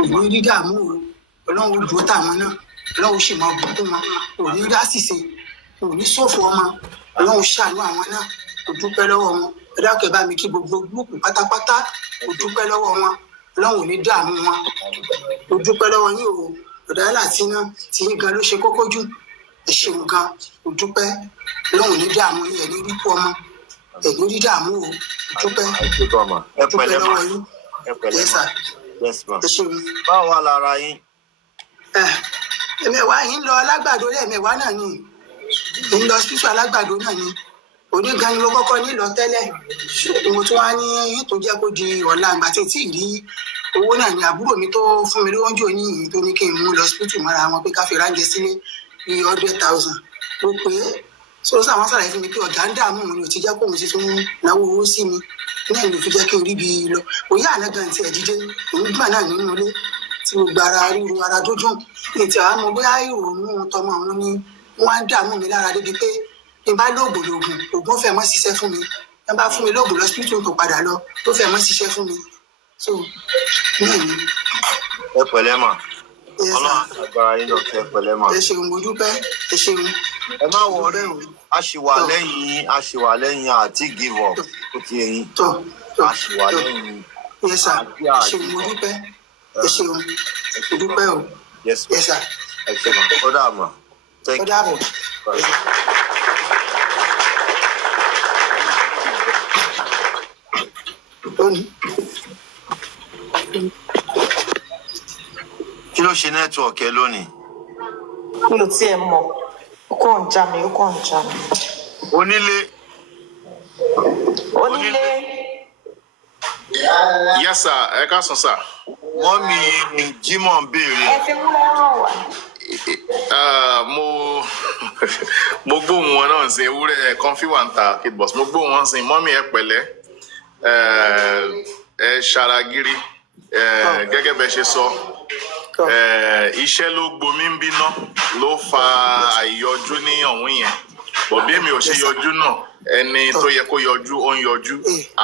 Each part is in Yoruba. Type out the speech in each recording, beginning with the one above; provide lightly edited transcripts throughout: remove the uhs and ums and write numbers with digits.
òní rí dààmú o ọlọ́run ó dúró táwọn náà ọlọ́run sì máa bùkún wọn òní rí àṣìṣe òní ṣòfò ọmọ ọlọ́run ṣàánú àwọn náà ó dúpẹ́ lọ́wọ́ wọn ẹ dákẹ́ bá mi kí gbogbo gúrúùpù pátápátá ó dúpẹ́ lọ́wọ́ wọn ọlọ́run ò ní dààmú wọn ó dúpẹ́ lọ́wọ́ yín o ọ̀dà Latisne tí yín gan ló ṣe kókó jù ẹ ṣeun gan ó dúpẹ́ ọlọ́run ò ní dààmú yín ẹ̀ ní rí kú ọmọ ẹ̀ ní rí dààmú o ó dúpẹ́ lọ́wọ́ yín ẹ ṣeun. báwo wà lára yín. ẹ̀mẹ̀wá yín lọ alágbàdo lẹ́ẹ̀mẹ̀wá náà ni ń lọ hospital alágbàdo náà ni onígan ni mo kọ́kọ́ ní lọ tẹ́lẹ̀ mo tún wá ní tó jẹ́ kó di ọ̀la àgbà tí ì rí owó náà ni àbúrò mi tó fún mi lówó ń jò níyìn tó ní kí n mú lọ hospital mọ́ra wọn pé ká fi ránjẹ sílé bíi 100,000 mo pé sọ́sọ́ àwọn sàlàyé fún mi pé ọ̀gá ń dààmú mi ò ti jẹ́ kóun ti tún náwó owó sí mi náà ló fi jẹ́ kí n rí bí lọ òye àná gan ti ẹ̀ dídé òun gbà náà nínú ilé tí mo gba ara ríru ara dójú ètò àwọn ọmọ bóyá ìrònú tọmọ àwọn ni wọn á dààmú mi lára débi pé bí n bá lóògùn ògùn fẹ́ mọ́ ṣiṣẹ́ fún mi ẹ bá fún mi lóògùn lọ́sibítù tó padà lọ tó fẹ́ mọ́ ṣiṣẹ́ fún mi so náà ni. ẹ pẹ̀lẹ́ mà ọlọ́run agbára yín lọ fẹ́ pẹ̀lẹ́ mà. ẹ ṣeun mo dúpẹ́ ẹ ṣeun. ẹ má wọrí a ṣì wà lẹ́yìn àti give up ó ti yẹn a ṣì wà lẹ́yìn. yes sir ẹ ṣeun mo dúpẹ́ ẹ ṣeun mo dúpẹ́ o. yes sir ẹ ṣe mà ó dà mà. ó dàbọ̀. kí ló ṣe nẹ́tíwọ̀kì ẹ lónìí. mi ò tiẹ̀ mọ̀ ó kàn ń já mi. onílé. yes sir ẹ káàsán sir. wọ́n mi Jimoh ń béèrè. ẹ fi múlẹ̀ ràn wá. mo gbóhùn wọn náà sí ewúrẹ́ kan fi wà ń ta kidbus mo gbóhùn wọn sí mọ́mí ẹ pẹ̀lẹ́ ẹ ṣaragírí gẹ́gẹ́ bẹ́ ṣe sọ iṣẹ́ ló gbomi ń bíná ló fa àìyọjú ní ọ̀hún yẹn bọ̀ bí èmi ò ṣe yọjú náà ẹni tó yẹ kó yọjú ó ń yọjú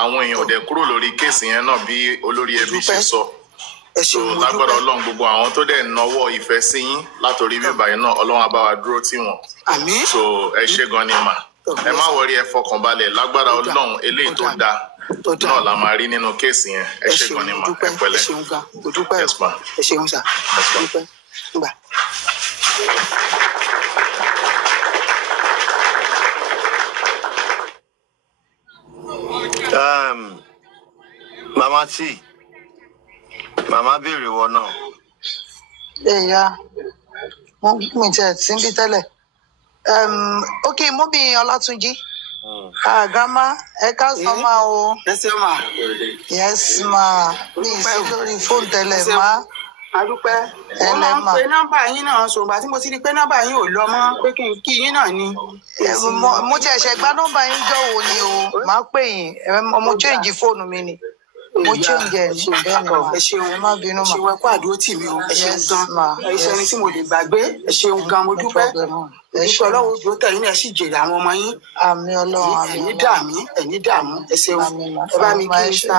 àwọn èèyàn ò dẹ̀ kúrò lórí kéèsì yẹn náà bí olórí ẹbí ṣe sọ so lágbára ọlọ́run gbogbo àwọn tó dẹ̀ náwó ìfẹ́ sí yín látòrí bíbá yẹn náà ọlọ́run á bá wa dúró tì wọ́n so ẹ ṣé gan ni mà ẹ má wọrí ẹ fọkàn balẹ̀ lágbára ọlọ́run eléyìí tó dáa náà la máa rí nínú kéèsì yẹn ẹ ṣé gan ni mà ẹ pẹ̀lẹ́ yes ma ẹ ṣeun sà dúpẹ́ gbà. mama tí màmá béèrè wọ náà. ẹ̀yà mi tẹ̀ sí bí tẹ́lẹ̀ ok mú bí Ọlátúnjí grandma ẹ ká sọ máa o. yes ma mi sí lórí fóònù tẹ́lẹ̀ má. adúpẹ́ wọ́n máa ń pe nọ́mbà yín náà ṣùgbọ́n tí mo ti rí pé nọ́mbà yín ò lọ mọ́ pé kí n kí yín náà ni. mo ti ẹ̀ṣẹ̀ gba nọ́mbà yín jọ̀wọ́ ni o máa pè yín mo change fóònù mi ni mo change ẹ bẹ́ẹ̀ ni ma ẹ má bínú ma. ṣe wẹ kó àdúró tì mí o ẹ ṣeun gan ẹ ṣe ẹni tí mo lè gbàgbé ẹ ṣeun gan mo dúpẹ́ ìṣọ Ọlọ́run dúró tẹ̀yìn náà sì jèrè àwọn ọmọ yín. àmín Ọlọ́run àmín ẹni dààmú ẹ ṣeun ẹ bá mi kí n sa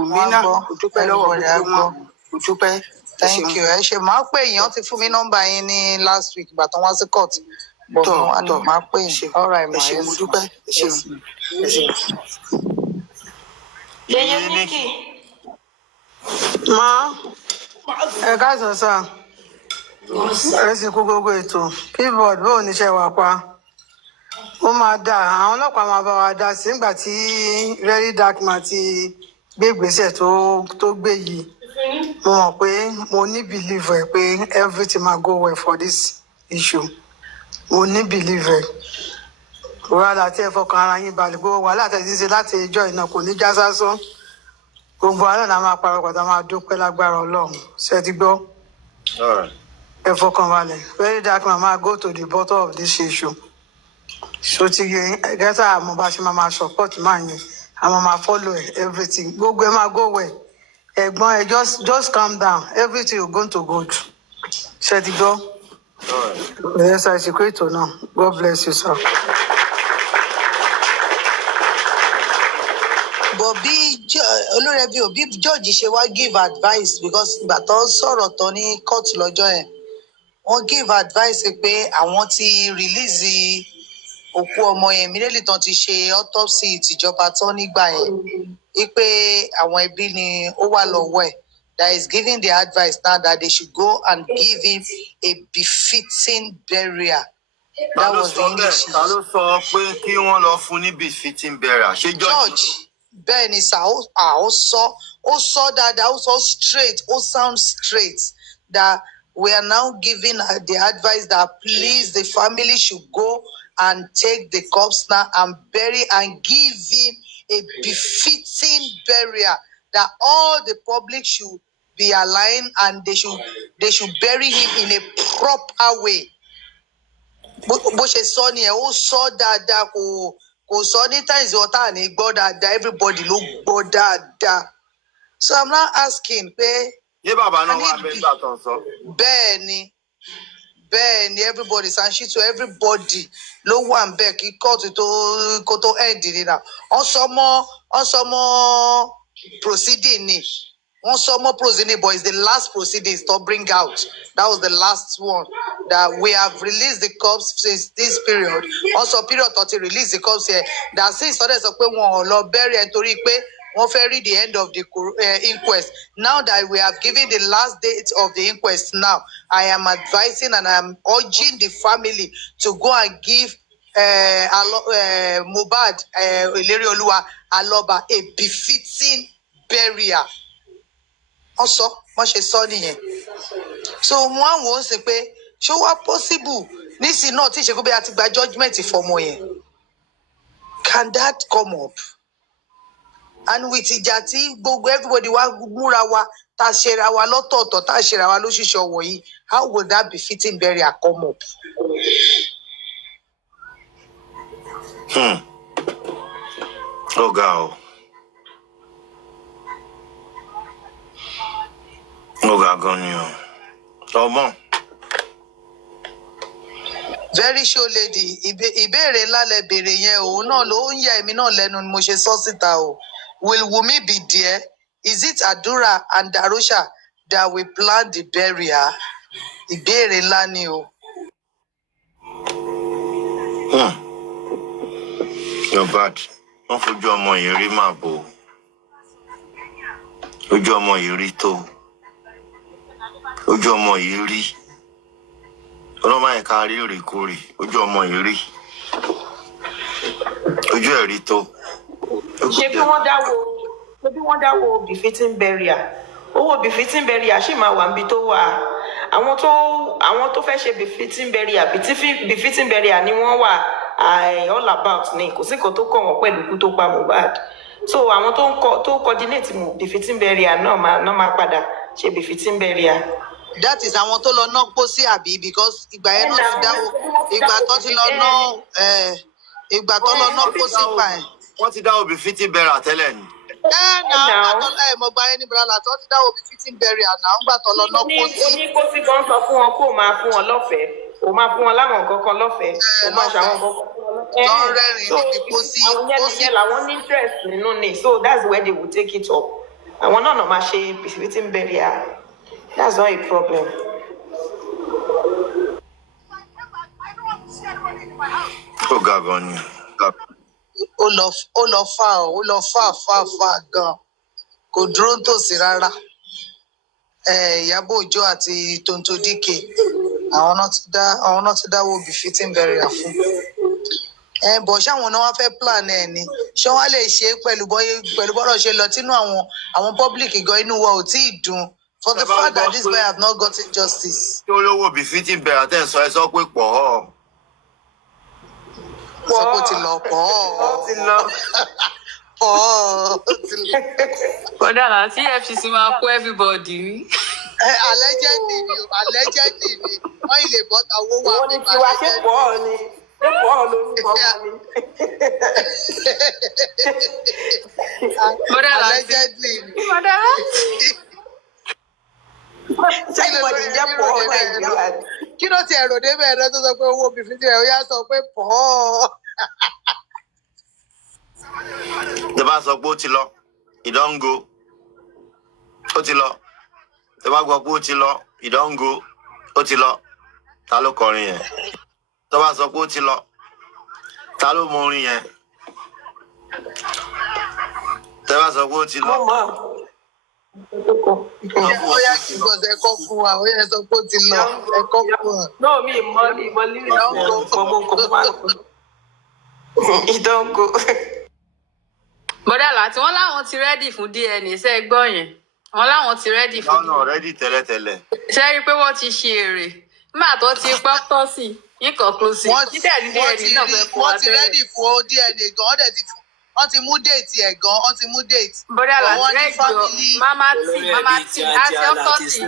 ìmí náà mo dúpẹ́ lọ́wọ́ gbogbo wọn mo dúpẹ́. thank you ẹ ṣe máa pè yín wọ́n ti fún mi nọ́mbà yín ní last week ìgbà tó wá sí court bọ̀ máa pè yín all right ma ẹ ṣe mo dúpẹ́ ẹ ṣeun ẹ ṣeun. yeye Nikki. Ma ẹ káàsán sá ẹ sì kú gbogbo ètò keyboard bó oníṣẹ́ wà pa ó máa dà àwọn ọlọ́pàá máa bá wa dá sí nígbà tí very dark man ti gbé ìgbésẹ̀ tó gbé yìí mo mọ̀ pé mo ní believe ẹ pé everything ma go well for this issue mo ní believe ẹ wàhálà tí ẹ fọkàn ara yín balẹ̀ gbogbo wàhálà tẹ̀ ṣíṣe láti ìjọ iná kò ní já sásán gbogbo àná la máa parọ́ pàtàkì máa dúpẹ́ lágbára Ọlọ́run ṣe ti gbọ́ ẹ fọkàn balẹ̀ very dark man máa go to the bottom of this issue so ti yẹ gẹ́tà àmọ́ bá ṣe máa support máa yẹn àmọ́ máa follow everything gbogbo ẹ máa go well ẹ̀gbọ́n ẹ just calm down everything will go to good ṣe ti gbọ́ ẹ ṣe àìsíkú ètò náà God bless you sir. bọ̀ bí olórí òbí George ṣe wá give advice because ìgbà tó sọ̀rọ̀ tó ní court lọ́jọ́ yẹn wọ́n give advice pé àwọn ti release òkú ọmọ yẹn immediately tán ti ṣe autopsy tìjọba tán nígbà yẹn wípé àwọn ẹbí ni ó wà lọ́wọ́ ẹ̀ that is giving the advice now that they should go and give him a befitting burial. That was the English. Ta ló sọ pé kí wọ́n lọ fún ní befitting burial? Ṣé George bẹ́ẹ̀ ni sà ó sọ dáadáa ó sọ straight ó sound straight that we are now giving the advice that please the family should go and take the corpse now and bury and give him a befitting burial, that all the public should be aligned and they should bury him in a proper way. Bó ṣe sọ ni ẹ ó sọ dáadáa kò sọ ní times ọ̀tá ní gbọ́ dáadáa everybody ló gbọ́ dáadáa. So I'm now asking pé. Yé bàbá náà wà bẹ́ẹ̀ gbà tán sọ. Bẹ́ẹ̀ ni everybody sanṣito everybody ló wà ń bẹ̀ kí kóòtù kó tó end nínú wọ́n sọ mọ́ proceeding ni wọ́n sọ mọ́ proceeding but it's the last proceedings to bring out. That was the last one that we have released the corpse since this period. Also period tó ti release the corpse here that since ọdẹ sọ pé wọn ò lọ bury ẹ torí pé wọ́n fẹ́ read the end of the inquest. Now that we have given the last date of the inquest now, I am advising and I am urging the family to go and give Mohbad Ilerioluwa Aloba a befitting burial. Also, wọ́n ṣe sọ nìyẹn. So wọ́n wò ó sì pé ṣó wá possible nísìnyí náà tí ìṣègùn bí a ti gba judgement fọmọ yẹn. Can that come up? And with ìjà tí gbogbo everybody wá múra wa tá a ṣera wa lọ́tọ̀ọ̀tọ̀ tá a ṣera wa lóṣìṣẹ́ wọ̀nyí, how would that befitting burial come up? Ó ga o. Ó ga gan ni o. Ọmọ. Very sure lady ìbéèrè ńlá lẹ béèrè yẹn òun náà ló ń yà èmi náà lẹ́nu ni mo ṣe sọ síta o. Will Wumi be there? Is it Adura and Darusha that will plan the burial? Ìbéèrè ńlá ni o. You're bad. Wọ́n fojú ọmọ yìí rí máa bò. Ojú ọmọ yìí rí tó. Ojú ọmọ yìí rí. Ọlọ́mọ yẹn ká rí ìrìkúrì. Ojú ọmọ yìí rí. Ojú ẹ̀ rí tó. Ṣé bí wọ́n dáwọ́ befitting burial? Owó befitting burial ṣì máa wà níbi tó wà. Àwọn tó fẹ́ ṣe befitting burial befitting burial ni wọ́n wà all about ni kò sí kan tó kàn wọ́n pẹ̀lú ikú tó pa Mohbad. So àwọn tó coordinate befitting burial náà máa padà ṣe befitting burial. That is àwọn tó lọ ná pósí àbí because ìgbà yẹn náà ti dáwọ́ ìgbà tó ti lọ ná ìgbà tó lọ ná pósí pa ẹ̀. Wọ́n ti dáwọ́ befitting burial tẹ́lẹ̀ ni. Náà mo gba ẹni brala tó ti dáwọ́ befitting burial náà ńgbà tó lọ ná pósí. Oníkósí kan sọ fún wọn kó máa fún wọn lọ́fẹ̀ẹ́ ó máa fún wọn láwọn nǹkan kan lọ́fẹ̀ẹ́ ó máa ṣàwọn nǹkan kan lọ́fẹ̀ẹ́. Tó ń rẹ́rìn níbi pósí. Àwọn yẹn làwọn ní interest nínú ni so that's where they will take it up. Àwọn náà máa ṣe befitting burial. That's not a problem. Ó ga gan ni. Ó lọ fà gan. Kò dúró tòsí rárá. Ìyábọ̀ Òjó àti Tonto Dike àwọn náà ti dáwọ́ befitting burial fún. Bọ̀ ṣáwọn náà wá fẹ́ plan ẹ̀ ni ṣé wọ́n lè ṣe pẹ̀lú bọ́rọ̀ ṣe lọ tínú àwọn public gan inú wa ò tí ì dùn. For the fact that this boy have not gotten justice. Tí olówó befitting burial tẹ̀ sọ ẹ sọ pé pọ̀ ọ́. Sọ pé ó ti lọ pọ̀ ọ́. Ó ti lọ. Kódà láti FCC máa kó everybody ní. Allegedly ni wọ́n ilé bọ́ta owó wà. Wọ́n ní tiwa ṣe pọ̀ ọ́ ni. Ṣé pọ̀ ọ́ lórúkọ mi? Allegedly ni. Kí ló ti ẹ̀rọ débẹ̀ ẹ̀rọ tó sọ pé owó befitting ẹ̀ ó yá sọ pé pọ̀ ọ́. Ìjọba sọ pé ó ti lọ. you don't go. Ó ti lọ. Tẹ́ bá gbọ́ pé ó ti lọ, you don't go. Ó ti lọ. Ta ló kọrin yẹn? Tẹ́ bá sọ pé ó ti lọ. Ta ló mọ orin yẹn? Tẹ́ bá sọ pé ó ti lọ. Ó yá kí gbọ́dọ̀ ẹ̀kọ́ fún wa, ó yẹ sọ pé ó ti lọ, ẹ̀kọ́ fún wa. No, me money. You don't go. Bọ́dà láti wọ́n láwọn ti rẹ́dì fún DNA ṣe gbọ́ yẹn. Wọ́n láwọn ti rẹ́dì fún. No, ready tẹ́lẹ̀tẹ́lẹ̀. Ṣé rí i pé wọ́n ti ṣe èrè? Nígbà tó ti pọ́tọ́ sí inconclusive. Wọ́n ti rẹ́dì fún DNA gan, wọ́n ti mú déètì ẹ̀ gan, wọ́n ti mú déètì. Bọ́dà láti rẹ́jọ mama tí a ṣe autopsy.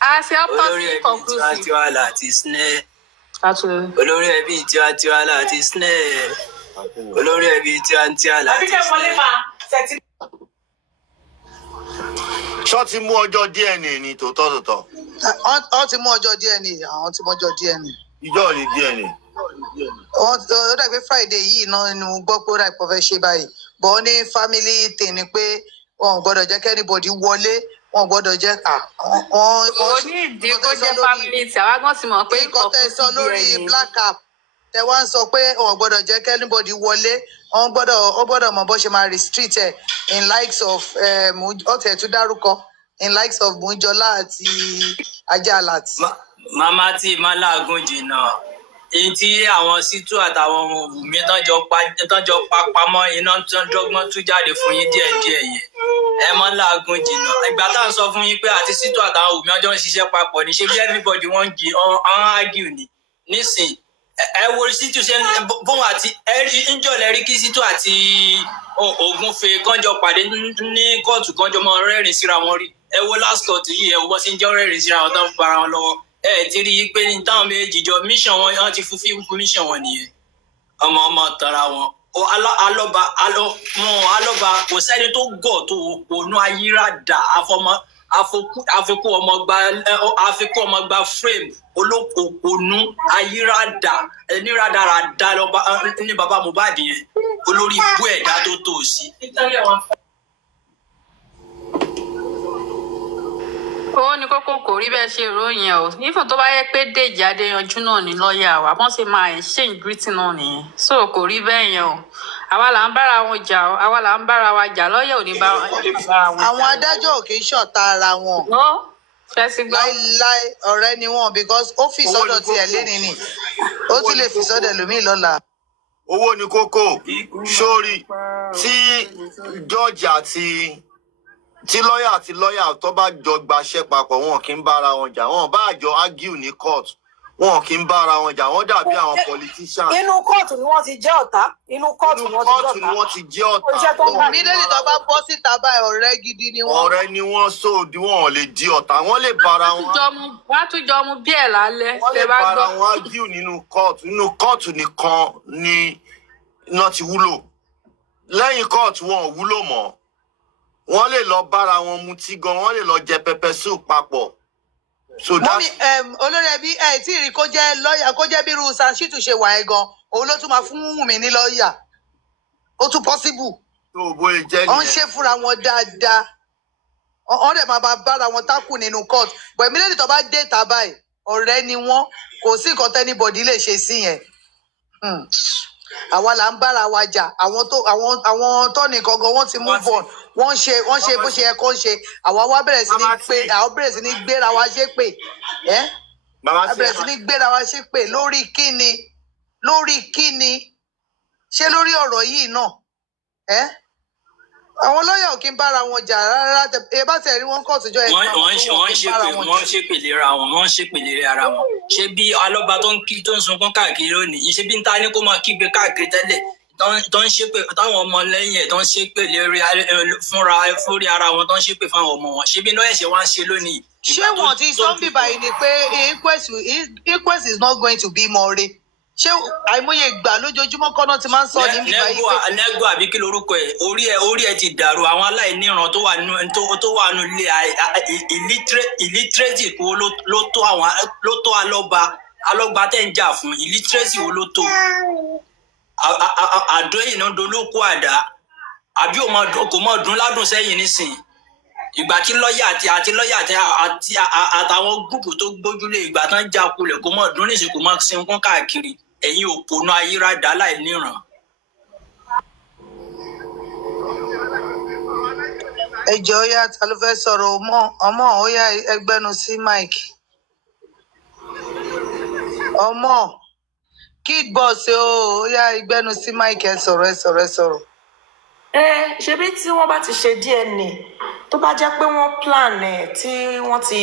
A ṣe autopsy inconclusive. Tiwa Latisne. Olórí ẹbí tiwa Latisne. Olórí ẹbí tiwa Latisne. Ṣó ti mú ọjọ́ DNA ni tòótọ́. Wọ́n ti mú ọjọ́ DNA, àwọn ti mú ọjọ́ DNA. Ìjọ́ ni DNA. Ó dàgbé Friday yìí náà ni mo gbọ́ pé ó dàgbé fẹ́ ṣe báyìí. Bọ̀ ó ní family thing ni pé wọn ò gbọ́dọ̀ jẹ́ kí anybody wọlé, wọn ò gbọ́dọ̀ jẹ́ Ó ní ìdí kó jẹ́ family tí àwa gan ti mọ̀ pé nǹkan tẹ́ sọ lórí black cap tẹ́ wá ń sọ pé wọn ò gbọ́dọ̀ jẹ́ kí anybody wọlé, ó gbọ́dọ̀ mọ̀ bó ṣe máa restrict ẹ̀ in likes of ọ̀tẹ̀ tún dárúkọ in likes of Mújọlá àti Ajalat. Màmá tí má láàgùn jìnnà. Èyí tí àwọn sítú àtàwọn ọmọ Wùmí tán jọ pamọ́ iná tó ń dọ́gbọ́n tú jáde fún yín díẹ̀díẹ̀ yẹn. Ẹ mọ́ láàgùn jìnnà. Ìgbà tá à ń sọ fún yín pé àti sítú àtàwọn Wùmí ọjọ́ ń ṣiṣẹ́ papọ̀ ní ṣe bí everybody wọ́n ń argue ni. Nísìn ẹ wo sítú ṣe bóun àti ńjọ́ lẹ́rí kí sítú àti Ògúnfe kánjọ pàdé ní kóòtù kánjọ mọ́ rẹ́rìn síra wọn rí. Ẹ wo last court yìí ẹ wo bọ́ sí ń jọ rẹ́rìn síra wọn tán para wọn lọ́wọ́. Ti rí i pé ní táwọn méjì jọ mission wọn ti fulfill mission wọn nìyẹn. Ọmọ tara wọn. Alọ́ba kò sẹ́ni tó gọ̀ tó òpònú ayírádà àfikún ọmọ gba frame olóòpònú ayírádà ẹnírádàràdà ní bàbá Mohbad yẹn olórí ibú ẹ̀dá tó tò sí. Ó ní kókó kò rí bẹ́ẹ̀ ṣe ròyìn ẹ̀ o. Nífún tó bá yẹ pé Dèjì Adéyanjú náà ní lọ́ọ̀yà wa, wọ́n ṣe máa exchange greeting náà nìyẹn. So kò rí bẹ́ẹ̀ yẹn o. Àwa là ń bára wọn jà o. Àwa là ń bára wa jà lọ́ọ̀yà ò ní bára wọn jà. Àwọn adájọ́ ò kì í ṣọ̀tá ara wọn. Láíláí ọ̀rẹ́ ni wọn because ó fi sọ́dọ̀ tiẹ̀ léni ni. Ó tún lè fi sọ́dọ̀ ẹlòmíì lọ́la. Owó ni kókó. Sórí tí George tí lọ́yà àti lọ́yà tó bá jọ gbaṣẹ́ papọ̀ wọn kì í bára wọn jà, wọn bá jọ argue ní court wọn kì í bára wọn jà, wọn dàbí àwọn politicians. Inú kóòtù ni wọ́n ti jẹ́ ọ̀tá. Inú kóòtù ni wọ́n ti jẹ́ ọ̀tá. Mídélì tó bá bọ́ síta báyìí ọ̀rẹ́ gidi ni wọ́n. Ọ̀rẹ́ ni wọ́n sóòdì wọn lè di ọ̀tá, wọ́n lè bára wọn. Wọ́n á tún jọ mu bí ẹ̀ lálẹ́. Wọ́n lè bára wọn argue nínú court. Nínú court nìkan ni iná ti wúlò. Lẹ́yìn court wọn ò wúlò mọ́. Wọ́n lè lọ bára wọn mutí gan, wọ́n lè lọ jẹ pepper soup papọ̀. Mọ́mí olórí ẹbí tí ì rí kó jẹ́ lọ́ọ̀yà kó jẹ́ bí irú Sanṣítù ṣe wà ẹ́ gan, òun ló tún máa fún Wùmí ní lọ́ọ̀yà. Ó tún possible. Wọ́n ṣe fúnra wọn dáadáa. Wọ́n dẹ̀ máa bára wọn tákù nínú court. Bọ̀ẹ̀mí lẹ́yìn tó bá dé ìta báyìí, ọ̀rẹ́ ni wọ́n, kò sí nǹkan tẹ́nibọ̀dì lè ṣe sí yẹn. Àwa là ń bára wa jà, àwọn tó ní gangan wọ́n ti move on. Wọ́n ṣe bó ṣe yẹ kó ṣe. Àwa wá bẹ̀rẹ̀ sí ní gbéra wa ṣépè. Bẹ̀rẹ̀ sí ní gbéra wa ṣépè lórí kíni? Ṣé lórí ọ̀rọ̀ yìí náà? Àwọn lọ́yà ò kí ń bára wọn jà rárá. Ẹ bá tẹ̀ rí wọn kóòtù jọ wọ́n ṣépèlé ara wọn. Ṣé bí alọ́ba tó ń sunkún káàkiri lónìí, ṣé bí ń ta ní kó máa kígbe káàkiri tẹ́lẹ̀ tó ń ṣépè táwọn ọmọ lẹ́yìn ẹ̀ tó ń ṣépè fúnra ara wọn tó ń ṣépè fáwọn ọmọ wọn. Ṣé bí náà ẹ̀ṣẹ̀ wá ń ṣe lónìí? Ṣé wọ́n ti sọ ń bíbá yìí ni pé inquest is not going to be more? Ṣé àìmọye ìgbà lójoojúmọ́ kọ́nà ti máa ń sọ ní bíbá yìí pé. Nẹ́gbò àbí kí lorúkọ ẹ̀ orí ẹ̀ ti dàrú. Àwọn aláìníran tó wà nù ilé illiterate wo ló tó alọ́ba tẹ̀ ń jà fún illiterate wo ló tó. Àdó yìí náà dolóko àdá àbí kò mọ̀ dún ládùn sẹ́yìn nísìnyí ìgbà tí lọ́ọ̀yà àti àtàwọn gúùpù tó gbójúlé ìgbà tán já kulẹ̀ kò mọ̀ dún nísìnyí kò mọ̀ sinkún káàkiri ẹ̀yin òpònú ayírádá láì níran. ẹjọ ó yá ta ló fẹ́ sọ̀rọ̀ ọmọ ó yá ẹgbẹ́nu sí mike ọmọ kick boss ó yá ẹgbẹ́nu sí mike ẹ sọ̀rọ̀. ṣebí tí wọ́n bá ti ṣe DNA tó bá jẹ́ pé wọ́n plan ẹ̀ tí wọ́n ti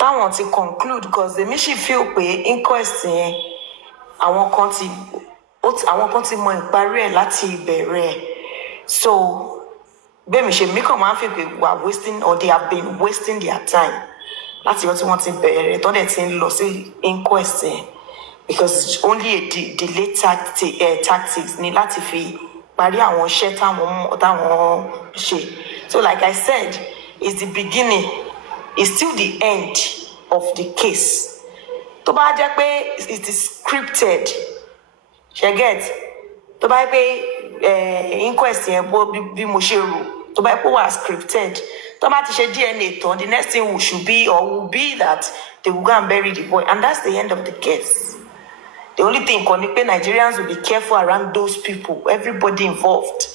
táwọn ti conclude cause èmi sì feel pé inquest yẹn àwọn kan ti mọ ìparí ẹ̀ láti ìbẹ̀rẹ̀ so bẹ́ẹ̀ mi ṣe mí kàn máa ń fi pé we are wasting or they have been wasting their time láti yọ tí wọ́n ti bẹ̀rẹ̀ tó dẹ̀ ti ń lọ sí inquest yẹn because it's only a delay tactics ni láti fi parí àwọn iṣẹ́ táwọn ṣe so like I said it's the beginning it's still the end of the case tó bá jẹ́ pé it is scripted ṣe get tó bá jẹ́ pé inquest yẹn bí mo ṣe rò tó bá jẹ́ pé wà scripted tó bá ti ṣe DNA tán the next thing will be that they will go and bury the boy and that's the end of the case. The only thing kan ni pé Nigerians will be careful around those people, everybody involved.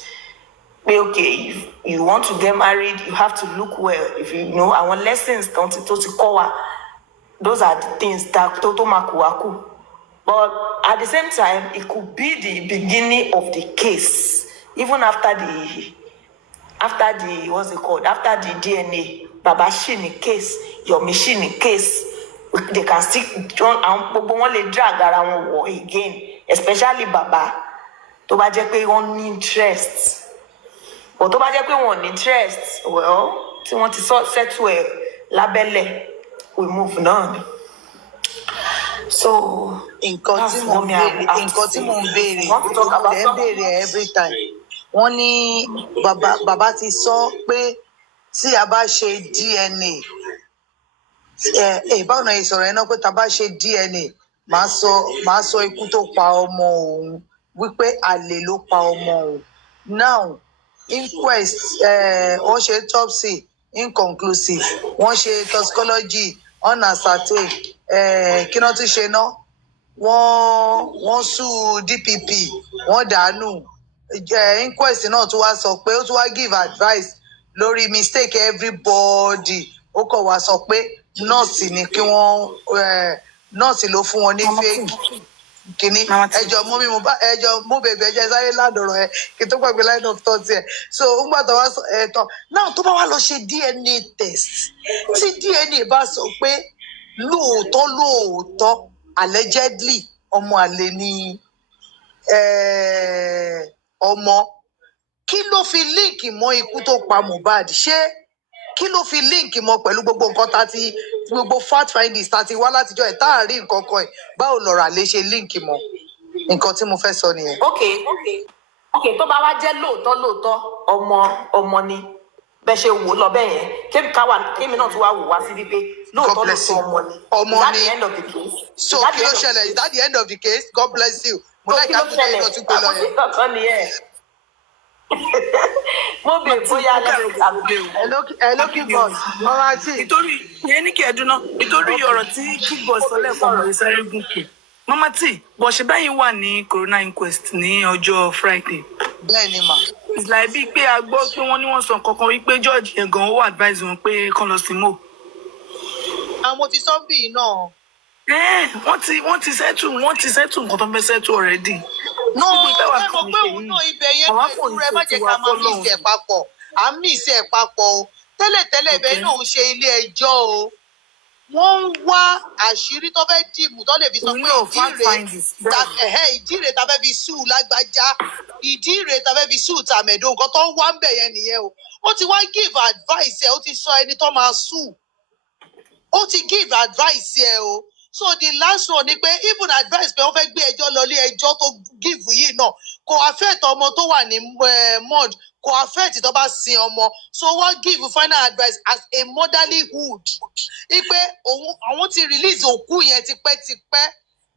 Okay, if you want to get married, you have to look well. If you know our lessons, those are the things that Toto Makuaku. But at the same time, it could be the beginning of the case, even after the what's it called? After the DNA, Babashini case, Yomishini case. They can still gbogbo wọn lè drag ara wọn wọ again especially baba tó bá jẹ́ pé wọ́n ní interest but tó bá jẹ́ pé wọ́n ní interest well tí wọ́n ti settle ẹ̀ lábẹ́lẹ̀ we move náà ni. So nǹkan tí mo ń béèrè lẹ́ ń béèrè every time wọ́n ní bàbá ti sọ pé tí a bá ṣe DNA báwo náà ìsọ̀rọ̀ ẹ̀ náà pé tá a bá ṣe DNA máa sọ ikú tó pa ọmọ òun wípé àlè ló pa ọmọ òun now inquest wọ́n ṣe autopsy inconclusive wọ́n ṣe toxicology unascertain kí náà tún ṣe náà wọ́n sue DPP wọ́n dànù inquest náà tún wá sọ pé ó tún wá give advice lórí mistake everybody ó kàn wá sọ pé nọ́ọ̀sì ni kí wọ́n nọ́ọ̀sì ló fún wọn ní fake kìíní ẹjọ́ mú bèbè ẹjọ́ sáré ládọ̀rọ̀ ẹ kí tó gbàgbé line of thought ẹ so ń gbà tó wá ẹ̀tàn náà tó bá wá lọ ṣe DNA test tí DNA bá sọ pé lóòótọ́ allegedly ọmọ àlè ni ọmọ kí ló fi líǹkì mọ́ ikú tó pa Mohbad ṣé kí ló fi líǹkì mọ́ pẹ̀lú gbogbo nǹkan tá ti gbogbo fact findings tá ti wá látijọ́ ẹ̀ tá à rí nǹkan kan ẹ̀ báwo lọ̀rọ̀ àlè ṣe líǹkì mọ́ nǹkan tí mo fẹ́ sọ nìyẹn. okay tó bá wá jẹ́ lóòótọ́ ọmọ ni bẹ́ẹ̀ ṣe wò lọ bẹ́ẹ̀ yẹn kémi náà tún wá wò wá sí wípé lóòótọ́ ọmọ ni is that the end of the case. So kí ló ṣẹlẹ̀ is that the end of the case? God bless you. mo láì ká kúndé ìlọ tún gbé lọ yẹn. mo bè bóyá hello kickboss mama tí. nítorí yẹn ní kí ẹ dúná nítorí ọ̀rọ̀ tí kickboss sọ lẹ́ẹ̀kan mo lè sáré gùnkè mama tí bọ̀ṣẹ̀ báyìí wà ní corona inquest ní ọjọ́ Friday. bẹ́ẹ̀ ni mà. it's like bíi pé a gbọ́ pé wọ́n ní wọ́n sọ kankan wípé George yẹn gan ó advise wọn pé kán lọ sí mo. àwọn ti sọ́ńbì náà. wọ́n ti settle nǹkan tó ń fẹ́ settle already. no ẹ mọ̀ pé òun náà ibẹ̀ yẹn pẹ̀lú rẹ má jẹ́ ká máa mí ìsẹ̀ papọ̀ à ń mí ìsẹ̀ papọ̀ o tẹ́lẹ̀tẹ́lẹ̀ ibẹ̀ náà ń ṣe ilé ẹjọ́ o wọ́n ń wá àṣírí tó fẹ́ dìmú tó lè fi sọ pé ìdí rèé tá fẹ́ fi sùn lágbájá ìdí rèé tá fẹ́ fi sùn tàmẹ̀dó nǹkan tó ń wá ń bẹ̀ yẹn nìyẹn o ó ti wá give advice ẹ ó ti sọ ẹni tó máa sùn ó ti give advice ẹ o so the last one ni pé even advice pé wọ́n fẹ́ gbé ẹjọ́ lọ ilé ẹjọ́ tó give yìí náà kò affect ọmọ tó wà ní mud kò affect tó bá sin ọmọ so wọ́n give final advice as a motherlyhood ipe àwọn ti release òkú yẹn tipẹ́tipẹ́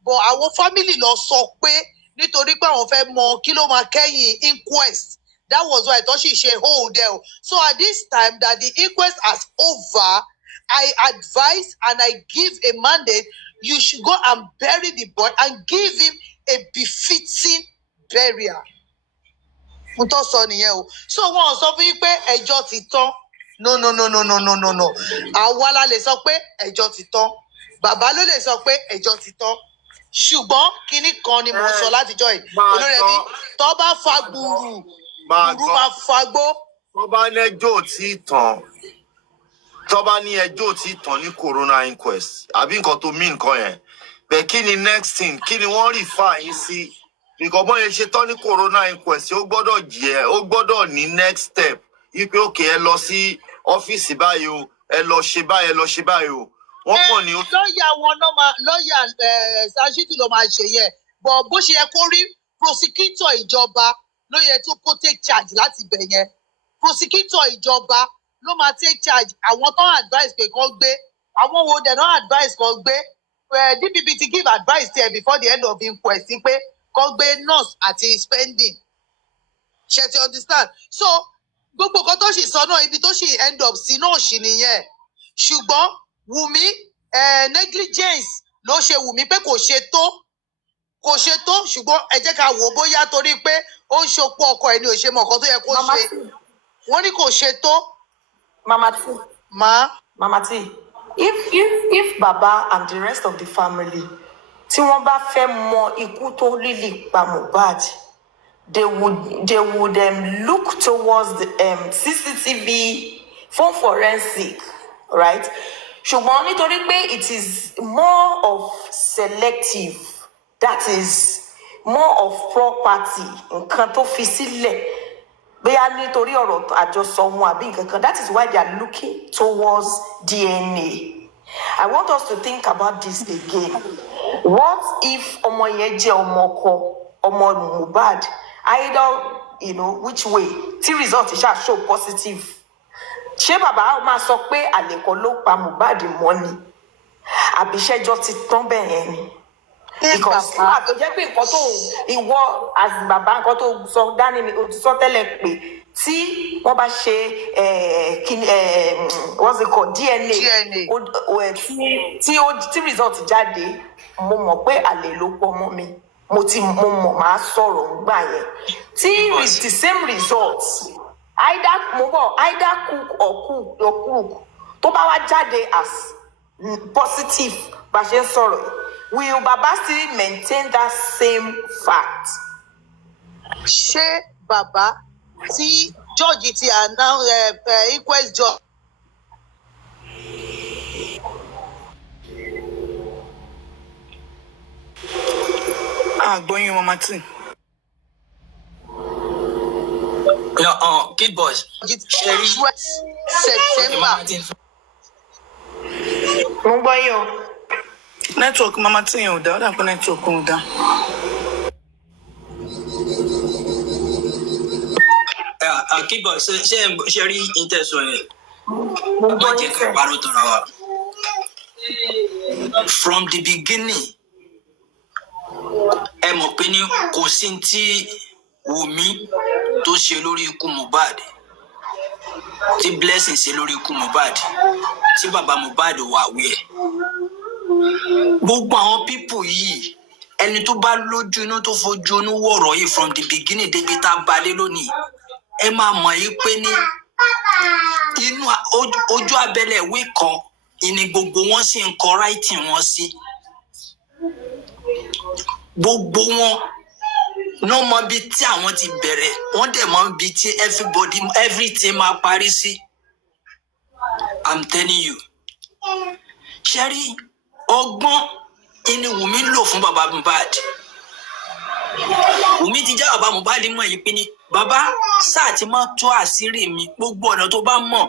but àwọn family lọ sọ pé nítorí pé àwọn fẹ́ mọ kí ló máa kẹ́yìn inquest That was why I thought she hold there. So at this time that the inquest is over, I advise and I give a mandate, you should go and bury the boy and give him a befitting burial. So wọn sọ fún yín pé ẹjọ́ ti tán. No. Àwa la lè sọ pé ẹjọ́ ti tán. Bàbá ló lè sọ pé ẹjọ́ ti tán. Ṣùgbọ́n kinní kan ni mo sọ látijọ́ yìí. Olórẹ̀bí tó bá fa gbùrù máa fagbó. Tó bá ní ẹjọ́ tí tán. Tó bá ní ẹjọ́ tí tán ní corona inquest. Àbí nǹkan tó mí nǹkan yẹn. Bẹ́ẹ̀ kí ni next thing? Kí ni wọ́n refer yín sí? Because bọ́n yẹn ṣe tán ní corona inquest, ó gbọ́dọ̀ ní next step. Ipe òkè ẹ lọ sí ọ́fíìsì báyìí o, ẹ lọ ṣe báyìí o. Wọ́n kàn ní. Lọ́ọ̀yà wọn náà máa lọ́ọ̀yà Ṣáṣítù ló máa ṣe yẹ. Bọ̀ bó ṣe yẹ kó rí prosecutor ìjọba ló yẹ kó take charge láti bẹ̀ yẹn. Prosecutor ìjọba ló máa take charge. Àwọn tó ń advice pé kán gbé. Àwọn wo dẹ̀ náà advice kán gbé. DPP ti give advice there before the end of the inquest pé kán gbé nurse àti spending. Ṣé ti understand? So gbogbo nǹkan tó sì sọ náà ibi tó sì end up sí náà sì nìyẹn. Ṣùgbọ́n Wùmí negligence ló ṣe Wùmí pé kò ṣe tó ṣùgbọ́n ẹ jẹ́ ká wò bóyá torí pé ó ń ṣopó ọkọ ẹ̀ ni ò ṣe mọ̀ nǹkan tó yẹ kó ṣe. Wọ́n ní kò ṣe tó. Mama T, if Baba and the rest of the family tí wọ́n bá fẹ́ mọ ikú tó lílì pa Mohbad, they would look towards the CCTV phone forensic, right? Ṣùgbọ́n nítorí pé it is more of selective, that is more of property, nǹkan tó fi sílẹ̀, bóyá nítorí ọ̀rọ̀ àjọsọ wọn àbí nǹkan kan, that is why they are looking towards DNA. I want us to think about this again. What if ọmọ yẹn jẹ́ ọmọ ọkọ, ọmọ Mohbad, either which way, tí result ṣáà show positive? Ṣé bàbá máa sọ pé àlèkọ ló pa Mohbad mọ́ ni? Àbí ṣẹ́jọ́ ti tán bẹ́ẹ̀ yẹn ni? Because tó jẹ́ pé nǹkan tó ìwọ as bàbá nǹkan tó sọ dání ni o ti sọ tẹ́lẹ̀ pé tí wọ́n bá ṣe what's it called DNA tí result jáde, mo mọ̀ pé àlè ló pọ̀ mọ́ mi, mo mọ̀ máa sọ̀rọ̀ ńgbà yẹn. Tí with the same results, either cook or cook tó bá wá jáde as positive bá ṣe ń sọ̀rọ̀ yìí, will Baba still maintain that same fact? Ṣé bàbá tí George ti announce inquest judge. Gbọ́yìn Mama T. Kid boys. September. Mo gbọ́ yín o. Network Mama T yẹn ò dá, ó dà pé network ò dá. Kid boys, ṣe rí intention yẹn. Má jẹ́ ká parọ́ tọ́ra wa. From the beginning, ẹ mọ̀ pé ní kò sí tí Wùmí tó ṣe lórí ikú Mohbad, tí Blessing ṣe lórí ikú Mohbad, tí bàbá Mohbad wà wí ẹ̀. Gbogbo àwọn pípù yìí, ẹni tó bá lójú inú tó fojú inú wọ̀rọ̀ yìí from the beginning débi tá a balẹ̀ lónìí, ẹ máa mọ̀ yìí pé ní inú ojú abẹ́lẹ̀ ìwé kan ìní gbogbo wọn sì ń kọ writing wọn sí. Gbogbo wọn náà mọ bí tí àwọn ti bẹ̀rẹ̀, wọ́n dẹ̀ mọ bí tí everything máa parí sí. I'm telling you. Ṣẹ́rí ọgbọ́n ìní Wùmí lò fún bàbá Mohbad. Wùmí ti já bàbá Mohbad mọ̀ yìí pé ní bàbá sáà ti máa tú àṣírí mi, gbogbo ọ̀nà tó bá mọ̀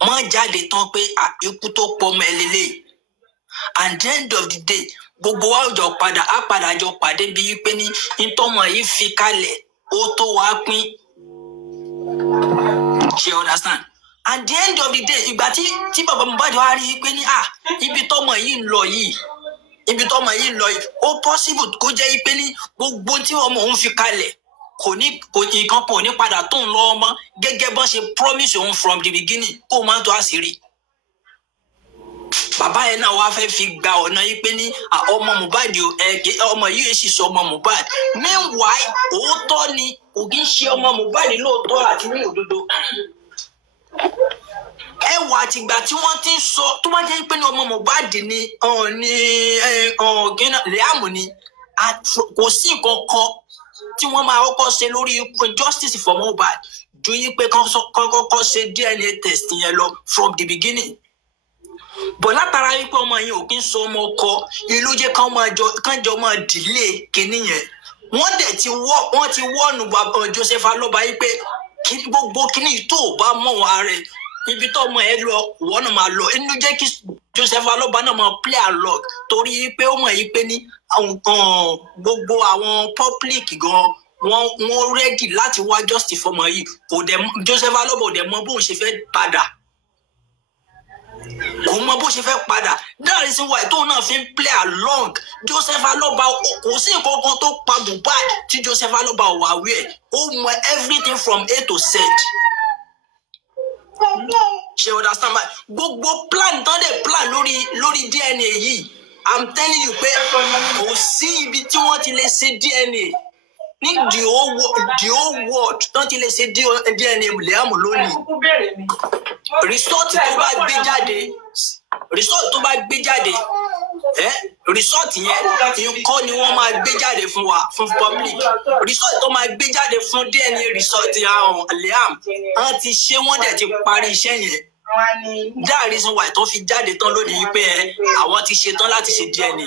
wọ́n jáde tán pé ikú tó pọ̀ mọ́ ẹ lélẹ̀. At the end of the day, gbogbo wa jọ padà jọ pàdé bí wípé ní ìtọ́mọ̀ yìí fi kalẹ̀ ó tó wá pín. Ṣé understand? At the end of the day, ìgbà tí bàbá Mohbad wá rí pé ní ibi tọ́mọ̀ yìí ń lọ yìí, ó possible kó jẹ́ pé ní gbogbo tí ọmọ òun fi kalẹ̀ kò nǹkan kò ní padà tó ń lọ ọmọ gẹ́gẹ́ bọ́n ṣe promise òun from the beginning kó máa tó àṣírí. Bàbá yẹn náà wá fẹ́ fi gba ọ̀nà yìí pé ní ọmọ Mohbad ọmọ yìí sì sọ ọmọ Mohbad. Meanwhile òótọ́ ni kò kí ń ṣe ọmọ Mohbad lóòótọ́ àti ní òdodo. Ẹwà àtìgbà tí wọ́n ti ń sọ tó bá jẹ́ pé ní ọmọ Mohbad ni Liam ni kò sí nǹkan kan tí wọ́n máa kọ́kọ́ ṣe lórí justice for Mohbad ju yí pé kọ́kọ́ ṣe DNA test yẹn lọ from the beginning. Bọ̀ látara wípé ọmọ yẹn ò kí ń sọ ọmọ ọkọ ìlú jẹ́ kánjọ máa delay kínní yẹn. Wọ́n dẹ̀ ti wọ́ọ̀nù bàbá Joseph Aloba yìí pé gbogbo kínní tó bá mọ̀ wọn rẹ̀ ibi tó ọmọ ẹ lọ wọ́n náà máa lọ. Inú jẹ́ kí Joseph Aloba náà máa play along torí pé ó mọ̀ yìí pé ní gbogbo àwọn public gan wọ́n ready láti wá justice fọmọ yìí. Joseph Aloba ò dẹ̀ mọ bóun ṣe fẹ́ padà. Kò mọ bó ṣe fẹ́ padà. That is why tóun náà fi ń play along. Joseph Aloba kò sí nǹkan kan tó pa Mohbad tí Joseph Aloba wà wẹ̀. Ó mọ everything from A to Z. Ṣé understand my gbogbo plan tán dẹ̀ plan lórí DNA yìí. I'm telling you pé kò sí ibi tí wọ́n ti lè ṣe DNA ní the whole world tán ti lè ṣe DNA Liam lónìí. Result tó bá gbé jáde result yẹn kọ́ ni wọ́n máa gbé jáde fún wa fún public. Result tó máa gbé jáde fún DNA result Liam wọ́n ti ṣe wọ́n dẹ̀ ti parí iṣẹ́ yẹn. That reason why tó fi jáde tán lónìí pé àwọn ti ṣe tán láti ṣe DNA.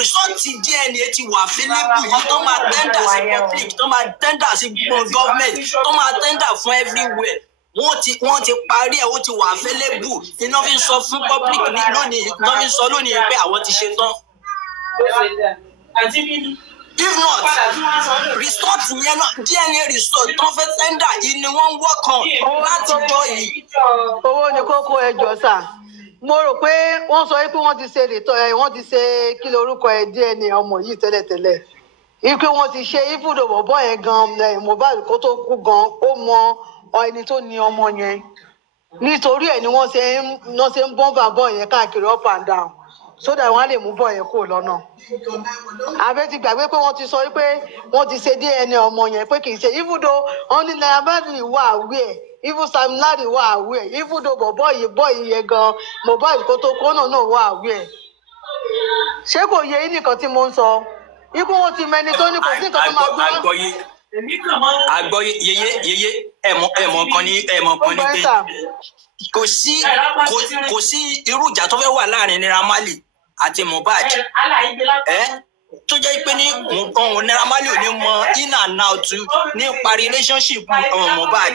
Result DNA ti wà available yìí tó máa tender sí public tó máa tender sí government tó máa tender fún everywhere. Wọ́n ti parí ẹ̀ ó ti wà available iná fi ń sọ fún public ní lónìí iná fi ń sọ lónìí pé àwọn ti ṣe tán. If not result yẹn náà DNA result tó fẹ́ tender yìí ni wọ́n ń work on láti jọ yìí. Owó ni kókó ẹjọ́ sà. Mo rò pé wọ́n sọ pé wọ́n ti ṣe kí lorúkọ ẹ̀ DNA ọmọ yìí tẹ́lẹ̀tẹ́lẹ̀. Ipe wọ́n ti ṣe ibùdó bọ̀bọ̀ yẹn gan Mohbad kó tó kú gan ó mọ ẹni tó ní ọmọ yẹn nítorí ẹ̀ ni wọ́n ṣe ń bọ́n bàbọ̀ yẹn káàkiri up and down so that wọ́n á lè mú bọ̀ yẹn kúrò lọ́nà. Àbẹ́ ti gbàgbé pé wọ́n ti sọ pé wọ́n ti ṣe DNA ọmọ yẹn pé kì í ṣe ibùdó wọn ní Naira wà àwẹ̀ ibù Sam Larry wà àwẹ̀ ibùdó bọ̀bọ̀ yìí yẹn gan Mohbad kó tó kó náà wà àwẹ̀. Ṣé kò yẹ yín nìkan tí mo ń sọ? Ikú wọn ti mẹni tó ní kò sí nǹkan tó máa gbé wọn. Àgbọ́yé yeye ẹ̀mọ̀ kan ní pé kò sí irú ìjà tó fẹ́ wà láàrin Naira Marley àti Mohbad tó jẹ́ pé ní Naira Marley ò ní mọ in and out nípa relationship Mohbad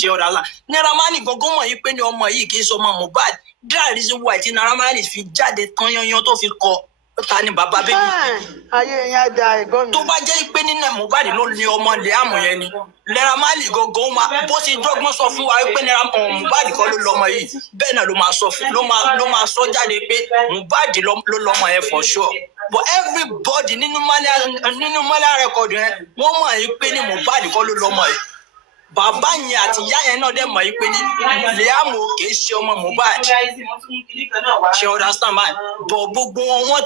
ṣe ọ̀dà là. Naira Marley gangan mọ̀ yìí pé ní ọmọ yìí kì í sọ ọmọ Mohbad. That is why tí Naira Marley fi jáde tán yanyan tó fi kọ ta ni bàbá bébí. Ayé yẹn á da ẹ̀gbọ́n mi. Tó bá jẹ́ pé nínú Mohbad ló ní ọmọ Liam yẹn ni Naira Marley gangan máa bó ṣe dọ́gbọ́n sọ fún wa pé Mohbad kọ́ ló lọ́mọ yìí bẹ́ẹ̀ náà ló máa sọ jáde pé Mohbad ló lọ́mọ yẹn for sure. But everybody nínú Marley record yẹn wọ́n mọ̀ yìí pé ní Mohbad kọ́ ló lọ́mọ yìí. Bàbá yẹn àti ìyá yẹn náà dẹ̀ mọ̀ yìí pé ní Liam kì í ṣe ọmọ Mohbad. Ṣé understand man? Bọ̀ gbogbo wọ́n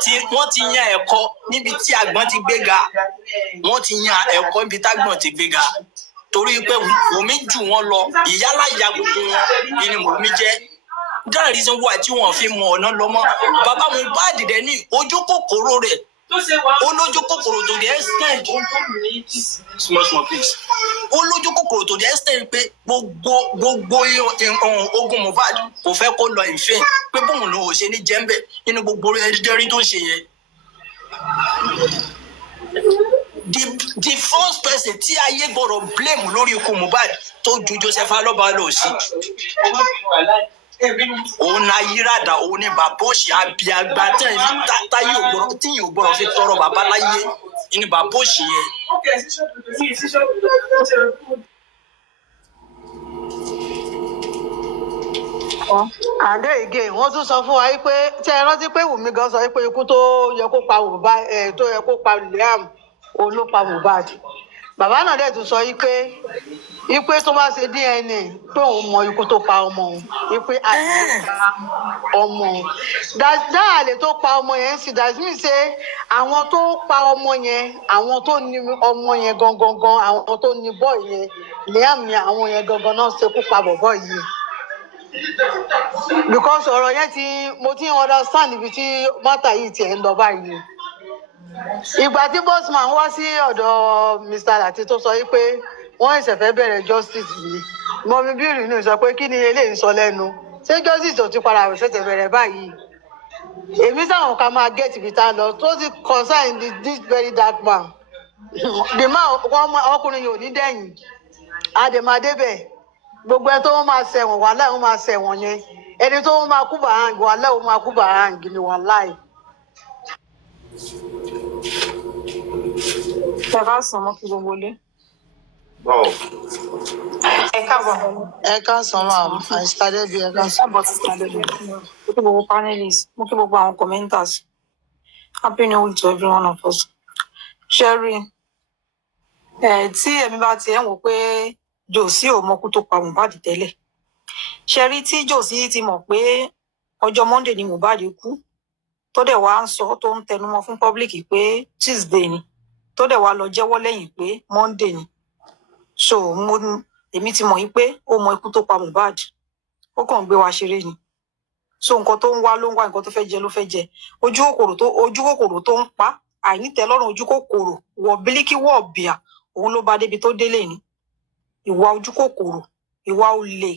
ti yan ẹ̀kọ́ níbi tí àgbọ̀n ti gbéga. Wọ́n ti yan ẹ̀kọ́ níbi tágbọ̀n ti gbéga. Torí pé Wùmí jù wọ́n lọ ìyálàyà gbogbo wọn ni Wùmí jẹ́. That reason why tí wọ́n fi mọ ọ̀nà lọ́mọ. Bàbá Mohbad dẹ̀ ní ojú kòkòrò rẹ̀. Olójú kòkòrò tó the extent small please. Olójú kòkòrò tó the extent pé gbogbo ogun Mohbad kò fẹ́ kó lọ ìfẹ́ pé bóun ló ṣe ní jẹ́ńbẹ̀ nínú gbogbo ẹ̀rí tó ń ṣe yẹn. The first person tí ayé gbọ́dọ̀ blame lórí ikú Mohbad tó ju Joseph Aloba lọ sí. Òun náà yírádà òun ní bàbá òṣì abiagba tí yóò gbọ́dọ̀ fi tọrọ bàbá láyé ní bàbá òṣì yẹn. Àdé again wọ́n tún sọ fún wa pé tí ẹ rántí pé Wùmí gan sọ pé ikú tó yẹ kó pa Mohbad tó yẹ kó pa Liam òun ló pa Mohbad. bàbá náà dẹ̀ tún sọ ipe tó bá ṣe DNA pé òun mọ ikú tó pa ọmọ òun ipe àlè pa ọmọ òun dáa àlè tó pa ọmọ yẹn sì that means say àwọn tó pa ọmọ yẹn àwọn tó ní ọmọ yẹn gangan àwọn tó ní bọ́ọ̀ yẹn Liam yẹn àwọn yẹn gangan náà ṣekú pa bọ̀bọ̀ yìí because ọ̀rọ̀ yẹn mo ti understand ibi tí mọ́tà yìí tiẹ̀ ń lọ báyìí ìgbà tí bossman wá sí ọ̀dọ̀ Mr. Lati tó sọ pé wọ́n ẹ̀sẹ̀ fẹ́ bẹ̀rẹ̀ justice yìí mọ́mí bírì ní sọ pé kí ni eléyìí sọ lẹ́nu ṣé justice tó ti padà ṣẹ̀ṣẹ̀ bẹ̀rẹ̀ báyìí èmi sáwọn ká máa get ibi tá a lọ tó ti concern this very dark man the man ọkùnrin yìí ò ní dẹ̀yìn àdèmàdébẹ̀ gbogbo ẹ tó máa ṣẹ̀wọ̀n wàhálà ó máa ṣẹ̀wọ̀n yẹn ẹni tó máa kú bàáǹgì wàhálà ó máa kú bàáǹgì ni wàhálà yìí. ẹ ká sàn mọ́ kí gbogbo ilé. ẹ káàbọ̀. ẹ ká sàn máa àìsíta débi ẹ ká sàn. mo kí gbogbo panelists mo kí gbogbo àwọn commenters happy new week to every one of us. Sherry tí ẹ̀mí bá tiẹ̀ ń wò pé Josie ò mọkú tó pa Mohbad tẹ́lẹ̀ Sherry tí Josie ti mọ̀ pé ọjọ́ Monday ni Mohbad kú tó dẹ̀ wá ń sọ tó ń tẹnumọ́ fún public pé Tuesday ni tó dẹ̀ wá lọ jẹ́wọ́ lẹ́yìn pé Monday ni so èmi ti mọ̀ yí pé ó mọ ikú tó pa Mohbad ó kàn ń gbé wa ṣeré ni so nǹkan tó ń wá ló ń wá nǹkan tó fẹ́ jẹ ló fẹ́ jẹ ojú kòkòrò tó ń pa àìnítẹ́lọ́rùn ojú kòkòrò wọ bílíkì wọ bíà òun ló bá débi tó délé ni ìwà ojú kòkòrò ìwà olè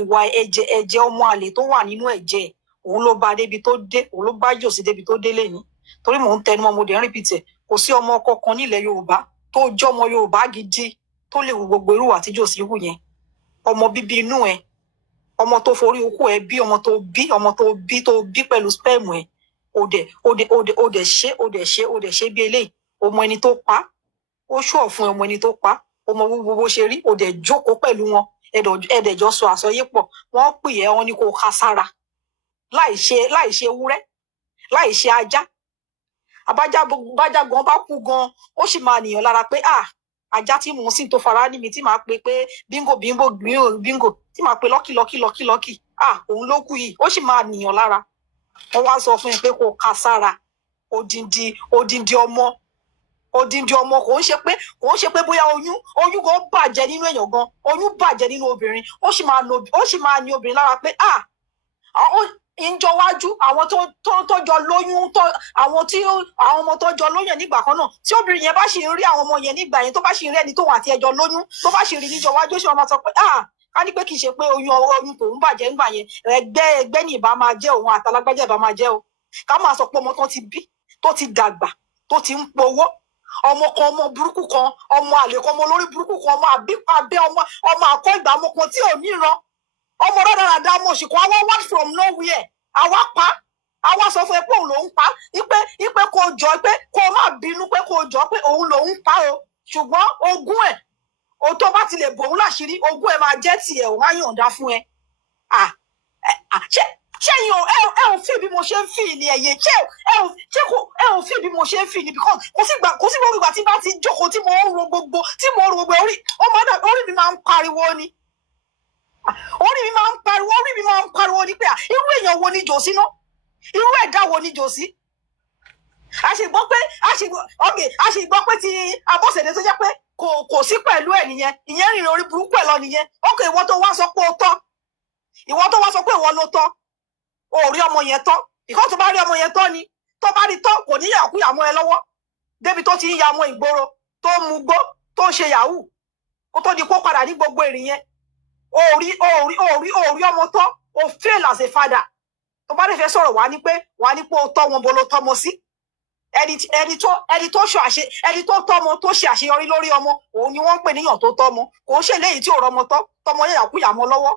ìwà ẹ̀jẹ̀ ọmọ àlè tó wà nínú ẹ̀jẹ̀ òun ló bá débi tó dé òun ló bá Josie débi tó délé ni torí mò ń tẹnumọ́ mo dẹ̀ ń rìpìtẹ̀ kò sí ọmọ kankan nílẹ̀ Yorùbá tó jẹ́ ọmọ Yorùbá gidi tó lè wù gbogbo irú àti Josie hù yẹn ọmọ bíbí inú ẹ ọmọ tó forí okú ẹ bí ọmọ tó bí pẹ̀lú sperm ẹ ó dẹ̀ ṣe bí eléyìí ọmọ ẹni tó pa ó ṣùọ fún ọmọ ẹni tó pa ọmọ gbogbo ṣe rí ó dẹ̀ jókòó pẹ̀lú wọn ẹdẹjọ sọ àsọyépọ̀ wọ́n pè ẹ́ wọ́n ní kó ká sára láì ṣe ewúrẹ́ láì ṣe ajá bájá gan bá kú gan ó sì máa nìyàn lára pé ajá tí mò ń sìn tó fara ní mi tí màá pe pé bíngò tí màá pe lọ́kì òun ló kú yìí ó sì máa nìyàn lára wọ́n wá sọ fún ẹ pé kó ká sára odindi ọmọ kò ń ṣe pé bóyá oyún gan bàjẹ́ nínú èèyàn gan oyún bàjẹ́ nínú obìnrin ó sì máa ní obìnrin lára pé ìjọwájú àwọn tó jọ lóyún àwọn ọmọ tó jọ lóyún nígbà kan náà tí obìnrin yẹn bá sì ń rí àwọn ọmọ yẹn nígbà yẹn tó bá sì ń rí ẹni tó wà àti ẹjọ lóyún tó bá sì rí níjọwájú ó sì máa sọ pé ká ní pé kì í ṣe pé oyún tòun bàjẹ́ ńgbà yẹn ẹgbẹ́ ní ìbá máa jẹ́ òun àtàlágbájá ìbá máa jẹ́ o ká máa sọ pé ọmọ tó ti bí tó ti dàgbà tó ti ń powó ọmọ kan ọmọ burúkú kan ọmọ àlè kan ọmọ olórí burúkú kan ọmọ àbípàbẹ ọmọ àkọ ìgbà ọmọ kan tí ò níran ọmọ rádaràda ọmọ òṣìkò àwọn word from nowhere àwa pa àwa sọ fún ẹ pé òun lòún pa ipe kò jọ pé kò má bínú pé kò jọ pé òun lòún pa o ṣùgbọ́n ogún ẹ̀ o tó bá ti lè bòun láṣìírí ogún ẹ̀ máa jẹ́ tiẹ̀ òun á yọ̀ǹda fún ẹ ṣé ẹ ò fi bí mo ṣe ń fi ní ẹyẹ ṣé ẹ ò fi bí mo ṣe ń fi ní because kò sí gbogbo ìgbà tí bá ti jókòó tí mo ń ro gbogbo orí mi máa ń pariwo ni orí mi máa ń pariwo ni pé irú èèyàn wo ni Josie náà irú ẹ̀dá wo ni Josie a sì gbọ́ pé ti Abọ́sẹ̀dé tó jẹ́ pé kò sí pẹ̀lú ẹ̀ nìyẹn ìyẹn rìnrìn orí burúkú ẹ̀ lọ nìyẹn ókè ìwọ tó wá sọ pé ó tọ́ ìwọ tó wá sọ pé ìwọ ló tọ́ o rí ọmọ yẹn tọ́ ìkọ́ tó bá rí ọmọ yẹn tọ́ ni tó bá rí tọ́ kò ní yàkúyà mọ́ ẹ lọ́wọ́ débi tó ti ń ya ọmọ ìgboro tó ń mugbó tó ń ṣe yahoo kó tó di kó padà ní gbogbo èrè yẹn o rí ọmọ tọ́ o fail as a father tó bá lè fẹ́ sọ̀rọ̀ wá ní pé o tọ́ wọn bó ló tọ́mọ sí ẹni tó tọ́mọ tó ṣe àṣeyọrí lórí ọmọ òun ni wọ́n ń pè níyàn tó tọ́mọ kò ń ṣe léyìí tí ò rọmọ tọ́mọ yàkúyà mọ́ lọ́wọ́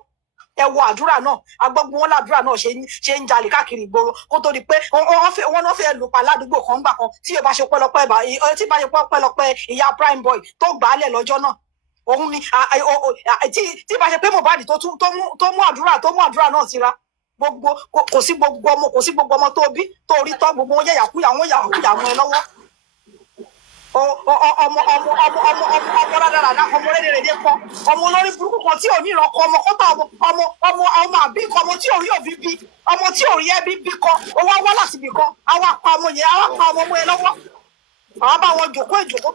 ẹ wo àdúrà náà agbọ́gbọ́n wọn làdúrà náà ṣe ń jalè káàkiri ìgboro kó tó di pé wọ́n náà fẹ́ lù pa ládùúgbò kan gbà kan tí ìbá ṣe pẹ́lọpẹ́ ìyá prime boy tó gbà á lẹ̀ lọ́jọ́ náà òun ni tí ìbá ṣe pé Mohbad tó mú àdúrà náà síra gbogbo kò sí gbogbo ọmọ tó bí tó rí tọ́ gbogbo wọn yẹ yàkúyà mọ́ ẹ lọ́wọ́ ọmọ rádaràdà ọmọ rédèrèdè kan ọmọ olórí burúkú kan tí ò ní ìrànkọ ọmọ kọ́tà ọmọ àbí kan ọmọ tí ò rí òbí bí ọmọ tí ò rí ẹbí bí kan owó wá láti bì kan àwọn apá ọmọ yẹn àwọn apá ọmọ yẹn lọ́wọ́ àwọn bá wọn jòkó ìjòkó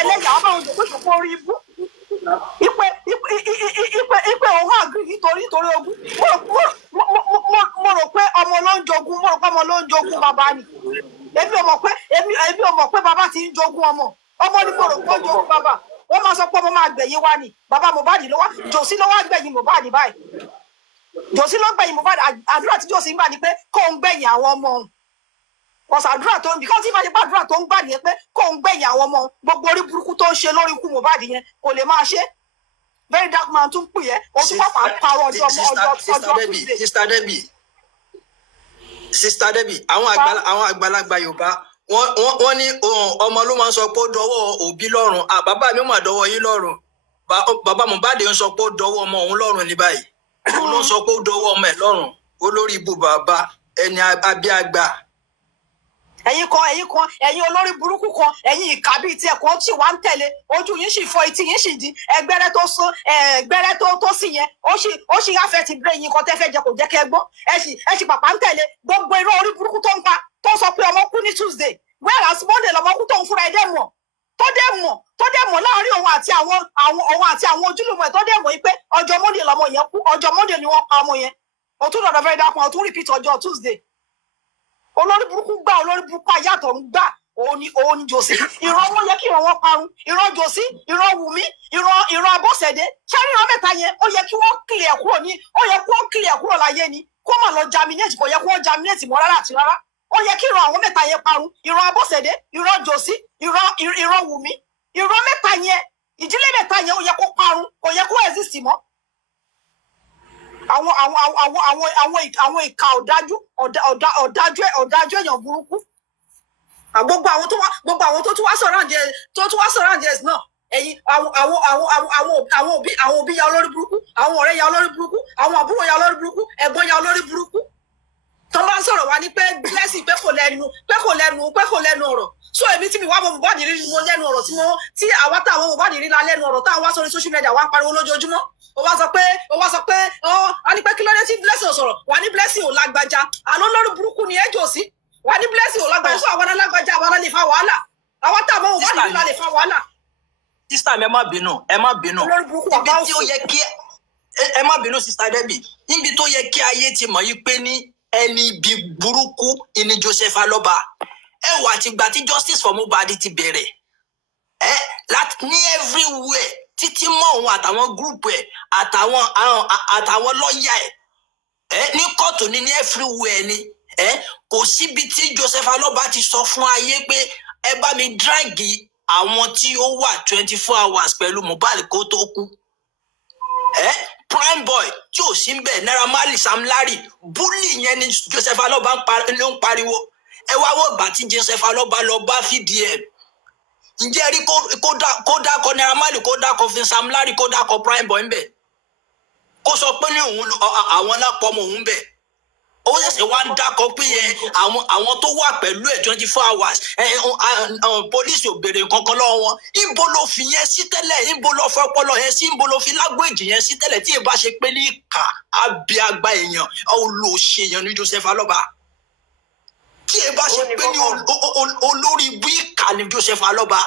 ẹlẹ́yà àwọn bá wọn jòkó orí ibú ipe òun àgbì nítorí ogun mo rò pé ọmọ ló ń jogún bàbá ni èmi ò mọ̀ pé bàbá ti ń jogún ọmọ ni mo rò pé ó jogún bàbá wọ́n máa sọ pé ọmọ máa gbẹ̀yìn wá ni bàbá Mohbad ló wá jòsí ló wá gbẹ̀yìn Mohbad báyìí jòsí ló gbẹ̀yìn Mohbad àdúrà tí jòsí ń gbà ni pé kó ń gbẹ̀yìn àwọn ọmọ òun ọ̀sà àdúrà tó ń bí kọ́ńtì máa ṣe pé àdúrà tó ń gbà nìyẹn pé kó ń gbẹ̀yìn àwọn ọmọ gbogbo orí burúkú tó ń ṣe lórí ikú Mohbad yẹn kò lè máa ṣe very dark man tún pè yẹ o tún pàpà parọ́ ọjọ́ Sister Debbie àwọn àgbàlagbà Yorùbá wọ́n ní ọmọ ló máa ń sọ pé ó dọwọ́ òbí lọ́rùn bàbá mi mà dọwọ́ yín lọ́rùn bàbá Mohbad ń sọ pé ó dọwọ́ ọmọ òun lọ́rùn ní báyìí òun ló ń sọ pé ó dọwọ́ ọmọ ẹ̀ lọ́rùn olórí ibú bàbá ẹni abíàgbà. ẹ̀yin olórí burúkú kan ẹ̀yin ìkà bíi tiẹ̀ kan tí wàá ń tẹ̀lé ojú yín sì fọ́ etí yín sì di ẹgbẹ́rẹ́ tó sún ẹgbẹ́rẹ́ tó sì yẹn ó sì ráfẹ́ ti bẹ́ẹ̀ yín kan tẹ́ fẹ́ jẹ kò jẹ́ kẹ́ gbọ́ ẹ sì pàpà ń tẹ̀lé gbogbo irọ́ orí burúkú tó ń pa tó sọ pé ọmọ kú ní Tuesday whereas Monday lọmọ kú tó ń fúnra ẹ dẹ́ mọ̀ tó dẹ̀ mọ̀ láàrin òun àti àwọn ojúlùmọ̀ ẹ̀ tó dẹ̀ mọ̀ pé ọjọ́ Monday lọmọ yẹn kú ọjọ́ Monday ni wọ́n pa ọmọ yẹn òtún lọ́dọ̀ fẹ́ dákun òtún repeat ọjọ́ Tuesday olórí burúkú gbà olórí burúkú ayàtọ̀ ń gbà òun ni jòsí ìran wọn yẹ kí ìran wọn parun ìran jòsí ìran wùmí ìran abọ́sẹ̀dé sẹ́rí ìran mẹ́ta yẹn ó yẹ kí wọ́n clear kúrò láyé ni kó mà lọ germinate kò yẹ kó wọ́n germinate mọ́ rárá àti rárá ó yẹ kí ìran àwọn mẹ́ta yẹn parun ìran abọ́sẹ̀dé ìran jòsí ìran wùmí ìran mẹ́ta yẹn ìdílé mẹ́ta yẹn ó yẹ kó parun kò yẹ kó exist mọ́ àwọn ìka ọ̀dájú èèyàn burúkú gbogbo àwọn tó tún wá sọ̀rọ̀ àǹjẹ́ náà ẹ̀yin àwọn òbí ya olórí burúkú àwọn ọ̀rẹ́ ya olórí burúkú àwọn àbúrò ya olórí burúkú ẹ̀gbọ́n ya olórí burúkú tó bá ń sọ̀rọ̀ wá ní pé blessing pé kò lẹ́nu ọ̀rọ̀ so èmi tí mi wá mọ Mohbad rí mo lẹ́nu ọ̀rọ̀ tí àwa táwọn Mohbad rí la lẹ́nu ọ̀rọ̀ táwọn wá sórí social media wá pariwo lójoojúmọ́ ó wá sọ pé a ní pé kí ló dé tí blessing ò sọ̀rọ̀ wà ní blessing ò lágbájá àlọ́ lórí burúkú ni ẹjọ́ sí wà ní blessing ò lágbájá sọ àwọn alágbájá àwọn lè fa wàhálà àwọn táwọn Mohbad rí la lè fa wàhálà. Sísá mi ẹ má bínú ibi tí ó yẹ kí ẹ má bínú Sister Debbie níbi tó yẹ kí ayé ti mọ̀ yí pé ní ẹni ibi burúkú ìní Joseph Aloba ẹ wà àtìgbà tí justice for Mohbad ti bẹ̀rẹ̀ ní everywhere títí mọ́ òun àtàwọn gúrùpù ẹ̀ àtàwọn lọ́ọ̀yà ẹ̀ ní kóòtù ní everywhere ni kò síbi tí Joseph Aloba ti sọ fún ayé pé ẹ bá mi dráàgì àwọn tí ó wà 24 hours pẹ̀lú Mohbad kó tó kú prime boy tí ò sí bẹ́ẹ̀ Naira Marley Sam Larry bully yẹn ni Joseph Aloba ló ń pariwo ẹ wá wọ ìgbà tí Joseph Aloba lọ bá VDM ǹjẹ́ rí kó dákọ̀ Naira Marley kó dákọ̀ Sam Larry kó dákọ̀ prime boy ń bẹ̀ kó sọ pé ní òun àwọn lápọ̀ ọmọ òun bẹ̀ ó ṣẹ̀ṣẹ̀ wá ń dákọ̀ pé àwọn tó wà pẹ̀lú ẹ̀ 24 hours pólísì ò béèrè kankan lọ́wọ́ wọn ibo ló fi yẹn sí tẹ́lẹ̀ ibo ló fẹ́ ọpọlọ yẹn sí ibo ló fi lágbèjì yẹn sí tẹ́lẹ̀ tí ì bá ṣe pé ní ìkà abíagbá èèyàn olóṣèyàn ní Joseph Aloba tí ì bá ṣe pé ní olórí ibú ìkà ní Joseph Aloba.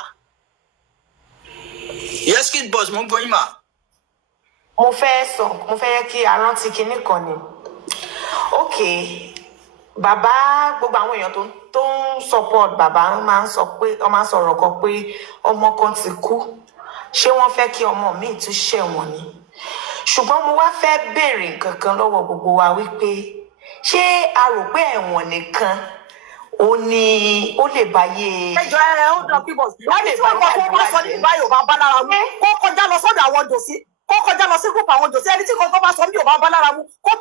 Yes kid boss mo ń gbọ́ yín mà. mo fẹ́ yẹ kí a rántí kinní kan ni ok bàbá gbogbo àwọn èèyàn tó ń support bàbá máa ń sọ̀rọ̀ kan pé ọmọ kan ti kú ṣé wọ́n fẹ́ kí ọmọ míì tún ṣẹ̀wọ̀n ni ṣùgbọ́n mo wá fẹ́ béèrè nǹkan kan lọ́wọ́ gbogbo wa wípé ṣé a rò pé ẹ̀wọ̀n nìkan ó lè báyé. ẹjọ́ ó dọ̀ pípọ̀ láti tí wọ́n kọ́ tó bá sọ ní ìbáyọ̀ bá bá lára mú kó kọjá lọ sọ́dọ̀ àwọn jòsí kó kọjá lọ sí gúrùpù àwọn jòsí ẹni tí kan tó bá sọ ní ìbá bá lára mú kó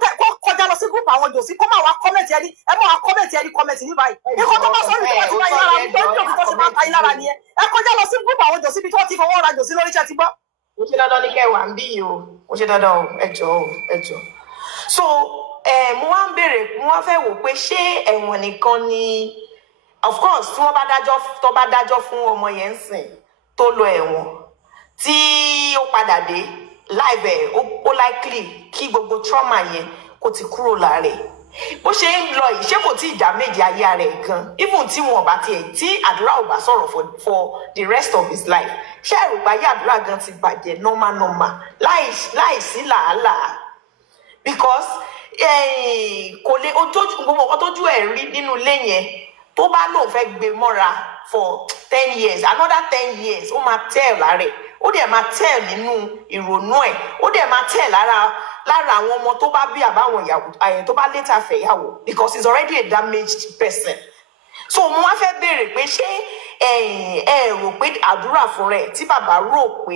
kọjá lọ sí gúrùpù àwọn jòsí kó máa wá kọ́mẹ̀tì ẹni ẹ máa wá kọ́mẹ̀tì ní báyìí ikọ̀ tó bá sọ ní ìbá tí wọ́n yára mú tó ń jòkó tó ṣe máa ta yín lára nìyẹn ẹ kọjá lọ sí gúrùpù àwọn jòsí bí tí wọ́n ti fọwọ́ ra jòsí lórí iṣẹ́ ti gbọ́. ó ṣe dandan ní kẹwàá ń bí yìí o ó ṣe dandan o ẹjọ́ so mo wá ń béèrè mo wá fẹ́ wò pé ṣé ẹ̀wọ̀n nìkan ni of course tí wọ́n bá dájọ́ fún ọmọ yẹn ń sìn tó lọ ẹ̀wọ̀n tí ó padà dé live ẹ̀ ó likely kí gbogbo trauma yẹn kó ti kúrò lára ẹ̀ bó ṣe ń lọ yìí ṣé kò tí ì dá méjì ayé ara ẹ̀ gan even tí wọn bá tiẹ̀ tí àdúrà ò bá sọ̀rọ̀ for the rest of his life ṣé ẹ̀rù payé àdúrà gan ti bàjẹ́ normal láì sí làálàá because kò lè gbogbo nǹkan tójú ẹ̀ rí nínú ilé yẹn tó bá lóun fẹ́ gbé mọ́ra for 10 years another 10 years ó máa tẹ̀ lára ẹ̀ ó dẹ̀ máa tẹ̀ nínú ìrònú ẹ̀ ó dẹ̀ máa tẹ̀ lára àwọn ọmọ tó bá bí àbáwọn ìyàwó tó bá later fẹ̀yàwó because he's already a damaged person so mo wá fẹ́ béèrè pé ṣé ẹ rò pé àdúrà fún rẹ̀ tí bàbá rò pé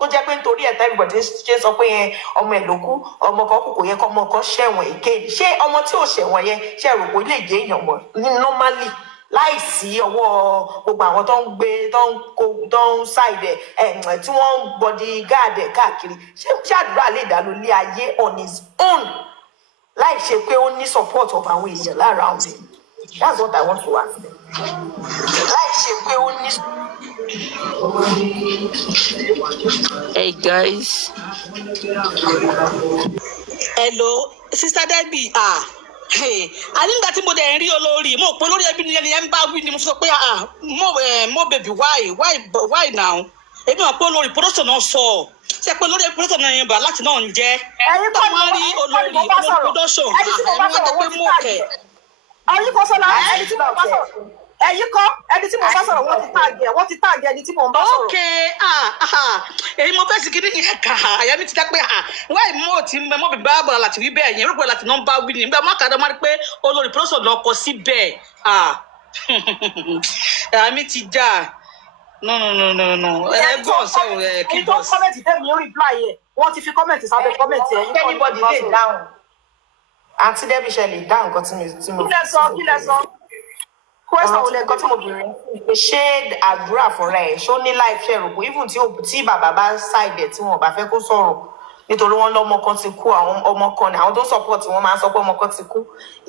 tó jẹ́ pé nítorí ẹ̀ everybody ṣe sọ pé ọmọ ẹ̀ ló kú ọmọ kan kù kò yẹ kó ọmọ kan ṣẹ̀wọ̀n èké ṣé ọmọ tí ò ṣẹ̀wọ̀n yẹn ṣe rò pé lè jẹ́ èèyàn mọ́ normally láìsí ọwọ́ gbogbo àwọn tó ń gbé tó ń ṣàìdẹ̀ tí wọ́n ń bodyguard ẹ̀ káàkiri ṣé àdúrà lè dá lórí ayé on his own láì ṣe pé ó ní support of àwọn èèyàn lára him that's what I want to ask them láì ṣe pé ó ní. Hey guys. Hello, Sister Debbie. Nígbà tí mo dẹ̀ ń rí olórí mo pé olórí ẹbí nìyẹn ń bá wí ni mo sọ pé mo baby why now èmi ò pé olórí production náà sọ ṣe pé olórí production náà yẹn bá láti náà ń jẹ́ táwọn rí olórí production àwọn tó pé mú kẹ̀. ẹ̀yin kọ́ sọ́la ẹni tí mo bá sọ̀rọ̀ ẹ̀yin kọ́ ẹni tí mo bá sọ̀rọ̀ wọ́n ti tààgì ẹni tí mo bá sọ̀rọ̀. ok èyí mo fẹ́ sí kí ni yẹn kà àyà mi ti dá pé wáì mo ti mọ bíbá àbọ̀ láti wí bẹ́ẹ̀ yẹn rúbọ̀ láti náà bá wí ni nígbà má kàdá má rí pé olórí production náà kọ sí bẹ́ẹ̀ àyà mi ti já no ẹ gbọ́ sọ̀rọ̀ kí bọ́ sí. kọ́mẹ̀tì tẹ́mi ń reply yẹ wọ́n ti fi kọ́mẹ̀tì sábẹ́ kọ́mẹ̀tì ẹ̀yin kọ́ ní anybody lè dáhùn àǹtí Debbie ṣe lè dáhùn nǹkan tí mo. kí lẹ sọ. question wo lẹ́kọ́ tí mo bèrè pé ṣé àdúrà fúnra ẹ̀ ṣó ní life share rò pé even tí bàbá bá ṣàìdẹ̀ tí wọn ò bá fẹ́ kó sọ̀rọ̀ nítorí wọn lọ́mọ kan ti kú àwọn ọmọ kan ní àwọn tó support wọn máa ń sọ pé ọmọ kan ti kú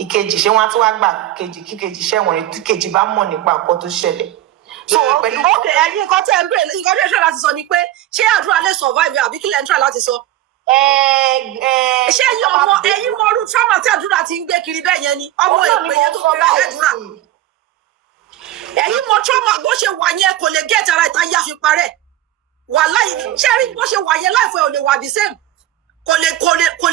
ìkejì ṣé wọn á tún wá gbà kejì kíkejì ṣẹ̀wọ̀n tí kejì bá mọ̀ nípa àkọ́ tó ṣẹlẹ̀. so pẹ̀lú ẹ̀yin nǹkan tẹ́ ń bèrè nǹkan tó ń ṣe láti sọ ni pé ṣé àdúrà lè survive àbí kí lẹ́ ń try láti sọ. ṣé ẹ̀yin mọ ọdún trauma tí àdúrà ti ń gbé kiri bẹ́ẹ̀ yẹn ni ọmọ ìpè yẹn tó fi rẹ̀ àdúrà ẹ̀yin mọ trauma bó ṣe wà yẹn kò lè get ara ìta yá fi parẹ́ wàláhì ṣé rí bó ṣe wà yẹn láìfọ ẹ ò lè wà the same kò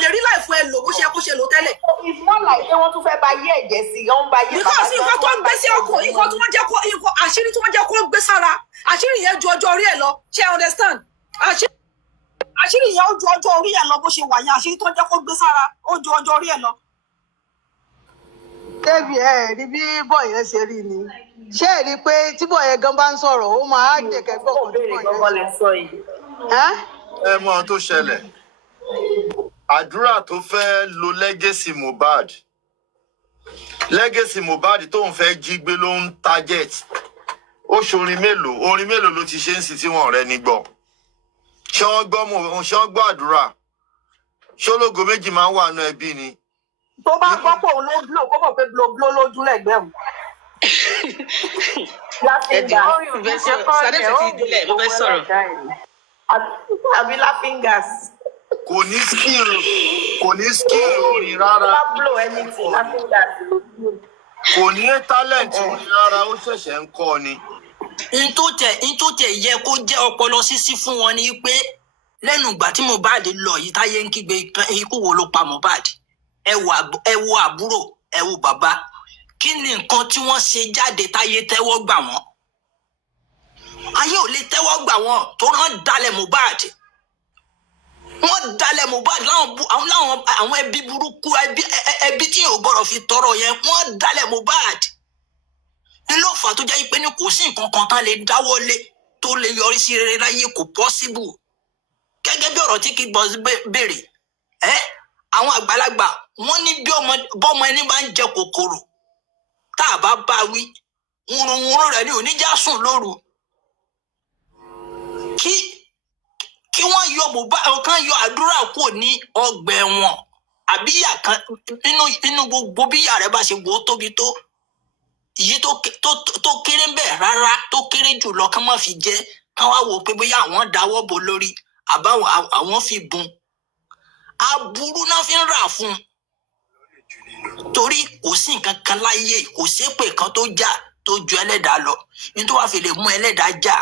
lè rí láìfọ ẹ lò bó ṣe kó ṣe lò tẹ́lẹ̀. it's not like pé wọ́n tún fẹ́ ba yé ẹ̀jẹ̀ sí i wọ́n ba yé bàbá because nǹkan tó ń gbé sí ọkọ̀ nǹkan tí wọ́n jẹ́ kó àṣírí tí wọ́n jẹ́ kó gbé sára àṣírí yẹn ju ọjọ́ orí ẹ̀ lọ ṣé ẹ understand àṣírí yẹn ó ju ọjọ́ orí ẹ̀ lọ bó ṣe wà yẹn àṣírí tó jẹ́ kó gbé sára ó ju ọjọ́ orí ẹ̀ lọ. débi rí bí bọ́ọ̀ yẹn ṣe rí ni ṣé ẹ rí i pé tí bọ́ọ̀ yẹn gan bá ń sọ̀rọ̀ ó máa jẹ́ kẹ́gbọ́n kan tí bọ́ọ̀ yẹn sọ. ẹ mọ ohun tó ṣẹlẹ̀ àdúrà tó fẹ́ lo legacy Mohbad tóun fẹ́ jí gbé ló ń target ó ṣorin mélòó ló ti ṣe ń sì tí wọ́n rẹ́ ní gbọ́ ṣé wọ́n gbọ́ àdúrà ṣólógo méjì máa ń wà nù ẹbí ni. tó bá gbọ́ pé òun ló blow kó mọ̀ pé blow lójú lẹ́gbẹ̀ẹ́ òun. àbí laughing gas. kò ní skill orin rárá kò ní talent orin rárá ó ṣẹ̀ṣẹ̀ ń kọ́ ni. n tó tẹ yẹ kó jẹ́ ọpọlọ sísí fún wọn ni pé lẹ́nu ìgbà tí Mohbad lọ yìí táyé ń kígbe ikú wo ló pa Mohbad ẹ wo àbúrò ẹ wo bàbá kí ni nǹkan tí wọ́n ṣe jáde táyé tẹ́wọ́ gbà wọ́n ayé ò lè tẹ́wọ́ gbà wọ́n tó rán dalẹ̀ Mohbad wọ́n dalẹ̀ Mohbad àwọn ẹbí burúkú ẹbí tí yóò gbọ́dọ̀ fi tọrọ yẹn wọ́n dalẹ̀ Mohbad ní ló fà tó jẹ́ pé ní kò sí nǹkan kan tán lè dáwọ́lé tó lè yọrí sí rere láyé kò possible gẹ́gẹ́ bí ọ̀rọ̀ tí kì í béèrè àwọn àgbàlagbà wọ́n ní bí bọ́mọ ẹni bá ń jẹ kòkòrò tá a bá bá wí wúrúwúrú rẹ̀ ní oníjà sùn lóru kí wọ́n yọ Mohbad kan yọ àdúrà kò ní ọgbà ẹ̀wọ̀n àbí ìyà kan nínú gbogbo bí ìyà rẹ̀ bá ṣe wò ó tóbi tó èyí tó kéré ń bẹ̀ rárá tó kéré jù lọ kán má fi jẹ́ kán wá wò pé bóyá àwọn dáwọ́ bò lórí àbáwọn àwọn fi bùn aburú náà fi ń rà fún un torí kò sí nǹkan kan láyé kò sépè kan tó jà tó ju ẹlẹ́dàá lọ nítorí wàá fi lè mú ẹlẹ́dàá jà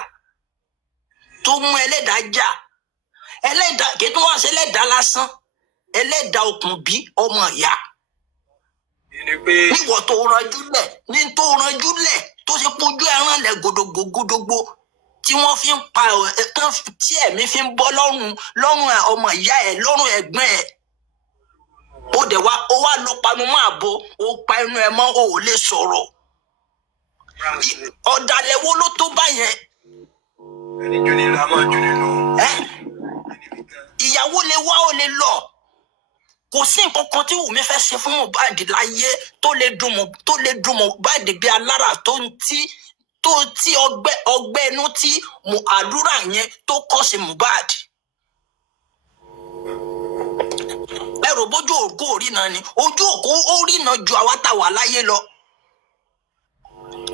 tó mú ẹlẹ́dàá jà ẹlẹ́dàá kí tó wá sí ẹlẹ́dàá lásán ẹlẹ́dàá okùn bí ọmọ ìyá níwọ̀ tó ranjú lẹ̀ ní tó ranjú lẹ̀ tó ṣe pójú ẹran lẹ̀ gòdògbò tí wọ́n fi ń pa ẹ̀kan tí ẹ̀mí fi ń bọ́ lọ́rùn ọmọ ìyá ẹ̀ lọ́rùn ẹ̀gbọ́n ẹ̀ ó dẹ̀ wá ó wá ló panu mọ́ àbò ó pa inú ẹ̀ mọ́ ó ò lè sọ̀rọ̀ ọ̀dàlẹ̀ wo ló tó báyẹn ìyàwó lè wá ó lè lọ kò sí nǹkan kan tí Wùmí fẹ́ ṣe fún Mohbad láyé tó lè dùn Mohbad bí alára tó tí ọgbẹ́ inú tí àdúrà yẹn tó kọ́ sí Mohbad. ẹrù bójú òkú òrìnà ni ojú òkú òrìnà ju àwa tá wà láyé lọ.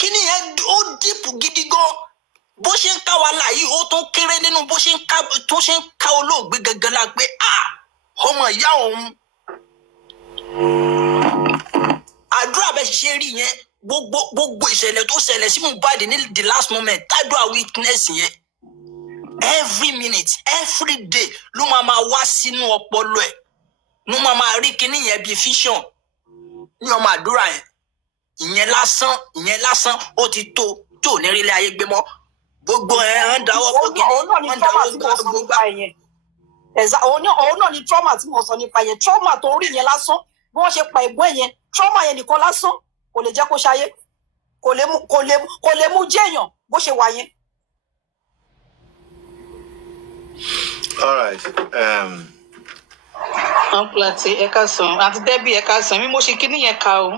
kí ni yẹn ó dìpù gidi gan bó ṣe ń ká wa láyé ó tún kéré nínú bó ṣe ń ká olóògbé gangan la pé ọmọ ìyá òun. àdúrà bẹ́ẹ̀ ṣe rí yẹn gbogbo ìṣẹ̀lẹ̀ tó ṣẹlẹ̀ sí Mohbad ní the last moment tádùá witness yẹn every minute every day ló máa wá sínú ọpọlọ ẹ̀ ló máa rí kíní yẹn bíi vision ní ọmọ àdúrà yẹn ìyẹn lásán ó ti tó ní rílé ayé gbé mọ́ gbogbo ẹ̀ ń dáwọ́ gbogbo òun náà ni trauma tí mo sọ nípa yẹn trauma tó rí yẹn lásán bí wọ́n ṣe pa ẹ̀gbọ́n yẹn trauma yẹn nìkan lásán kò lè jẹ́ kó ṣayé kò lè mú jẹ́yàn bó ṣe wà yẹn. all right. uncle àti ẹ̀ka sàn àti Debbie ẹ̀ka sàn mi mo ṣe kíní yẹn ka o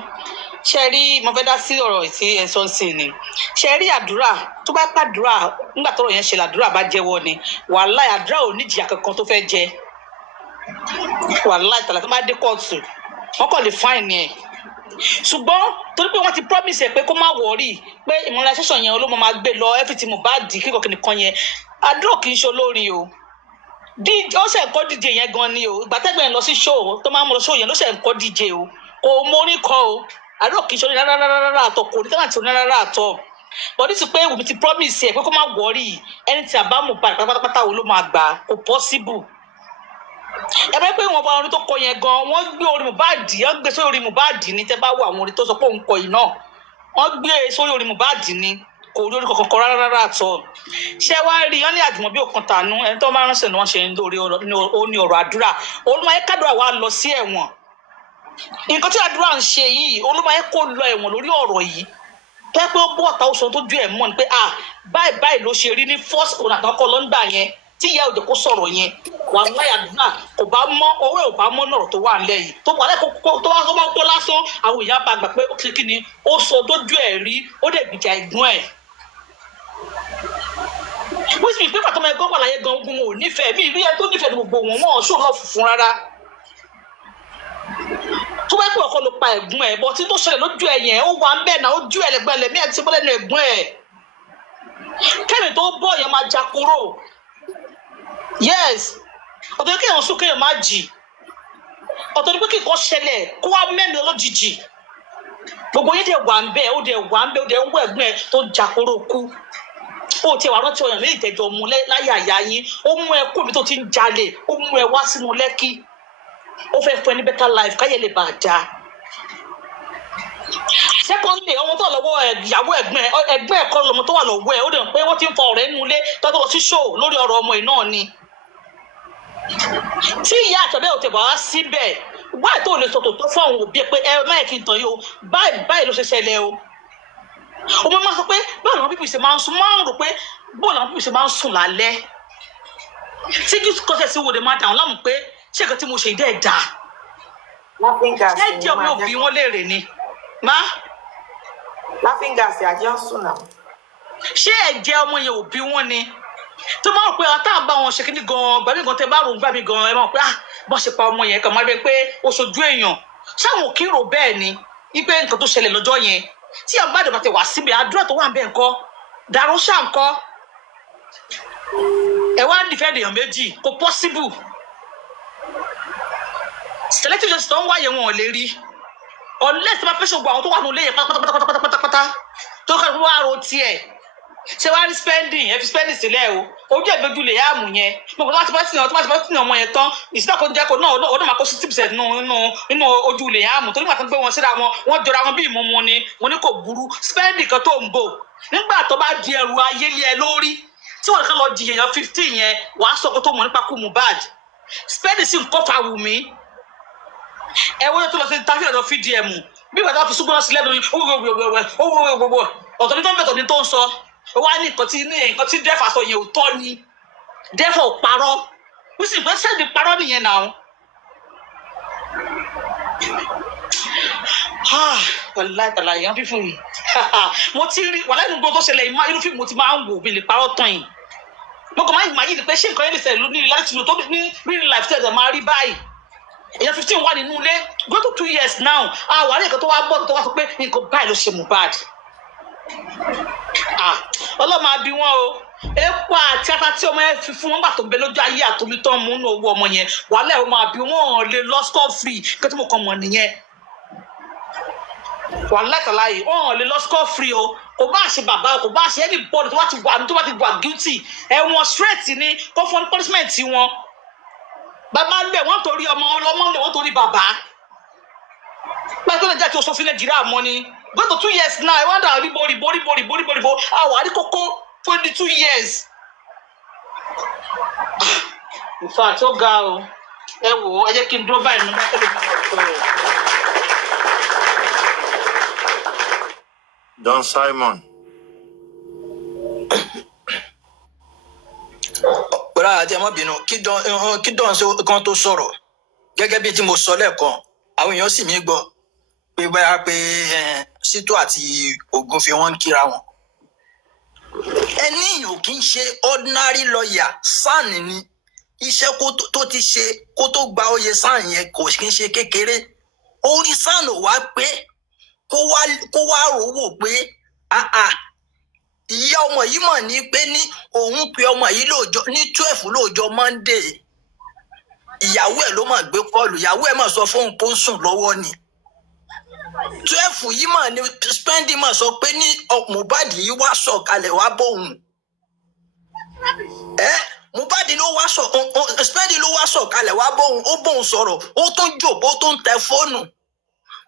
ṣe rí mo fẹ́ dá sí ọ̀rọ̀ tí ẹ sọ sí ni ṣe rí àdúrà tó bá pàdúrà nígbà tọ́rọ̀ yẹn ṣe làdúrà bá jẹ́wọ́ ni wàláì àdúrà ò ní ìjìyà kankan tó fẹ́ jẹ wàláì tàlà tó bá dé kóòtù wọ́n kàn lè fáìn ẹ̀ ṣùgbọ́n torí pé wọ́n ti promise ẹ̀ pé kó má wọ̀ọ́rì pé immunization yẹn ló máa gbé lọ everything Mohbad kíkọ́ kìnìkan yẹn àdúrà kì í ṣe olórin o ó ṣe ń kọ́ DJ yẹn gan ni o ìgbà tẹ́gbẹ̀ẹ́ lọ sí show tó máa ń mú lọ show yẹn ló ṣe ń kọ́ DJ o kò mórí kọ o àdúrà kì í ṣe olórin rárá àtọ̀ kò ní tẹ́lá ti oní rárá àtọ̀ bọ́dí ti pé Wùmí ti promise ẹ̀ pé kó má wọ̀ọ́rì ẹni tí àbá Mohbad pátápátá wo ló máa gbà kò possible ẹ bá pé wọn bá orin tó kọ yẹn gan wọn gbé orin Mohbad wọn gbé sórí orin Mohbad ní tẹ́ bá wo àwọn orin tó sọ pé òun kọ yìí náà wọn gbé sórí orin Mohbad ní kò rí orin kankan kọ rárá àtọ̀ ṣé wàá rí wọn ní Àjùmọ̀bí òkan tànú ẹni tó máa ránṣẹ́ ni wọn ṣe ń lórí ọ̀rọ̀ àdúrà olùmọye kádùrà wa lọ sí ẹ̀wọ̀n nǹkan tí àdúrà ń ṣe yìí olùmọye kò lọ ẹ̀wọ̀n lórí ọ̀rọ̀ yìí pé ó bọ́ ọ̀tá oṣù tó ju ẹ̀ mọ́ ni pé báyìí ló ṣe rí ní first one àtàkọ́ lọ́ńdà yẹn tí ìyá òjò kó sọ̀rọ̀ yẹn wà láyà àdúrà kò bá mọ́ owó ẹ̀ ò bá mọ́ náà tó wà nílẹ̀ yìí tó wà lẹ́kọ̀ọ́ tó wá tó bá tó lásán àwọn èèyàn bá gbà pé ó kí ni ó sọ dójú ẹ̀ rí ó dẹ̀ gbìjà ẹ̀gbọ́n ẹ̀. wíṣí mi pé pàtó ọmọ ẹgbẹ́ wà láyé gan ogun ò nífẹ̀ẹ́ bí ìrí ẹ tó nífẹ̀ẹ́ gbogbo wọn ṣó lọ fùfún rárá. tó bá pè ọkọ ló pa ẹ̀gbọ́n ẹ̀ bọ́ tí tó ṣẹlẹ̀ lójú ẹ̀ yẹn ó wà ń bẹ̀ náà ó ju ẹ̀lẹ́gbẹ́ ẹ̀lẹ́mí ẹ̀ ti bọ́ lẹ́nu ẹ̀gbọ́n ẹ̀ kẹ́mi tó bọ́ yẹn máa já kúrò yes ọ̀tọ̀ ní kéèyàn sún kéèyàn má jì ọ̀tọ̀ ní pé kíkọ́ ṣẹlẹ̀ kó wá mẹ́rin lójijì gbogbo yín dẹ̀ wà ń bẹ̀ ó dẹ̀ ń wọ ẹ̀gbọ́n ẹ̀ tó jà kóró kú ó tiẹ̀ wà rántí ọyàn méjì tẹ̀jọ́ mu láyé àyà yín ó mú ẹ kó mi tó ti ń jalè ó mú ẹ wá sínú Lẹ́kì ó fẹ́ fún ẹ ní better life káyẹ̀ lè bà á já secondly ọmọ tó lọ́wọ́ ìyàwó ẹ̀gbọ́n ẹ̀ kọ́ lọ́mọ tó wà lọ́wọ́ ẹ̀ ó dẹ̀ pé wọ́n ti ń fa ọ̀rẹ́ nulẹ̀ tó lọ sí show lórí ọ̀rọ̀ ọmọ yìí náà ni tí ìyá àtọ̀bẹ́ ò tẹ̀ bá wá síbẹ̀ wáyé tó lè sọ tòótọ́ fún àwọn òbí ẹ pé ẹ má yẹ kí n tàn yìí o báyìí ló ṣe ṣẹlẹ̀ o ọmọ máa sọ pé báwo làwọn pípì ṣe máa ń sùn máa ń rò pé báwo làwọn pípì ṣe máa ń sùn lálẹ́ tí kí kọ́sẹ̀ sí wo lè máa dàrún láàmú pé ṣé nǹkan tí mo ṣe ìdẹ́ ẹ̀ dà ẹ jẹ́ ọmọ òbí wọn léèrè ni má. laughing gas àjẹ́ ń sùn náà. ṣé ẹ̀jẹ̀ ọmọ yẹn ò bí wọn ni tó máa ń pè ọ́ tá à ń bá wọn ṣe kíní gan-an gbàmí gan tẹ bá rò ń gbàmí gan-an ẹ máa pé bọ́n ṣe pa ọmọ yẹn kàn máa bẹ pé ó ṣojú èèyàn ṣáwọn ò kí rò bẹ́ẹ̀ ni wípé nǹkan tó ṣẹlẹ̀ lọ́jọ́ yẹn tí àwọn bàdàn bàtẹ wá síbi àdúrà tó wà ń bẹ ńkọ́ dàrúṣà ńkọ́ ẹ wá ń dìfẹ́ èèyàn méjì kò possible selective justice tó ń wáyé wọn ò lè rí unless tí wọ́n fẹ́ ṣògbọ́n àwọn tó wà ní ilé yẹn pátápátá tó kọ́ wá ro tiẹ̀ ṣé wàá rí spending ẹ fi spending sílẹ̀ o ojú ẹ̀ gbójú lè yáàmù yẹn mo kọ́ tó bá ti fẹ́ ọmọ yẹn tán ìsìlẹ̀ kó jẹ́ kó náà ó náà máa kó 60% nínú ojú lè yáàmù torí màá tó gbé wọn síra wọn jọra wọn bí ìmúmu ni mo ní kò burú spending kan tó ń bò nígbà tó bá di ẹrù ayé lé ẹ lórí tí wọn kàn lọ di èèyàn 15 yẹn wàá sọ pé tó mọ̀ nípa kú Mohbad spending sì ń kọ́ fa wù mí ẹ wọ́n tó lọ sí tàbí ọ̀dọ̀ fdm bí ìgbà tó fi ṣùgbọ́n sílẹ̀ lórí owó ọ̀tọ̀ ní tó ń bẹ̀tọ̀ ní tó ń sọ ó wá ní nǹkan tí dẹ́fà sọ yẹn ò tọ́ ni dẹ́fà ò parọ́ ó sì pé sẹ́ẹ̀dì parọ́ nìyẹn náà. wàlá ìtàlá yẹn fífún mi mo ti rí wàlá ìnú gbogbo tó ṣẹlẹ̀ inú fíìmù mo ti máa ń wò mí lè parọ́ tán yìí mo kàn máa ń yí ni pé ṣé nǹkan yẹn lè ṣẹlẹ̀ ní láti lò tó ní real life tẹ̀lé máa rí báyìí èèyàn 15 wà nínú ilé go to 2 years now àwọn àríyànkan tó wá bọ́ tó wá sọ pé nǹkan báyìí ló ṣe Mohbad ọlọ́mọ àbí wọn o epo àti ata tí ọmọ yẹn fi fún wọn gbà tó ń bẹ lójú ayé àtòmí tó ń mú nínú owó ọmọ yẹn wàhálà ọmọ àbí wọn lè lọ score free kí tí mo kàn mọ̀ nìyẹn wàhálà ìtàláyè wọn lè lọ score free o kò bá ṣe bàbá kò bá ṣe anybody tó bá ti wà guilty ẹ̀wọ̀n straight ni kó fún punishment wọn bàbá lè wọ́n torí ọmọ ọlọ́mọ lè wọ́n torí bàbá báyìí tó lè jẹ́ kí o sọ fún Nàìjíríà mọ́ ni go to 2 years now I wonder ríbo àwọn àríkókó for the 2 years. in fact ó ga o ẹ wò ó ẹ jẹ́ kí n dúró báyìí nígbà tó lè fi Don Simon. Bọ́lá àti ẹ̀mọ́ bínú kí dán sí kan tó sọ̀rọ̀ gẹ́gẹ́ bí tí mo sọ lẹ́ẹ̀kan àwọn èèyàn sì mí gbọ́ pé báyà pé Sítú àti Ògúnfẹ́ wọn ń kíra wọn. Ẹni yòó kì í ṣe ordinary lawyer SAN ni iṣẹ́ tó ti ṣe kó tó gba oyè SAN yẹn kò kì í ṣe kékeré orí SAN ò wá pé kó wá rò wò pé ìyá ọmọ yìí mọ̀ ní pé ní òun pe ọmọ yìí lóòjọ́ ní 12 lóòjọ́ Monday ìyàwó ẹ̀ ló mọ̀ gbé kọ́ọ̀lù ìyàwó ẹ̀ mọ̀ sọ fóun kó ń sùn lọ́wọ́ ni 12 yìí mọ̀ ní spending mọ̀ sọ pé ní Mohbad yìí wá sọ̀kalẹ̀ wá bóun Mohbad ló wá spending ló wá sọ̀kalẹ̀ wá bóun ó bóun sọ̀rọ̀ ó tún jòkó ó tún tẹ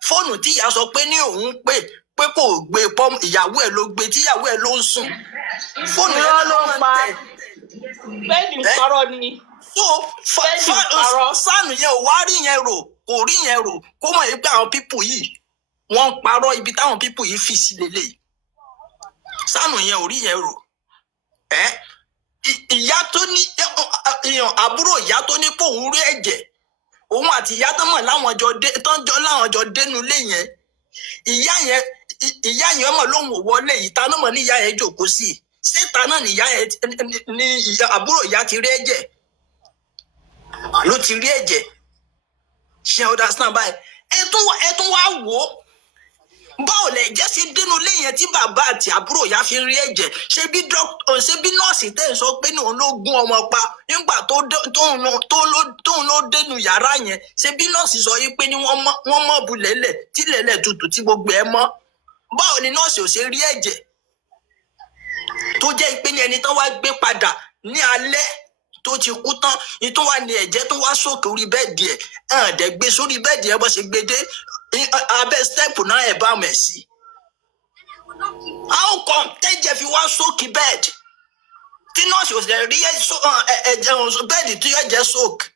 fóònù tí ìyá sọ pé ní òun pé kò gbé pọ́m ìyàwó ẹ̀ ló gbé tí ìyàwó ẹ̀ ló ń sùn fóònù ẹ̀ ló máa ń tẹ̀. bẹ́ẹ̀ni parọ́ ni. so SAN yẹn ò wá rí yẹn rò kò rí yẹn rò kó mọ̀ yìí pé àwọn pípù yìí wọ́n ń parọ́ ibi táwọn pípù yìí fi sí lélẹ̀ SAN yẹn ò rí yẹn rò ìyá tó ní àbúrò ìyá tó ní pé òun rí ẹ̀jẹ̀ òun àti ìyá tó mọ̀ láwọn jọ dénú lé yẹn ìyá yẹn mọ̀ lóhùn wọlé ìta náà mọ̀ ní ìyá yẹn jókòó sí ṣé ìta náà ní ìyá yẹn ní àbúrò ìyá ti rí ẹ̀jẹ̀ ló ti rí ẹ̀jẹ̀ ṣe understand báyìí ẹ tún wá wò ó báwo lẹ jẹ́ sí dénú lé yẹn tí bàbá àti àbúrò ìyá fi rí ẹ̀jẹ̀ ṣé bí nọ́ọ̀sì tẹ̀ ń sọ pé ní òun ló gún ọmọ pa nígbà tóun ló dénú yàrá yẹn ṣé bí nọ́ọ̀sì sọ yìí pé ní wọ́n mọ̀ bu lẹ́lẹ̀ tí lẹ́lẹ̀ tutù tí gbogbo ẹ mọ́ báwo ni nọ́ọ̀sì ò ṣe rí ẹ̀jẹ̀ tó jẹ́ pé ní ẹni tó wá gbé padà ní alẹ́ tó ti kú tán ìtún wá ní ẹ̀jẹ̀ tó wá sókè orí bẹ́ẹ̀dì ẹ̀ dẹ̀ gbé sórí bẹ́ẹ̀dì ẹ̀ bọ́ ṣe gbé dé abẹ́ step náà ẹ̀ bá mẹ̀ sí. how come tẹ́jẹ̀ fi wá sókè bẹ́ẹ̀dì tí nọ́ọ̀sì ò sì rí ẹ̀jẹ̀ bẹ́ẹ̀dì tí ẹ̀jẹ̀ sókè.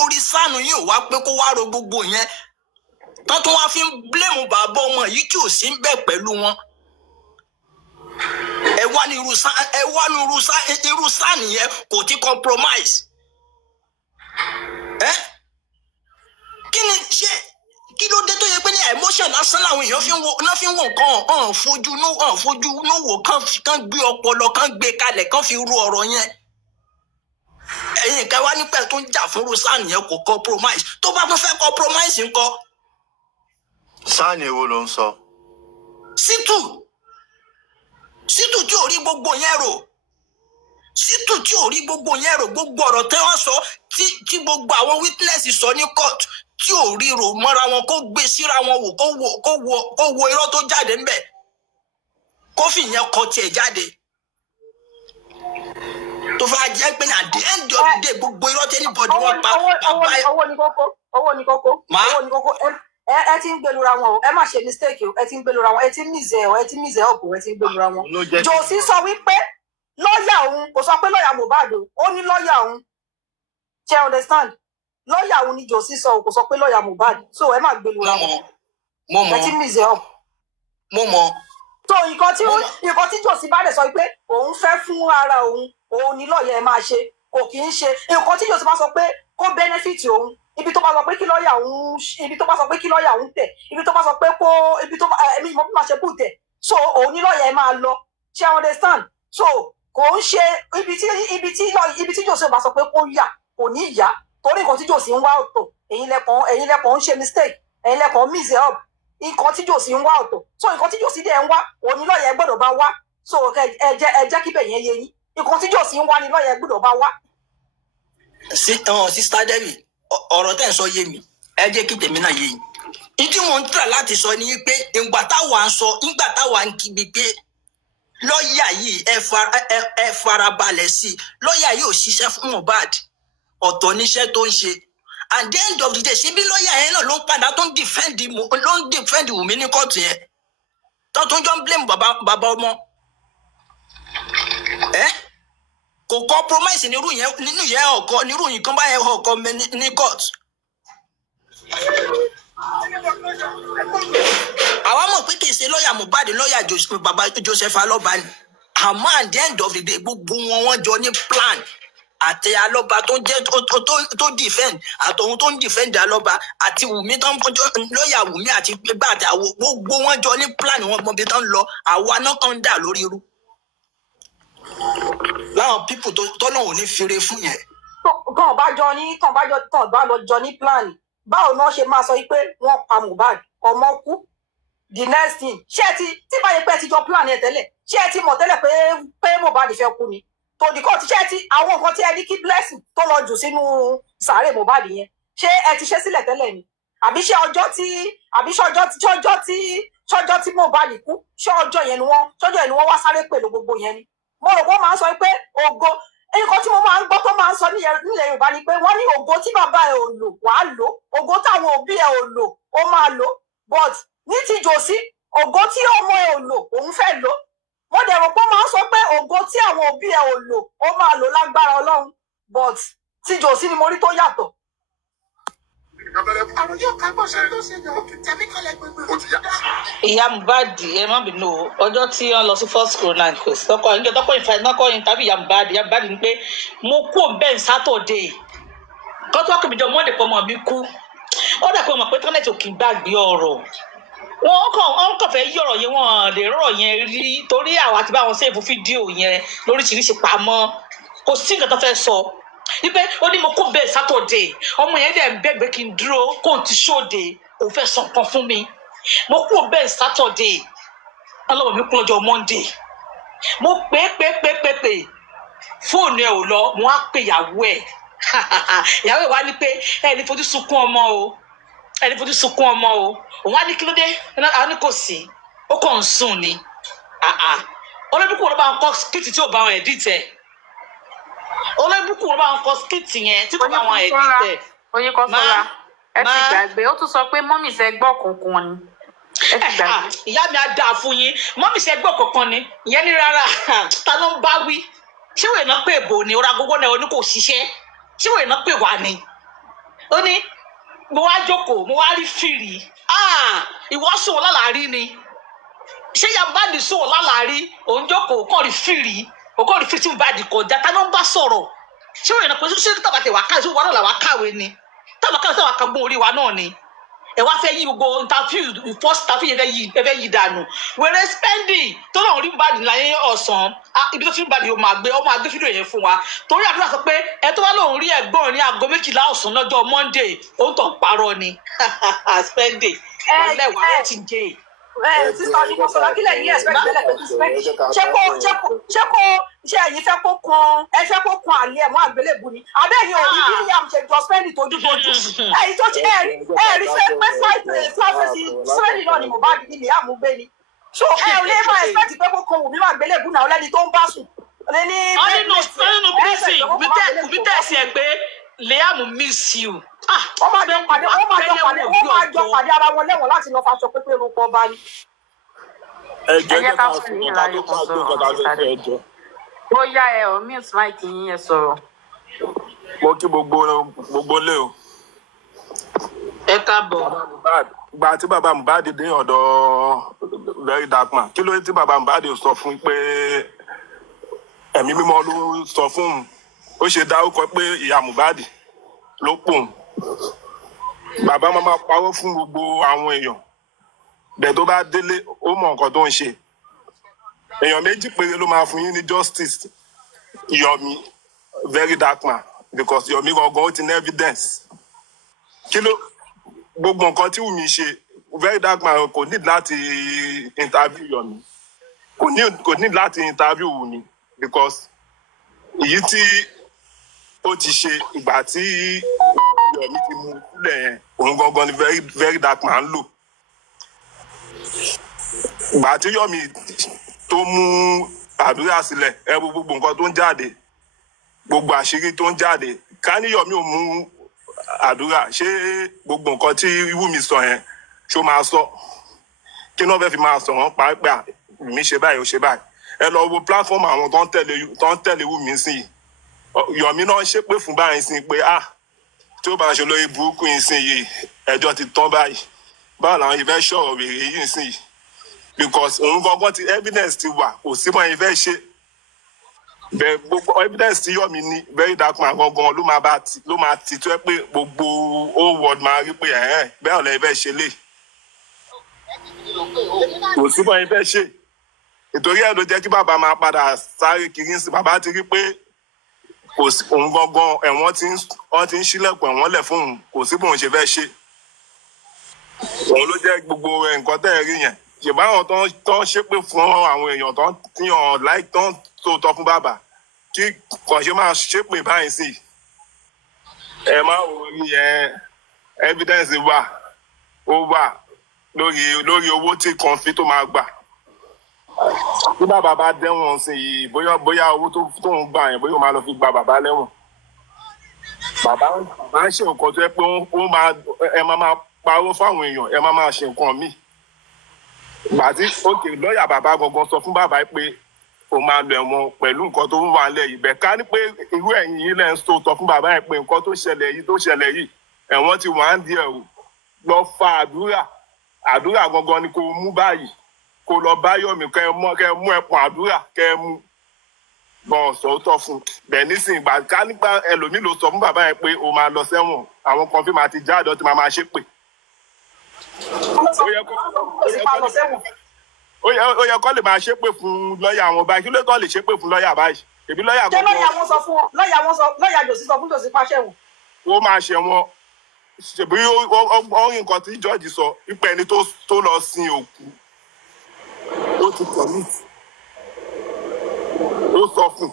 orí SAN yìí ò wá pé kó wá ro gbogbo yẹn tó tún wá fi ń blame bàbá ọmọ yìí tí ò sí ń bẹ̀ pẹ̀lú wọn. ẹ wá ní irú SAN yẹn kò ti compromise. Kí ló dé tó yẹ pé ní emotion lásán làwọn èèyàn fi ń wo nǹkan fojú inú wò kán gbé ọpọlọ kán gbé kalẹ̀ kán fi ru ọ̀rọ̀ yẹn. ẹ̀yin kan wá nípa tó ń jà fún SAN yẹn kò compromise tó bá tún fẹ́ compromise ńkọ́ Sáàni èwo ló ń sọ? Sítù tí ò rí gbogbo yẹn rò. Sítù tí ò rí gbogbo yẹn rò, gbogbo ọ̀rọ̀ tẹ́ wọ́n sọ tí gbogbo àwọn witness sọ ní court tí ò rí rò mọ́ra wọn kó gbé síra wọn wò kó wo irọ́ tó jáde ńbẹ̀ kó fi ìyẹn kọ tiẹ̀ jáde. Tó fà jẹ́ pé at the end of the day gbogbo irọ́ tí anybody wọ́n pa bàbá ẹ̀. Owó ní kókó. Ẹ ti ń gbẹlura wọn o, ẹ má ṣe mistake o, ẹ ti ń gbẹlura wọn, ẹ ti ń mìzẹ o, ẹ ti ń mìzẹ ọ̀pọ̀, ẹ ti ń gbẹlura wọn. Jòsí sọ wípé lọ́ọ̀yà òun kò sọ pé lọ́ọ̀yà Mohbad o, ó ní lọ́ọ̀yà òun. Ṣé understand? Lọ́ọ̀yà òun ni Jòsí sọ kò sọ pé lọ́ọ̀yà Mohbad. So ẹ má gbẹlura wọn. Mo mọ̀. Ẹ ti ń mìzẹ ọ̀pọ̀. Mo mọ̀. So nǹkan tí Jòsí bá lè sọ pé òun fẹ́ fún ara òun ni lọ́ọ̀yà ẹ máa ṣe, kò kì í ṣe. Nǹkan tí Jòsí bá sọ pé kó benefit òun, ibi tó bá sọ pé kí lọ́ọ̀yà òun tẹ̀, ibi tó bá sọ pé ẹ̀mí ìmọ̀ bí máa ṣe bù tẹ̀, so òun ní lọ́ọ̀yà ẹ máa lọ. Ṣé understand? So kò ń ṣe ibi tí Jòsí bá sọ pé kó yà kò ní yà, torí nǹkan tí Jòsí ń wá ọ̀tọ̀, ẹ̀yin lẹ́kọ̀ọ́ ń ṣe mistake, ẹ̀yin lẹ́kọ̀ọ́ miss up nǹkan tí Jòsí ń wá ọ̀tọ̀. So nǹkan tí Jòsí dẹ̀ ń wá òun ní lọ́ọ̀yà ẹ gbọ́dọ̀ bá wá. So ẹ jẹ́ kí bẹ̀ yẹn yé yín, nǹkan tí Jòsí ń wá ní lọ́ọ̀yà ẹ gbọ́dọ̀ bá wá. Sister Debbie, ọ̀rọ̀ tẹ́ ń sọ yé mi, ẹ jẹ́ kí tèmi náà yé yín. Ìdí mo ń tà láti sọ ni pé ìgbà táwa ń kígbe pé lọ́ọ̀yà yìí ẹ farabalẹ̀ sí i, lọ́ọ̀yà yìí ò ṣiṣẹ́ fún Mohbad, ọ̀tọ̀ níṣẹ́ tó ń ṣe. At the end of the day, ṣé bí lọ́ọ̀yà yẹn náà ló ń padà tó ń defend Wùmí ní kóòtù yẹn, tó tún jọ ń blame bàbá ọmọ. Kò compromise nínú yẹn ọkọ nírú nǹkan báyẹn ọkọ ní court. Àwa mọ̀ pé kì í ṣe lọ́ọ̀yà Mohbad, lọ́ọ̀yà bàbá Joseph Alọ́ba ni. Àmọ́ at the end of the day gbogbo wọn jọ ní plan. Àti Alọ́ba tó jẹ́ tó defend àtòun tó ń defend Alọ́ba àti Wùmí tó ń lọ́ọ̀yà Wùmí àti gbà àti àwọ̀ gbogbo wọn jọ ní plan wọn mọ̀ bí tó ń lọ, àwa náà kàn ń dà lórí irú. Láwọn pípù tó lọ́wọ́ ní fèrè fún yẹn. Tán bá lọ jọ ní plan, báwo náà ṣe máa sọ pé wọ́n pa Mohbad, ọmọ kú, the next thing ṣé tí bá yẹ pé ti jọ plan yẹn tẹ́lẹ̀, ṣé ẹ ti mọ̀ tẹ́lẹ̀ pé Mohbad fẹ́ kú ni? Tòdì kọ́ ti ṣé ti àwọn nǹkan tí ẹ ní kí Blessing tó lọ jù sínú sàárè Mohbad yẹn, ṣé ẹ ti ṣe sílẹ̀ tẹ́lẹ̀ ni? Àbí ṣé ọjọ́ tí Mohbad kú, ṣé ọjọ́ yẹn ni wọ́n wá sáré pẹ̀lú gbogbo yẹn ni? Mo rò pé wọ́n máa ń sọ pé ògo, nǹkan tí mo máa ń gbọ́ tó máa ń sọ nílẹ̀ Yorùbá ni pé wọ́n ní ògo tí bàbá ẹ̀ ò lò wàá lò, ògo táwọn òbí ẹ̀ ò lò ó máa lò, but ní ti Jòsí ògo tí ọmọ ẹ̀ ò lò òun fẹ́ lò. Mo dẹ̀ rò pé wọ́n máa ń sọ pé ògo tí àwọn òbí ẹ̀ ò lò ó máa lò lágbára Ọlọ́run, but tí Jòsí ni mo rí tó yàtọ̀. Ìyá Mohbad ẹ má bínú o, ọjọ́ tí wọ́n lọ sí first corona inquest tọkọ ìtàbí ìyá Mohbad ni pé mo kú bẹ́ẹ̀ Saturday kọ́tọ́ kìbìjọ Monday pọ̀ mọ́ mi kú. Ó dà pé mo pé tọ́lẹ̀tì ò kì í gbàgbé ọ̀rọ̀, wọ́n kàn fẹ́ yí ọ̀rọ̀ yẹn, wọ́n lè rọ̀ yẹn rí torí àwọn àti báwọn sèfù fídíò yẹn lóríṣiríṣi pamọ́, kò sí nǹkan tó fẹ́ sọ. Ipe ó ní mo kó bẹ́ẹ̀ Saturday, ọmọ yẹn dẹ̀ bẹ́gbẹ́ kí n dúró kó n ti ṣóde, òun fẹ́ sọ nǹkan fún mi. Mo kó bẹ́ẹ̀ Saturday, ọlọ́wọ́ mi kú lọ́jọ́ Monday. Mo pè fóònù ẹ̀ ò lọ, mo á pè ìyàwó ẹ̀. Ìyàwó ẹ̀ wá ní pé ẹni fojú sunkún ọmọ o, òun á ní kí ló dé, àwọn ní kò sí, ó kàn ń sùn ni. Olóbìkú ló bá ń kọ́ skit tí ò bá wọn edit ẹ̀. Olóbìkú ló bá ń kọ́ skit yẹn tí kò bá wọn edit ẹ̀. Oyin kan sọ́ra, ẹ ti gbàgbé, ó tún sọ pé mọ́mì ṣe gbọ́ kankan ni. Ẹ ti gbàgbé. Ìyá mi á dáa fún yín, mọ́mì ṣe gbọ́ kankan ni, ìyẹn ní rárá, ta ló ń bá wí? Ṣé wòye náà pé èbò ni, ọ̀rọ̀ agogo náà ní kò ṣiṣẹ́? Ṣé wòye náà pé wà ni? Ó ní mo wá jókòó, mo wá rí fìrí. Ìwọ sùn lálàárí ni. Ṣé ìyá Mohbad sùn lálàárí? Òun jókòó, kàn rí fìrí. Òkò rí fìrí tí Mohbad kọjá, ta ló ń bá sọ̀rọ̀? Ṣé wòye náà pé ṣé tàbátẹ̀ wà káwé, ṣé wọ́n náà làwà káwé ni? Táwọn káwé sáwà kan gbọ́n orí wa náà ni. Ẹ wá fẹ́ yí gbogbo interview first interview yẹn fẹ́ yí dànù. Wèrè spending tó náà rí Mohbad láyé ọ̀sán, ibi tó ti Mohbad yóò máa gbé fídíò yẹn fún wa. Torí àdúrà sọ pé ẹ tó wá lòun rí ẹ̀gbọ́n ní aago 12 ọ̀sán lọ́jọ́ Monday, òun tó ń parọ́ ni. Spending ọlẹ́wà ó ti jẹ. Sísọ ní kó sọ̀rọ̀ kílẹ̀ ní ẹ̀sìpẹ̀tì tẹ́lẹ̀ pé kírísípẹ́tì ṣé ẹ̀yin fẹ́ kó kan àlẹ́ ẹ̀ mọ́ àgbélébù ni abẹ́yìn ò rí bí Liam ṣe jọ spẹ́ndì tójúbójú ẹ̀yin tó ṣe ẹ̀rí pé sọ́ọ̀sì náà ni Mohbad ní Liam gbé ni so ẹ̀ ò lè máa ẹ̀sìpẹ̀tì pé kó kan Wùmí mọ́ àgbélébù náà lẹ́ni tó ń bá sùn lẹ́ni nínú prison Wùmí tẹ̀sí ẹ̀ pé Liam miss you. Wọ́n máa jọ pàdé ara wọn lẹ́wọ̀n láti lọ faṣọ pépé rúkọ ọba ni. Ẹ jẹ́ ká fún yín láyé kan sọ̀rọ̀. Ó yá ẹ ò mute mic yín ẹ sọ̀rọ̀. Mo kí gbogbo lé o. Ẹ káàbọ̀. Gba tí bàbá Mohbad dé ọ̀dọ̀ very dark man. Kí ló dé tí bàbá Mohbad sọ fún pé ẹ̀mí mímọ́ ló sọ fún un? Ó ṣe dárúkọ pé ìyá Mohbad ló pòun. Bàbá máa parọ́ fún gbogbo àwọn èèyàn. Bẹ́ẹ̀ tó bá délé ó mọ nǹkan tó ń ṣe. Èèyàn méjì péré ló máa fún yín ní justice. Yomi very dark man because Yomi gangan ó ti ní evidence. Kí ló gbogbo nǹkan tí Wùmí ṣe very dark man kò ní láti interview Yomi. Kò ní láti interview Wùmí because èyí tí ó ti ṣe ìgbà tí Yomi ti mú sílẹ̀ yẹn òun gangan ni very dark man lò. Ìgbà tí Yomi tó mú àdúrà sílẹ̀ ẹ wo gbogbo nǹkan tó ń jáde gbogbo àṣírí tó ń jáde ká ní Yomi ò mú àdúrà ṣé gbogbo nǹkan tí Wùmí sọ yẹn ṣó máa sọ kí náà fẹ́ fi máa sọ wọ́n pàápàá Wùmí ṣe báyìí ó ṣe báyìí ẹ lọ wo platform àwọn tó ń tẹ̀lé Wùmí sí i Yomi náà ṣépè fún báyìí sí pé tí ó bá ṣe lórí burúkú yìí sí yìí ẹjọ́ ti tán báyìí báwo làwọn ìfẹ́ sọ̀rọ̀ wèrè yìí sí yìí because òun gangan ti evidence ti wà kò sí mọ́ ìfẹ́ ṣe bẹ́ẹ̀ gbogbo evidence tí Yomi ní very dark man gangan ló máa ti tó ẹ pé gbogbo whole world máa rí pé bẹ́ẹ̀ ọ̀lẹ́ ìfẹ́ ṣe lè kò sí mọ́ ìfẹ́ ṣe nítorí ẹ̀ ló jẹ́ kí bàbá máa padà sáré kiri sí bàbá ti rí pé òun gangan ẹ̀wọ̀n ti ń ṣílẹ̀kùn ẹ̀wọ̀n lẹ̀ fún òun kò sí bóun ṣe fẹ́ ṣe òun ló jẹ́ gbogbo nǹkan tẹ́ ẹ rí yẹn ṣèbá àwọn tó ń ṣépè fún àwọn èèyàn tó ń tíyàn láì tó ń tọ́ fún bàbá kí kàn ṣe máa ṣépè báyìí sí ẹ má wò rí yẹn evidence wà lórí owó tí kan fi tó máa gbà tí bàbá bá dẹ́wọ̀n sí i bóyá owó tó ń gbà yẹn bóyá ó máa lọ fi gba bàbá lẹ́wọ̀n bàbá ń ṣe nǹkan tó yẹ pé ẹ máa parọ́ fáwọn èèyàn ẹ máa ṣe nǹkan míì gbàtí òkè lọ́ọ̀yà bàbá gangan sọ fún bàbá pé ó máa lọ ẹ̀wọ̀n pẹ̀lú nǹkan tó ń wà nílẹ̀ yìí bẹ́ẹ̀ ká ní pé irú ẹ̀yìn yìí lẹ́ ń sọ fún bàbá yẹn pé nǹkan tó ṣẹlẹ̀ yìí ẹ̀wọ̀n ti wà ń di ẹ̀rù lọ fa àdúrà gangan ni kò mú báyìí kò lọ bá Yomi kẹ mú ẹpọn àdúrà kẹ mú bọ́n sọ́tọ̀ fún bẹ́ẹ̀ nísìnyí ìgbà ká nípa ẹlòmíì ló sọ fún bàbá yẹn pé ó máa lọ sẹ́wọ̀n àwọn kan fi máa ti jáde ọtí máa ṣépè. Ó yẹ kó lè máa ṣépè fún lọ́ọ̀yà àwọn báyìí kí ló kọ́ lè ṣépè fún lọ́ọ̀yà báyìí èbí lọ́ọ̀yà gbogbo. ṣé lọ́ọ̀yà wọn sọ fún lọ́ọ̀yà jòsí sọ fún jòsí pàṣẹ wò. ó máa ṣe wọn ṣèbí ó rí nǹkan tí George sọ wípé ẹni tó lọ sin òkú ó ti commit ó sọ fún.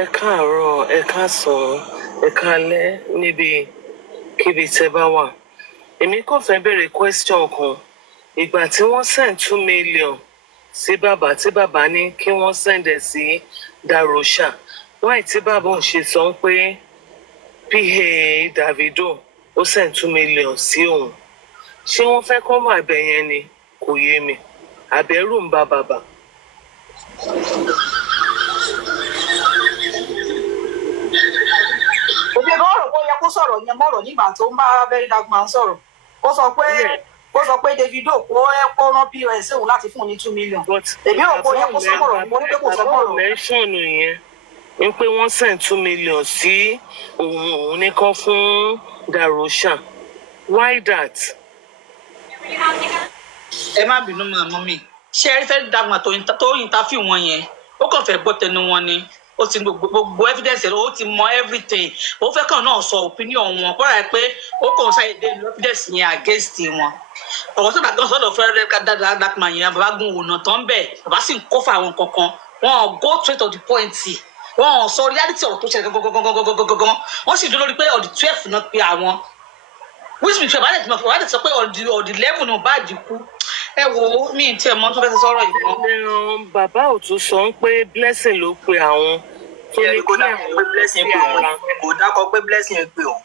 ẹ káàárọ̀ ẹ káàsán ẹ káalẹ́ níbi kíbi tẹ́ bá wà èmi kàn fẹ́ bẹ̀rẹ̀ question kan ìgbà tí wọ́n send 2 million sí bàbá tí bàbá ní kí wọ́n send ẹ̀ sí Darosha wáì tí bàbá ò ṣe sọ pé PA Davido ó send 2 million sí òun ṣé wọ́n fẹ́ kọ́ mọ́ àbẹ̀ yẹn ni kò yé mi àbẹ̀rù ń bá bàbá. òbí ẹgbẹ́ ọ̀rọ̀ kó yẹ kó sọ̀rọ̀ yẹn mọ̀rọ̀ nígbà tó ń bá very dark man sọ̀rọ̀ ó sọ pé Davido kó rán POS òun láti fún un ní 2 million. èmi ò kó yẹ kó sọ̀rọ̀ mo ní pé kò sọ̀rọ̀. mẹ́ṣọ̀nù yẹn ń pé wọ́n send 2 million sí òun ní kán fún Darosha why that. ẹ má bínú mọ́ mi ṣé ẹ rí fẹ́ dàgbà tó interview wọn yẹn ó kàn fẹ́ gbọ́ tẹnu wọn ni ó ti gbogbo evidence ó ti mọ everything ó fẹ́ kàn náà sọ opinion wọn kọ́ra ẹ pé ó kàn sáyé dé evidence yẹn against wọn ọ̀rọ̀ tó dàgbà sọ́dọ̀ fẹ́ rẹ́ ká dáadáa dákùnmá yẹn bàbá gun ònà tán bẹ́ẹ̀ bàbá sì ń kó fún àwọn kankan wọn go straight to the point wọn sọ reality ọ̀rọ̀ tó ṣẹlẹ̀ gangan wọ́n sì dúró lórí pé ọ̀dì 12 náà pe àwọn which means bàbá dẹ̀ sọ pé ọ̀dì 11 náà bá dínkù ẹ wo mi tí ẹ mọ tó fẹ́ sọ̀rọ̀ yìí mọ́. Bàbá ò tún sọ pé blessing ló pe àwọn tó ní kí àwọn pé blessing pé òun kò dákọ pé blessing pé òun.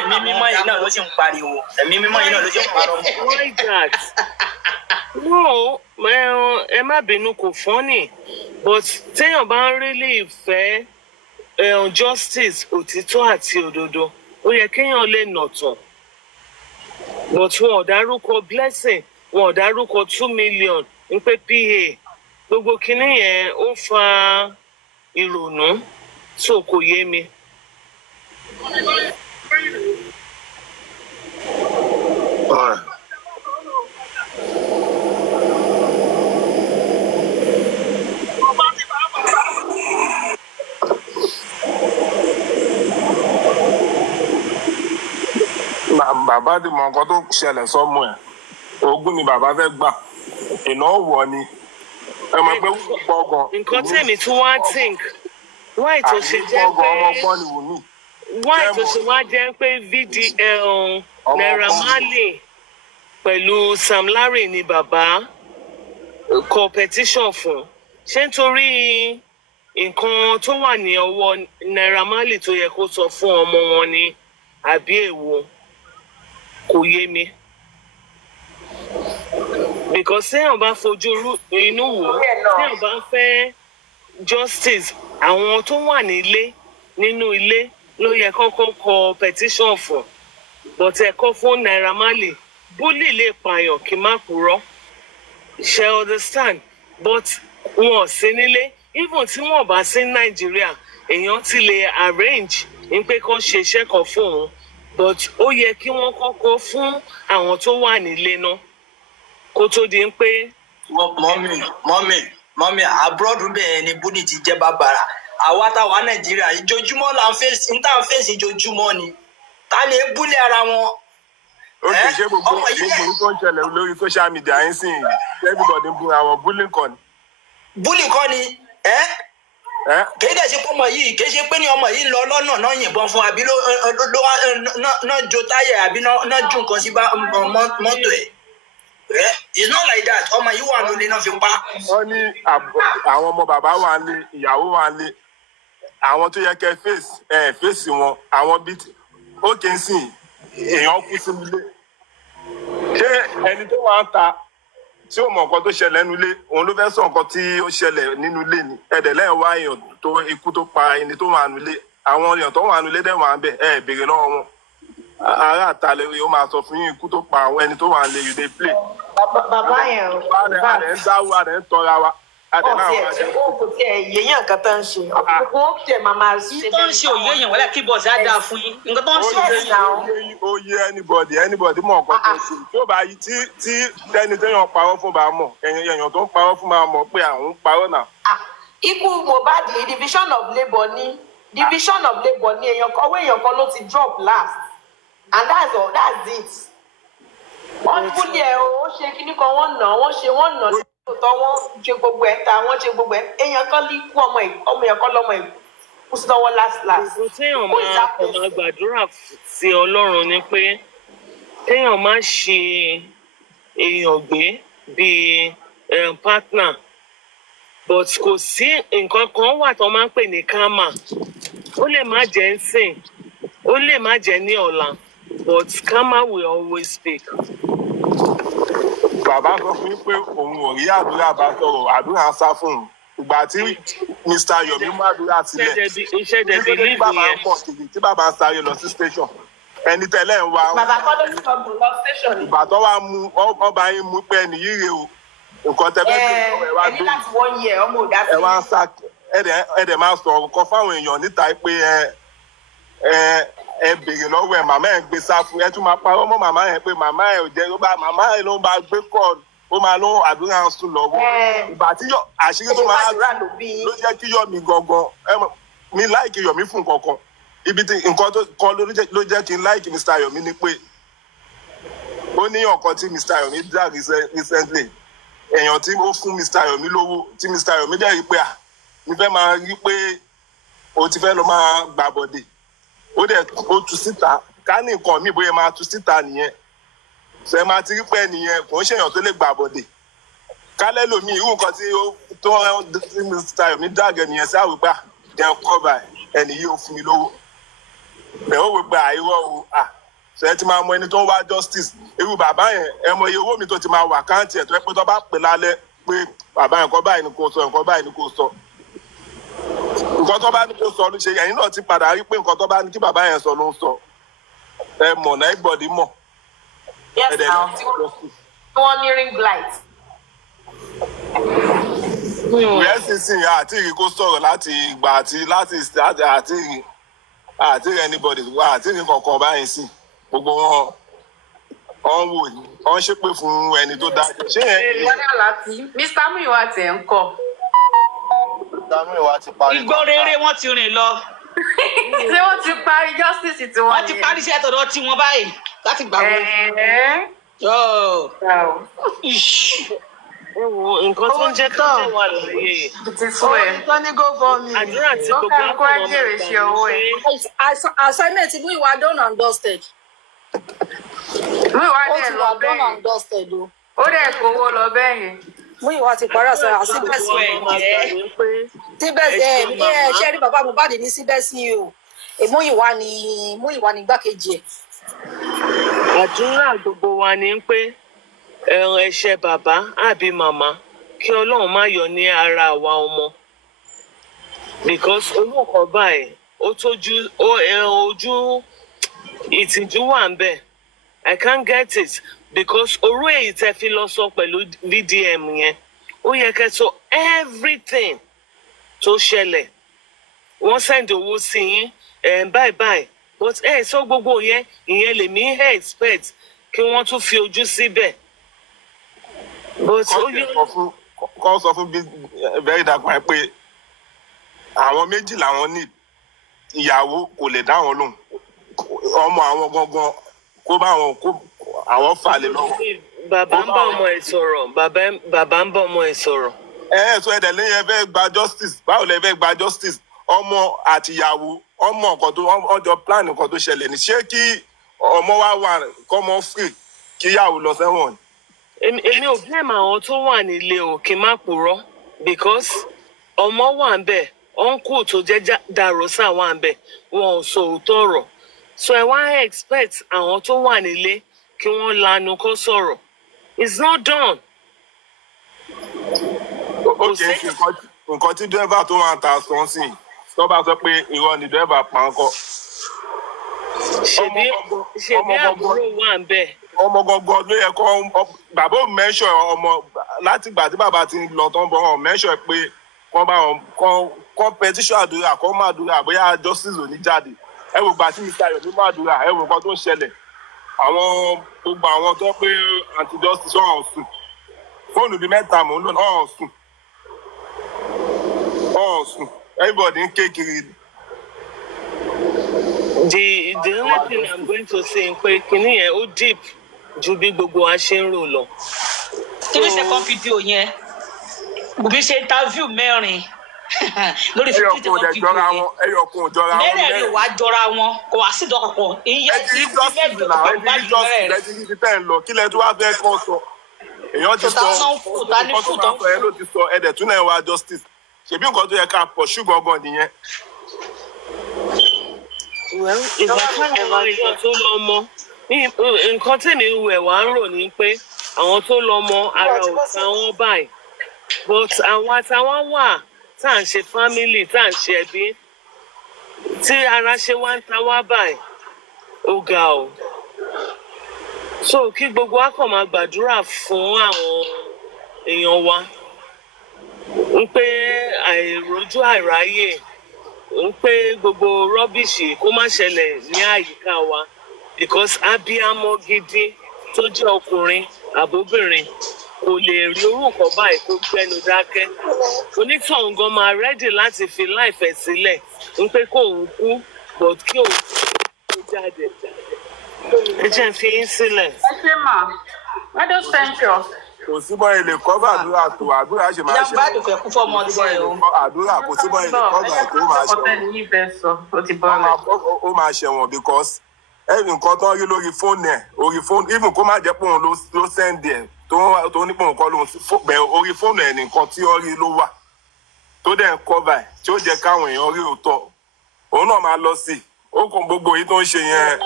Ẹ̀mí mímọ́ yìí náà ló sì ń pariwo ẹ̀mí mímọ́ yìí náà ló sì ń pariwo. Why that? No, ẹ má bínú kò funny but téèyàn bá ń really fẹ́ justice òtítọ́ àti òdodo ó yẹ kéèyàn lè nà tán but wọn ò dárúkọ blessing wọn ò dárúkọ 2 million ń pé pa gbogbo kinní yẹn ó fa ìrònú tó kò yé mi. Bàbá ti mọ nǹkan tó ṣẹlẹ̀ sọ́mọ ẹ̀ ogún ni bàbá fẹ́ gbà ìnáwó ni ẹ mọ̀ pé gbọ́ngàn. Nǹkan tèmi tún wá think why tó ṣe jẹ́ pé why tó ṣe wá jẹ́ pé VDL Naira Marley pẹ̀lú Sam Larry ni bàbá kọ petition fún ṣé nítorí nǹkan tó wà ní ọwọ́ Naira Marley tó yẹ kó sọ fún ọmọ wọn ni àbí èwo kò yé mi because téèyàn bá fojú inú wò téèyàn bá fẹ́ justice àwọn tó wà nínú ilé ló yẹ kọ́kọ́ kọ petition fún but ẹ̀kọ́ fún Naira Marley bully lè pààyàn kí má purọ́ ṣe understand but wọn ò sí nílé even tí wọn bá sí Nàìjíríà èèyàn ti lè arrange ń pé kó ṣe iṣẹ́ kan fún òun but ó yẹ kí wọ́n kọ́kọ́ fún àwọn tó wà nílé náà kó tó di pé. mọ́mí abroad bẹ́ẹ̀ ni búni ti jẹ́ bàbàrà àwa táwa Nàìjíríà ìjojúmọ́ là ń fèsì ìjojúmọ́ ni ta ni búlẹ̀ ara wọn. ó kì í ṣe gbogbo tó ń ṣẹlẹ̀ lórí social media yín sìn everybody ń bú àwọn bullying kọ́ ni. bullying kọ́ ni kìí dẹ̀ ṣe pé ọmọ yìí kìí ṣe pé ní ọmọ yìí lọ lọ́nà náà yìnbọn fún àbí náà jó táyà àbí náà jó nǹkan sí mọ́tò ẹ̀. It's not like that ọmọ yìí wà nílé náà fi pa. wọ́n ní àwọn ọmọ bàbá wà ní ìyàwó wà ní àwọn tó yẹ kẹ́ fèsì wọn àwọn bíi ó kì í sìn èèyàn kú sínú ilé ṣé ẹni tó wà ń ta tí ó mọ nǹkan tó ṣẹlẹ̀ nínú ilé òun ló fẹ́ sọ nǹkan tí ó ṣẹlẹ̀ nínú ilé ni ẹ̀dẹ̀ lẹ́yìn wá èèyàn tó ikú tó pa ẹni tó wà nínú ilé àwọn èèyàn tó wà nínú ilé dẹ̀ wà ń bẹ̀ béèrè lọ́wọ́ wọn ará àtàlẹ́ ó máa sọ fún yín ikú tó pa àwọn ẹni tó wà nílé you dey play. bàbá yẹn adẹ̀ ń dáwọ́ adẹ̀ ń tọ́ra wa adẹ̀ náà wà jẹ́. kò tiẹ̀ yéèyàn kan tó ń ṣe wọ́n tiẹ̀ máa ṣe. tó ń ṣe òye yẹn wọlé kí bọ́ọ̀sì á dáa fún yín nǹkan tó ń ṣe òye yẹn. ó yé anybody mọ̀ nǹkan tó ṣe tí ó bá yí tí tẹ́ni téèyàn parọ́ fún bá mọ̀ èèyàn tó ń parọ́ fún máa mọ̀ pé àwọn ń parọ́ náà. ikú Mohbad division of labour ní ọwọ́ èèyàn kan ló ti drop last and that's it. wọ́n kúlẹ̀ ẹ̀ ó ṣe kíní kan wọ́n nà sí ọ̀tọ̀ wọ́n ṣe gbogbo ẹ̀ ta wọ́n ṣe gbogbo ẹ̀ èèyàn kan lè kú ọmọ èèyàn kan lọ́mọ ẹ̀ kú sí lọ́wọ́ last. téèyàn máa gbàdúrà sí Ọlọ́run ni pé téèyàn má ṣe èèyàn gbé bíi partner but kò sí nǹkan kan wà tó máa ń pè ní karma ó lè má jẹ́ ń sìn ó lè má jẹ́ ní ọ̀la but karma will always speak. Bàbá sọ fún pé òun ò rí àdúrà bá sọ̀rọ̀ àdúrà sá fún un ìgbà tí Mr. Yomi mú àdúrà sílẹ̀ tí bàbá ń sáré lọ sí station ẹni tẹ́lẹ̀ ń wá. Bàbá kọ́ ló ti sọ̀gbọ̀n lọ station. Ìgbà tó wá mú ọba yín mú pé ẹni yíre o nǹkan tẹ́ fẹ́ bí ẹ wá dé. Ẹni láti wọ́n yẹ ọmọ òdà sí. Ẹ wá ń sá ẹ̀dẹ̀ máa sọ̀rọ̀ kan fáwọn èèyàn níta pé ẹ béèrè lọ́wọ́ ẹ̀ màmá ẹ̀ gbé sáfù ẹ tún máa parọ́ mọ́ màmá ẹ̀ pé màmá ẹ̀ ò jẹ́ màmá ẹ̀ ló ń bá gbé kọ́ọ̀lù ó máa lọ àdúrà ń sùn lọ́wọ́ ìgbà tí àṣírí tó máa ló jẹ́ kí yọ̀ mí gangan mi láìkì Yọ̀mí fún kankan ibi tí nǹkan tó kọ́ ló jẹ́ kí n láìkì Mr. Yọ̀mí ni pé ó ní ọ̀kan tí Mr. Yọ̀mí dá recently èèyàn tí ó fún Mr. Yọ̀mí lówó tí Mr. Yọ̀mí dẹ̀ rí pé mi fẹ́ máa rí pé o ti fẹ́ lọ máa gbà bọ̀dẹ̀ ó tú síta ká ní nǹkan mi bóyá máa tú síta nìyẹn ṣe máa ti rí pé nìyẹn kò ń ṣèyàn tó lè gbà bọ̀dẹ̀ kálẹ̀ lómi irú nǹkan tí Mr. Yọ̀mí dàgẹ̀ nìyẹn sí àwùgbà jẹun kọ́ba ẹni yìí ó fún mi lówó bẹ́ẹ̀ ó wò pé àìrọ̀ o ṣe ti máa mọ ẹni tó ń wá justice irú bàbá yẹn ẹ mọ iye owó mi tó ti máa wà káàntì ẹ̀ tó yẹ pé tó bá pè lálẹ́ pé bàbá yẹn nǹkan báyìí ni kò sọ nǹkan báyìí ni kò sọ nǹkan tó bá ní kó sọ ló ṣe ẹ̀yin náà ti padà rí pé nǹkan tó bá ní kí bàbá yẹn sọ ló ń sọ ẹ mọ̀ náà everybody mọ̀. Yes, now. Wọ́n ní ring light. Rẹ́sì sìn àti ìrì kó sọ̀rọ̀ láti ìgbà àti anybody wá àti ìrì kankan báyìí sí gbogbo wọn wò ní wọ́n ṣépè fún ẹni tó dájọ́. Ṣé ẹ wọ́n ní àlàtí Mr. Muyiwa tẹ̀ ń kọ́. Mr. Muyiwa ti parí. Igbó rere wọ́n ti rìn lọ. Ṣé wọ́n ti parí justice tí wọ́n wọ́n ti parí iṣẹ́ tọ̀dọ̀ tí wọ́n báyìí láti gbà wọ́n. Nǹkan tó ń jẹ́ ká jẹ́ wà láyé. Tó ní go for me. Àdúrà tí gbogbo akọ̀ máa ń ṣe. Assignment Muyiwa done and dusted. Muyiwa dẹ̀ lọ bẹ́ẹ̀. Done and dusted o. Ó dẹ̀ kówó lọ bẹ́ẹ̀ yẹn. Muyiwa ti parí àṣà síbẹ̀ ṣe rí bàbá Mohbad ní síbẹ̀ sí o. Muyiwa ni igbákejì ẹ̀. Àdúrà gbogbo wa ni pé ẹ̀ṣẹ̀ bàbá àbí màmá kí Ọlọ́run má yọ ní ara àwa ọmọ because owó kan báyìí ó tójú ojú ìtìjú wà ń bẹ̀ I can't get it because orú èyí tẹ́ fi lọ sọ pẹ̀lú VDM yẹn ó yẹ kẹ́ sọ everything tó ṣẹlẹ̀ wọ́n send owó sí yín bye but sọ gbogbo yẹn ìyẹn lèmi expect kí wọ́n tún fi ojú síbẹ̀. Kọ́ sọ fún very dark man pé àwọn méjì làwọn ní ìyàwó kò lè dá wọn lóhùn ọmọ àwọn gangan kó bá àwọn fà lé lọ́wọ́. Bàbá ń bá ọmọ ẹ̀ sọ̀rọ̀ bàbá ń bá ọmọ ẹ̀ sọ̀rọ̀. Sọ ẹ̀dẹ̀ lẹ́yìn ẹ fẹ́ gba justice báwo lẹ fẹ́ gba justice ọmọ àtìyàwó ọmọ nǹkan tó ọjọ́ plan nǹkan tó ṣẹlẹ̀ ní ṣé kí ọmọ wa wà kọ́mọ free kíyàwó lọ sẹ́wọ̀n. Èmi ò blame àwọn tó wà nílé o kí n má purọ́ because ọmọ wà ń bẹ̀ uncle tó jẹ́ Dàrósà wà ń bẹ̀ wọn ò sọ òótọ́ ọ̀rọ̀ so ẹ wá expect àwọn tó wà nílé kí wọ́n lanu kó sọ̀rọ̀ it's not done. Okay, nǹkan tí dẹ́fà tó wà ń ta sọ́n sí tó bá sọ pé irọ́ ni dẹ́fà pa ń kọ́. ṣebí àbúrò wà ń bẹ̀. Ọmọ gangan ló yẹ kó bàbá ò mẹ́ṣọ̀ ọmọ láti gbà tí bàbá ti lọ tán bọ̀ wọn mẹ́ṣọ̀ pé kọ́ bá wọn kọ́ pẹtíṣọ̀ àdúrà kọ́ má àdúrà bóyá justice ò ní jáde ẹ wò gbà tí Mr. Yomi má àdúrà ẹ wò nǹkan tó ń ṣẹlẹ̀ àwọn gbogbo àwọn tó pé anti justice ọ̀hún sùn fóònù bíi mẹ́ta mò ń lò ọ̀hún sùn everybody ń ké kiri. The only thing I'm going to say pé kinní yẹn ó deep ju bí gbogbo wa ṣe ń rò lọ. Kí ni second video yẹn? Bùbí ṣe interview mẹ́rin lórí 50 second video yẹn. Ẹyọkùn jọra wọn. Mẹ́rẹ̀ẹ̀rin wàá jọra wọn kò wá sí ìdọ́kọ̀kọ̀. Ẹ ti rí justice náà ẹ ti rí justice ẹ ti rí ti tẹ̀ ń lọ kí lẹ tó wá fẹ́ kọ́ sọ. Èèyàn ti sọ nǹkan tó máa sọ ẹ ló ti sọ ẹ̀dẹ̀ tún náà wá justice. Ṣèbí nǹkan tó yẹ ká pọ̀ ṣùgbọ́n nìyẹn. Ìgbà táwọn èèyàn tó lọ mọ nǹkan tèmi wẹ̀ wá ń rò ní pé àwọn tó lọ mọ ara ò ta wọn báyìí but àwọn àtàwọn wà tá à ń ṣe family tá à ń ṣe ẹbí tí ara ṣe wá ń ta wá báyìí ó ga o so kí gbogbo wa kàn máa gbàdúrà fún àwọn èèyàn wa ń pé àìrójú àìráyè ń pé gbogbo rọ́bìṣì kó má ṣẹlẹ̀ ní àyíká wa because abiyamọ gidi tó jẹ́ ọkùnrin àbóbìnrin kò lè rí orúkọ báyìí kó gbẹnu dákẹ́ onítọ̀hún gan máa rẹ́dì láti fi láìfẹ́ sílẹ̀ ń pé kóun kú but kí òun kó jáde ẹ jẹ́ ń fi yín sílẹ̀. ẹ ṣe mà why don't thank you. kò síbọ̀ ilé kọ́bà àdúrà tó àdúrà ṣe máa ṣe. ìyá bá dùn fẹ́ kú fọ́mọ tiẹ̀ o. àdúrà kò síbọ̀ ilé kọ́bà ẹ̀ tó máa ṣẹ̀wọ̀n. ó máa ṣẹ̀wọ̀n because ẹ̀rì nǹkan tó ń rí lórí fóònù even kó má jẹ́ pé òun ló sẹ́ndì ẹ̀ tó ní pé òun kọ́ lóun bẹ̀ orí fóònù ẹ̀ nìkan tí ó rí ló wà tó dẹ̀ ń kọ́bà ẹ̀ tí ó jẹ́ káwọn èèyàn rí òótọ́ òun náà máa lọ sí ó kàn gbogbo yìí tó ń ṣe yẹn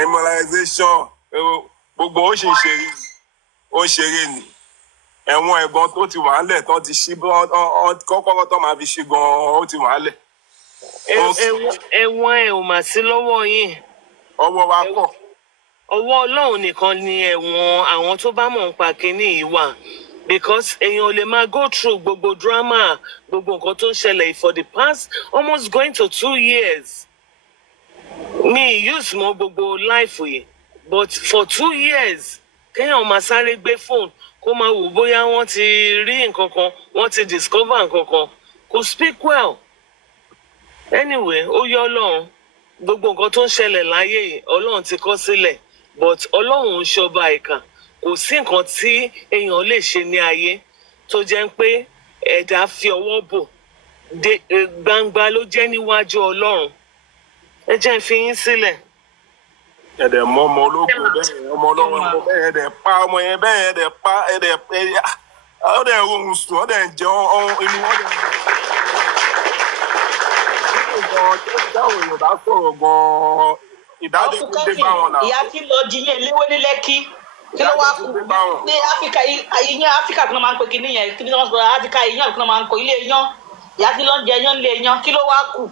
embolization gbogbo ó sì ń ṣeré ó ń ṣeré ni ẹ̀wọ̀n ẹ̀gbọ́n tó ti wà á lẹ̀ tó ti ṣí kọ́kọ́rọ́ tó máa fi ṣí gan-an ó ti wà á lẹ̀. ẹ̀wọ̀n ẹ̀ ò mà sí lọ́wọ́ yín. ọwọ́ wa kọ̀. ọwọ́ Ọlọ́run nìkan ni ẹ̀wọ̀n àwọn tó bá mọ̀ ń pa kínní yìí wà because èèyàn ò lè máa go through gbogbo drama gbogbo nǹkan tó ń ṣẹlẹ̀ for the past almost going to 2 years. mi use mọ́ gbogbo life yìí but for 2 years kéèyàn máa sáré gbé phone kó máa wò bóyá wọ́n ti rí nǹkan kan wọ́n ti discover nǹkan kan kò speak well. Anyway ó yọ Ọlọ́run gbogbo nǹkan tó ń ṣẹlẹ̀ láyé yìí Ọlọ́run ti kọ sílẹ̀ but Ọlọ́run ń ṣọba ìkà kò sí nǹkan tí èèyàn lè ṣe ní ayé tó jẹ́ pé ẹ̀dá fi ọwọ́ bò gbangba ló jẹ́ níwájú Ọlọ́run ẹ jẹ́ ń fi yín sílẹ̀. ẹ̀dẹ̀ mọ ọmọ ológun bẹ́ẹ̀ ọmọ ọlọ́run ọmọ bẹ́ẹ̀ ẹ̀dẹ̀ pa ọmọ yẹn bẹ́ẹ̀ ẹ̀dẹ̀ pa ẹ̀dẹ̀ ọ̀dẹ̀ ohun sùn ọ̀dẹ̀ jẹ́ inú ọ̀dẹ̀ dáhùn èèyàn bá sọ̀rọ̀ gan-an ìdájọ́ tó dé bá wọn náà. ìyá tí lọ di ilé eléwé ní Lẹ́kì kí ló wá kú ní Áfíríkà ìyẹn Áfíríkà kí ló máa ń pè kí nìyẹn kí ló máa ń pè Áfíríkà ìyẹn kí ló máa ń kọ ilé iyán ìyá tí lọ ń jẹ iyán ilé iyán kí ló wá kù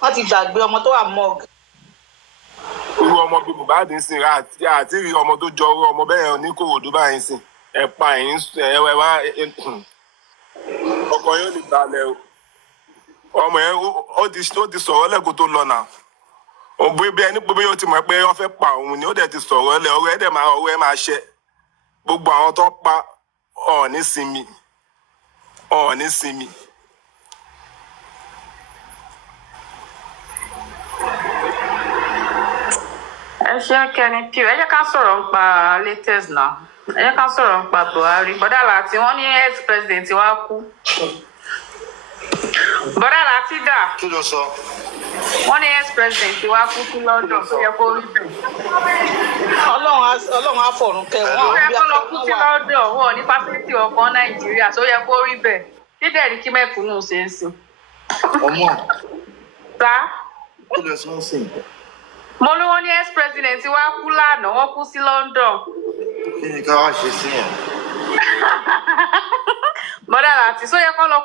wọ́n ti gbàgbé ọmọ tó wà mọ́ọ̀gì. irú ọmọ bíi Mohbad ń sìn àti rí ọmọ tó jọ ọmọ bẹ́ẹ̀ ní Kòròdú báyìí sìn ẹ̀pà ẹ̀yìn ẹ̀wẹ̀ wá ọkọ̀ yóò lè balẹ̀ o ọmọ yẹn ó ti sọ̀rọ̀ lẹ́kọ̀ọ́ tó lọ nà òbí bí ẹni pé bí ó ti mọ̀ pé wọ́n fẹ́ pa òun ni ó dẹ̀ ti sọ̀rọ̀ lẹ̀ ọ̀rọ̀ ẹ̀ máa ṣẹ gbogbo àwọn tó pa ọ̀ọ́ni sinmi. ẹ ṣe kẹni pí ẹ jẹ́ ká sọ̀rọ̀ nípa latest náà ẹ jẹ́ ká sọ̀rọ̀ nípa Buhari bọ́dà láti wọ́n ní ex president wa kú bọ́dà láti dà kí ló sọ. wọ́n ní ex president wa kú sí London tó yẹ kó rí bẹ́ẹ̀. Ọlọ́run á fọ̀run kẹ́ wọn. ó yẹ kó lọ kú sí London wọn ní fásitì ọkàn Nàìjíríà tó yẹ kó rí bẹ́ẹ̀ dídẹ̀ ní kí mẹ́kúnnù ṣe ń sìn. ọmọ sá. kí ló sọ ń sìn. mo ní wọ́n ní ex president wa kú lánàá wọ́n kú sí London. kí ni ká wá ṣe sí yẹn. bọ́dà láti sóyẹ kọ́ lọ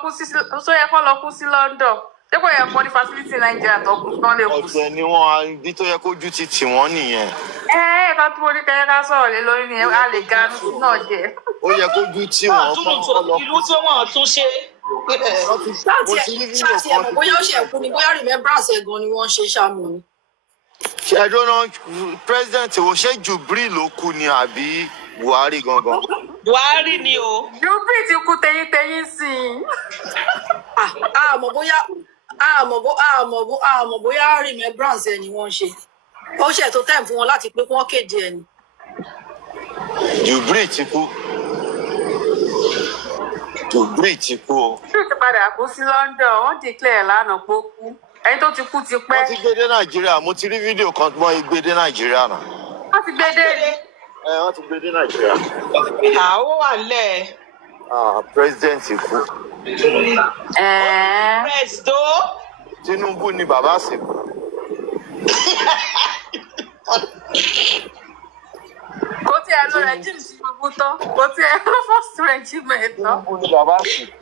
kú sí London ṣé kò yẹ kó ní fásitì Nàìjíríà tó kú tán lè kú sí. ọ̀sẹ̀ ni wọ́n ibi tó yẹ kójú ti tì wọ́n nìyẹn. ká tó ní kẹ́kẹ́ ká sọ̀rọ̀ lé lórí ni a lè ga náà jẹ. ó yẹ kójú tí wọ́n kọ́ lọ ìlú tí wọ́n tún ṣe. ṣáàtì ẹ̀mọ̀ bóyá ó ṣe ẹ̀kú ni bóyá remembrance ẹ̀gan ni wọ́n ṣe ṣàmù ni. ẹjọ́ náà president wo ṣé Jubril ló kú ni àbí Buhari gangan. Buhari ni o. Jubril ti kú tẹyíntẹyín sí i. àmọ́ bóyá remembrance ẹ̀ ni wọ́n ṣe ó ṣe tó time fún wọn láti pé kí wọ́n kéde ẹ̀ ni. Jubril ti kú. Jubril ti kú o. Jubril ti padà kú sí London wọ́n declare lánàá pé ó kú ẹni tó ti kú ti pẹ́. wọ́n ti gbé dé Nàìjíríà mo ti rí fídíò kan tí wọ́n gbé dé Nàìjíríà náà. wọ́n ti gbé dé. wọ́n ti gbé dé Nàìjíríà. àwọn wà lẹ̀. president kú. Presto. Tinubu ni bàbá àsìkò. kò tí ẹ lọ regime Tinubu tán kò tí ẹ lọ first regime ẹ tán. Tinubu ni bàbá àsìkò.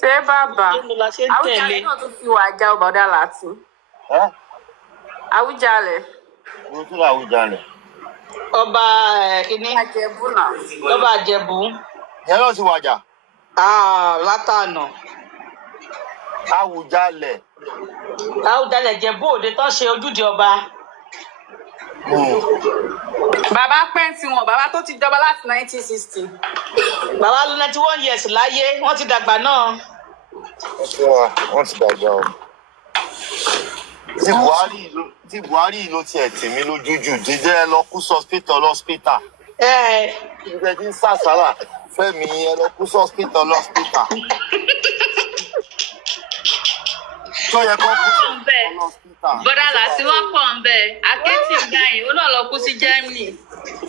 ṣé bàbá Àwùjalẹ̀ náà tún fi wà já ọbọdà láti. Àwùjalẹ̀. mo tún Àwùjalẹ̀. ọba kìíní. Àjẹ̀bú náà. ọba Àjẹ̀bú. ìyẹn náà ti wàjà. látànà. Àwùjalẹ̀. Àwùjalẹ̀ Jẹ̀bú Òde tán ṣe ojúde ọba. Bàbá pẹ́ǹtì wọn, bàbá tó ti jọba láti 1960. Bàbá ló 91 years láyé, wọ́n ti dàgbà náà. Wọ́n ti dàgbà o. Tí Buhari ló tiẹ̀ tì mí lójú jù jíjẹ́ lọ kú sọ́spítà. Ìgbẹ́ tí ń sàṣàrà Fẹ́mi ẹ lọ kú sọ́spítà. Tó yẹ kó kú sọ́spítà. Bọ́dà láti wọ́n pọ̀ ń bẹ̀. Akéètì ìgbà yìí, ó náà lọ kú sí Germany.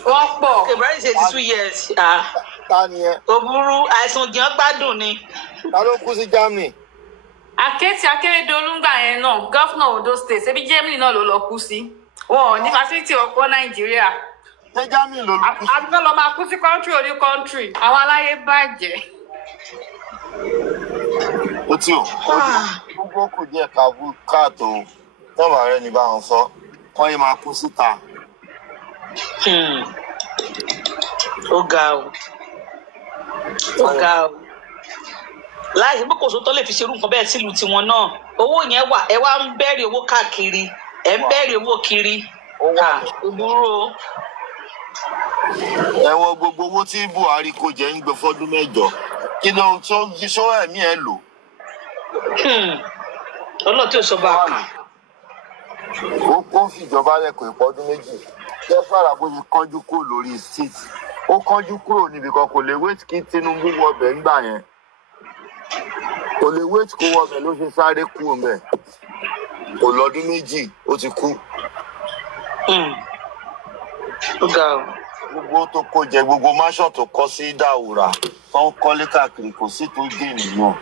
Wọ́n pọ̀. Ibrahim ṣe 82 years. Ta ni ẹ? Òbúrú àìsàn jẹun gbádùn ni. Ta ló kú sí Germany? Akéètì Akérédolú ńgbà yẹn náà, gọ́fúnà Ondo State, ṣebí Germany náà ló lọ kú sí. Wọn ò ní fásitì ọ̀pọ̀ Nàìjíríà. Ṣé Germany ló lọ kú sí? Àbúkọ́ lọ máa kú sí kọ́ńtírì orí kọ́ńtírì. Àwọn aláyé bàjẹ́. Ó tí o, gbogbo kù díẹ̀ káàtó tọ́ba rẹ̀ ní báwọn sọ, kọ́ yé máa kú síta. Ó ga o. Láì sí pé kò sótọ́ lè fi ṣerú nǹkan bẹ́ẹ̀ sílùú tiwọn náà. Owó yẹn wà, ẹ wá ń bẹ̀rẹ̀ owó káàkiri, ẹ ń bẹ̀rẹ̀ owó kiri. Òbúrú o. Ẹ wo gbogbo owó tí Buhari kó jẹ ń gbé fọ́dún mẹ́jọ. Kí ló sọ ẹ̀mí ẹ lò? Ọlọ́run tí ò sọ bá a kà. Ó kó fìjọba lẹ́kọ̀ọ́ ìpọ́dún méjì. Jẹ́ fàrà bó ṣe kánjú kúrò lórí state. Ó kánjú kúrò níbi kan kò lè wait kí Tinubu wọbẹ̀ ńgbà yẹn. Kò lè wait kó wọbẹ̀ ló ṣe sáré kúrò ńbẹ̀. Kò lọ́dún méjì ó ti kú. Ó ga o. Gbogbo tó kó jẹ gbogbo mansion tó kọ́ sí Dàwúrà tó ń kọ́lé káàkiri kò sí tó dé nìyẹn.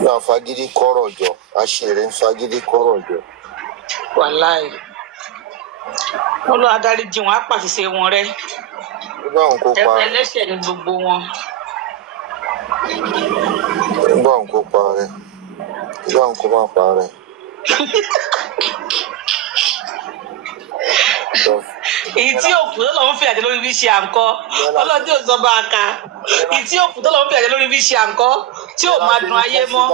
Náà fagídí kọ́rọ̀ jọ, àṣírí ń fagídí kọ́rọ̀ jọ. Wàláì. Wọ́n lọ adarí jí wọn á pàṣẹ wọn rẹ́. Nígbà òun kó pa. Ẹlẹ́ṣẹ̀ ni gbogbo wọn. Nígbà òun kó pa rẹ̀. Nígbà òun kó má pa rẹ̀. Èyí tí òkú tó lọ ń fi àjẹ lórí bí ṣe à ń kọ́, Ọlọ́run tí ò sọ bá a ka. Èyí tí òkú tó lọ ń fi àjẹ lórí bí ṣe à ń kọ́, tí ò máa dùn ayé mọ́.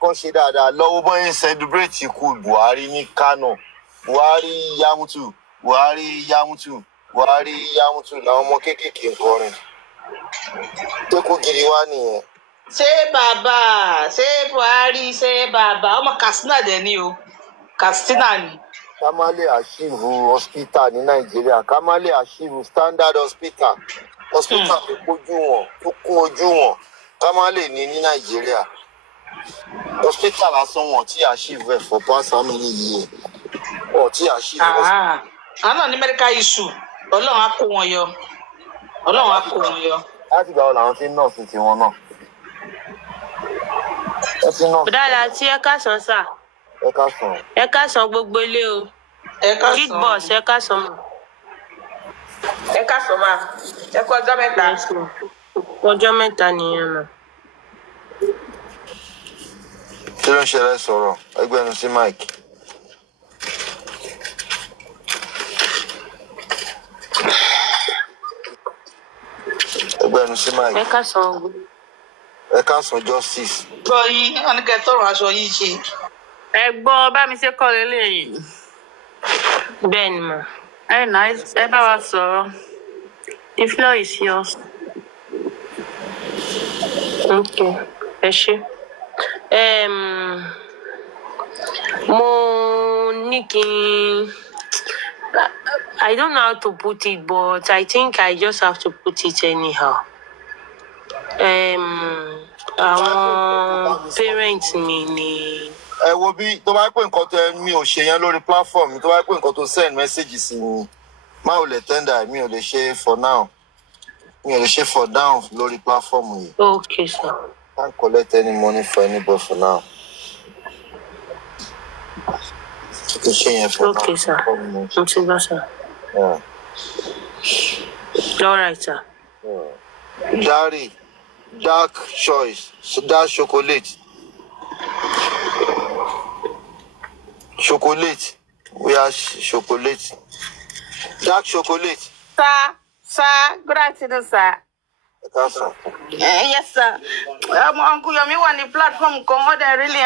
Kọ́ ṣe dáadáa lọ́wọ́ bọ́ yẹn celebrate ikú Buhari ní Kano. Buhari Yamutu làwọn ọmọ kéékèèké ń kọrin. Tó kú gidi wá nìyẹn. Ṣé Buhari ṣé bàbá ọmọ Katsina dẹ̀ ni o. Katsina ni. Ká má lè achieve hospital ní Nàìjíríà, ká má lè achieve standard hospital tó kún ojú wọn, ká má lè ní Nàìjíríà. Hospital lásán wọn tí achieve ẹ̀ for past how many years? Ọ̀ tí achieve hospital. Àná ní medical issue, Ọlọ́run á kó wọn yọ. Láti ìgbà wo làwọn fi ń nọ́ọ̀sì tiwọn náà? Bùdá tí ẹ káàsán sà. Ẹ káàsán gbogbo ilé o. Big boss ẹ káàsán mọ. Ẹ káàsán máa. Ẹ kú ọjọ́ mẹ́ta. Ọjọ́ mẹ́ta nìyẹn mà. Kí ló ń ṣẹlẹ̀ sọ̀rọ̀? Ẹgbẹ́nu sí Mike. Ẹgbẹ́nu sí Mike. Ẹ káàsán. Ẹ káàsán justice. Gbọ́ yín, wọ́n ní kẹ́ tọrọ aṣọ yìí ṣe. Ẹ gbọ́ bá mi ṣe kọ́ lélẹ́yìn. Bẹ́ẹ̀ ni mà. Ẹ bá wa sọ̀rọ̀. The floor is yours. Okay, ẹ ṣé. Mo ní kí n I don't know how to put it, but I think I just have to put it anyhow. Àwọn parents mi ni. Ẹ wo bí tó bá pè nǹkan tó mi ò ṣe yẹn lórí platform mi, tó bá pè nǹkan tó send message sí mi, má ò lè tender, mi ò lè ṣe for now. Mi ò lè ṣe for now lórí platform yìí. Okay, sir. Can't collect any money for anybody for now. Okay, sir. Sir. Yeah. All right, sir. Daddy, dark choice, so dark chocolate. Chocolate. We are chocolate. Dark chocolate. Sir, good afternoon, sir. Yes, sir. Uncle Yomi wà ní platform kan, wọ́n dẹ̀ really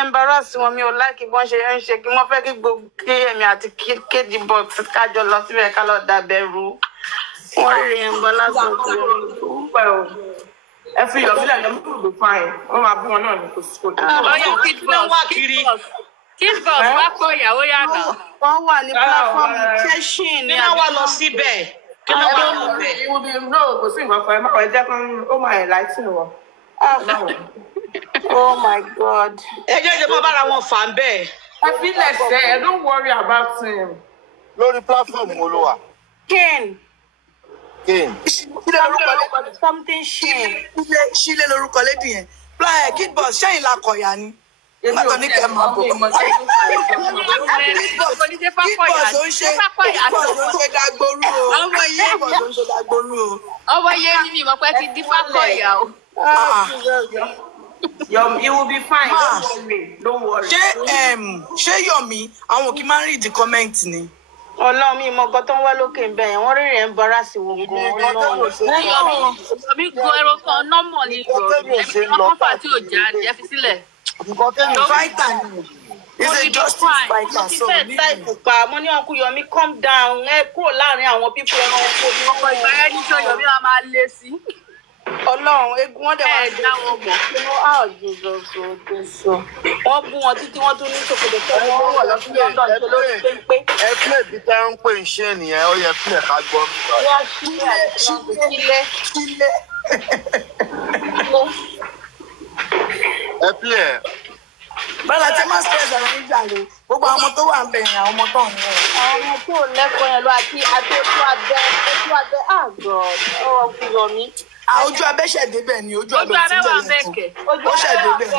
embarrass wọn, mi ò like bọ́n ṣe ń ṣe kí wọ́n fẹ́ kí gbogbo èmi àti kéde box kájọ lọ síbẹ̀ ká lọ dàbẹ̀rù. Wọ́n really embarrass Uncle Yomi. Ẹ fi yọ̀ sílẹ̀ lọ́mú tó fine. Wọ́n máa bú wọn náà ní kò sí kò tó. Ọyọ kid boss wá kó ìyàwó yàrá. Wọ́n wà ní platform session ní àbí wọ́n wá lọ síbẹ̀. Kí ló wà lọ bẹ̀? Ìwọ bí no kò sí nǹkan kan ẹ má wọ ẹjẹ́ kan ó máa ẹ̀ láìsí wọn. Oh my God. Ẹ jẹ́ ìjọba bára wọn fà ń bẹ̀. Ẹ fi lẹ̀ sẹ́, don't worry about him. Lórí platform wo ló wà? Ken. Something shame. Ṣílẹ̀ lórúkọ lédi yẹn. Kid boss ṣẹ́yìn la kọ̀yà ni. Nígbàtọ̀ ní kẹ́ máa bọ̀. Kid boss ó ń ṣe dagboru o. Ọmọ yé ni mi mọ̀ pé ti dífá kọ̀yà o. You will be fine. Don't worry. Ṣé Yomi àwọn òkè máa ń read the comment ni? Ọlọ́run mi mọ nǹkan tó ń wá lókè ń bẹ̀ yẹn, wọ́n rí rẹ̀ ń bọ́ra sí wọn gan-an. Yomi gbọ́ ẹ̀rọ kan nọ́mọ̀ ní ìgboro, ẹ̀mí kan fà tí ò já ẹ fi sílẹ̀. It's a justice fighter. So mo ní Uncle Yomi calm down, ẹ kúrò láàrin àwọn pípọ̀ ẹran ọkọ ní ọkọ̀ ìgbà yẹn ní sọ Yomi wa máa lé sí. Ọlọ́run egun wọn dẹ̀ wá dá wọn mọ̀ kí wọ́n wọ́n bú wọn títí wọ́n tún ní ṣòkòtò tó wọ́n wọ̀ lọ sí London tó lórí pépé. Ẹ pílẹ̀ bí tá ń pè ń ṣe nìyẹn, ó yẹ pílẹ̀ ká gbọ́. Wọ́n sílẹ̀. Ẹ pílẹ̀. Bọ́lá tí máa stress ọ̀rọ̀ níjà rè gbogbo àwọn ọmọ tó wà ń bẹ̀ yẹn àwọn ọmọ tó ń yẹn. Àwọn ọmọ tó lẹ́kọ̀ọ́ yẹn lọ àti ojú abẹ́ Uncle Yomi. Ojú abẹ́ ṣẹ̀ débẹ̀ ni ojú abẹ́ tí wà bẹ̀rẹ̀ kan. Ó ṣẹ̀ débẹ̀ ni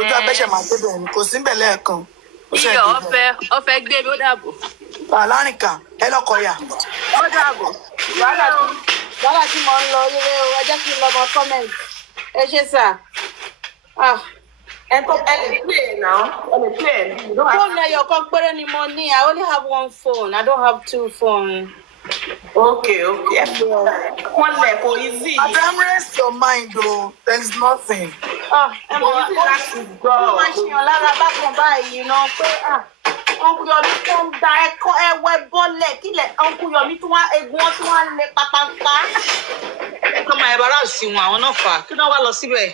ojú abẹ́ ṣẹ̀ máa débẹ̀ ni kò sí bẹ̀ lẹ́ẹ̀kan. Iyọ̀ ọ̀fẹ́ gbé mi ó dàbò. Lárìnkà ẹ lọ́kọ̀ yà. Ó dàbò. Wàhálà tí mo ń lọ ilé o, ẹ jẹ́ kí n lọ mọ comment. Ẹ ṣe sà. Ẹ lè play now. Ẹ lè play. Fóònù ẹyọ kan péré ni mo ní. I only have one phone. I don't have two phones. Okay. One leg kò easy. Madam, rest your mind o. There is nothing. Ẹ mọ̀ wá ó máa ṣèyàn lára bákan báyìí ná pé Uncle Yomi tó ń da ẹwẹ́ bọ́lẹ̀ kílẹ̀ Uncle Yomi tí wọ́n egun wọn tí wọ́n lè pápápá. Ẹ̀kọ́ máa ẹ̀bára sí wọn àwọn náà fà kí náà wá lọ síbẹ̀.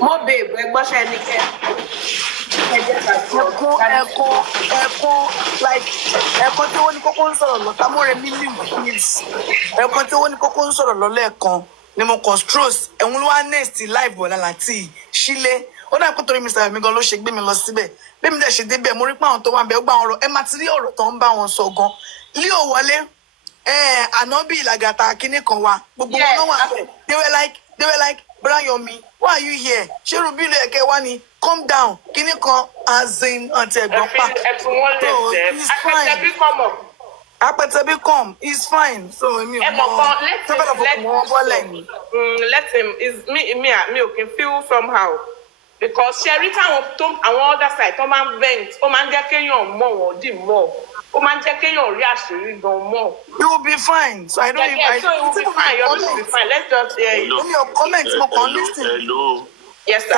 Mo bèbè ẹgbọ́sẹ̀ ní kẹ́. Ẹ̀kọ́ tí wọ́n ní kókó ń sọ̀rọ̀ lọ Támọ́rẹ́ mílíọ̀nù please. Ẹ̀kọ́ tí wọ́n ní kókó ń sọ̀rọ̀ lọ lẹ́ẹ̀kan ni mo constros ẹ̀hún ló wá next live bọ̀lá láti Ṣílé. Ó dà pé torí Mr. Yomi gan ló ṣe gbé mi lọ síbẹ̀. Bí mi dẹ̀ ṣe débẹ̀ mo rí pé àwọn tó wà ń bẹ̀ ó gbà wọn rọ ẹ máa ti rí ọ̀rọ̀ tó ń bá wọn sọ gan. Líò wọlé ànábì ìlàgàtà kínní kan wa gbogbo wọn náà wà bẹ̀. They were like Brother Yomi, why are you here? Ṣé Rubí ló yẹ kẹ́ wá ni? Calm down. Kínní kan as in àti ẹ̀gbọ́n pa. So he's fine. Apẹtẹbí come, he's fine. So èmi ò mọ tẹ́bẹ̀rẹ̀ fún wọn bọ́lẹ̀ ni. Let him mi ò kí n feel somehow because ṣe rí táwọn àwọn other side tó máa ń vent ó máa ń jẹ́ kéèyàn mọ̀ wọ́n dì mọ̀ ó máa ń jẹ́ kéèyàn rí àṣírí gan mọ̀. You will be fine. So I don't even. So you will be fine. You will be fine. Let's just hear you. Your comments mo kàn listen. Hello. Yes sir.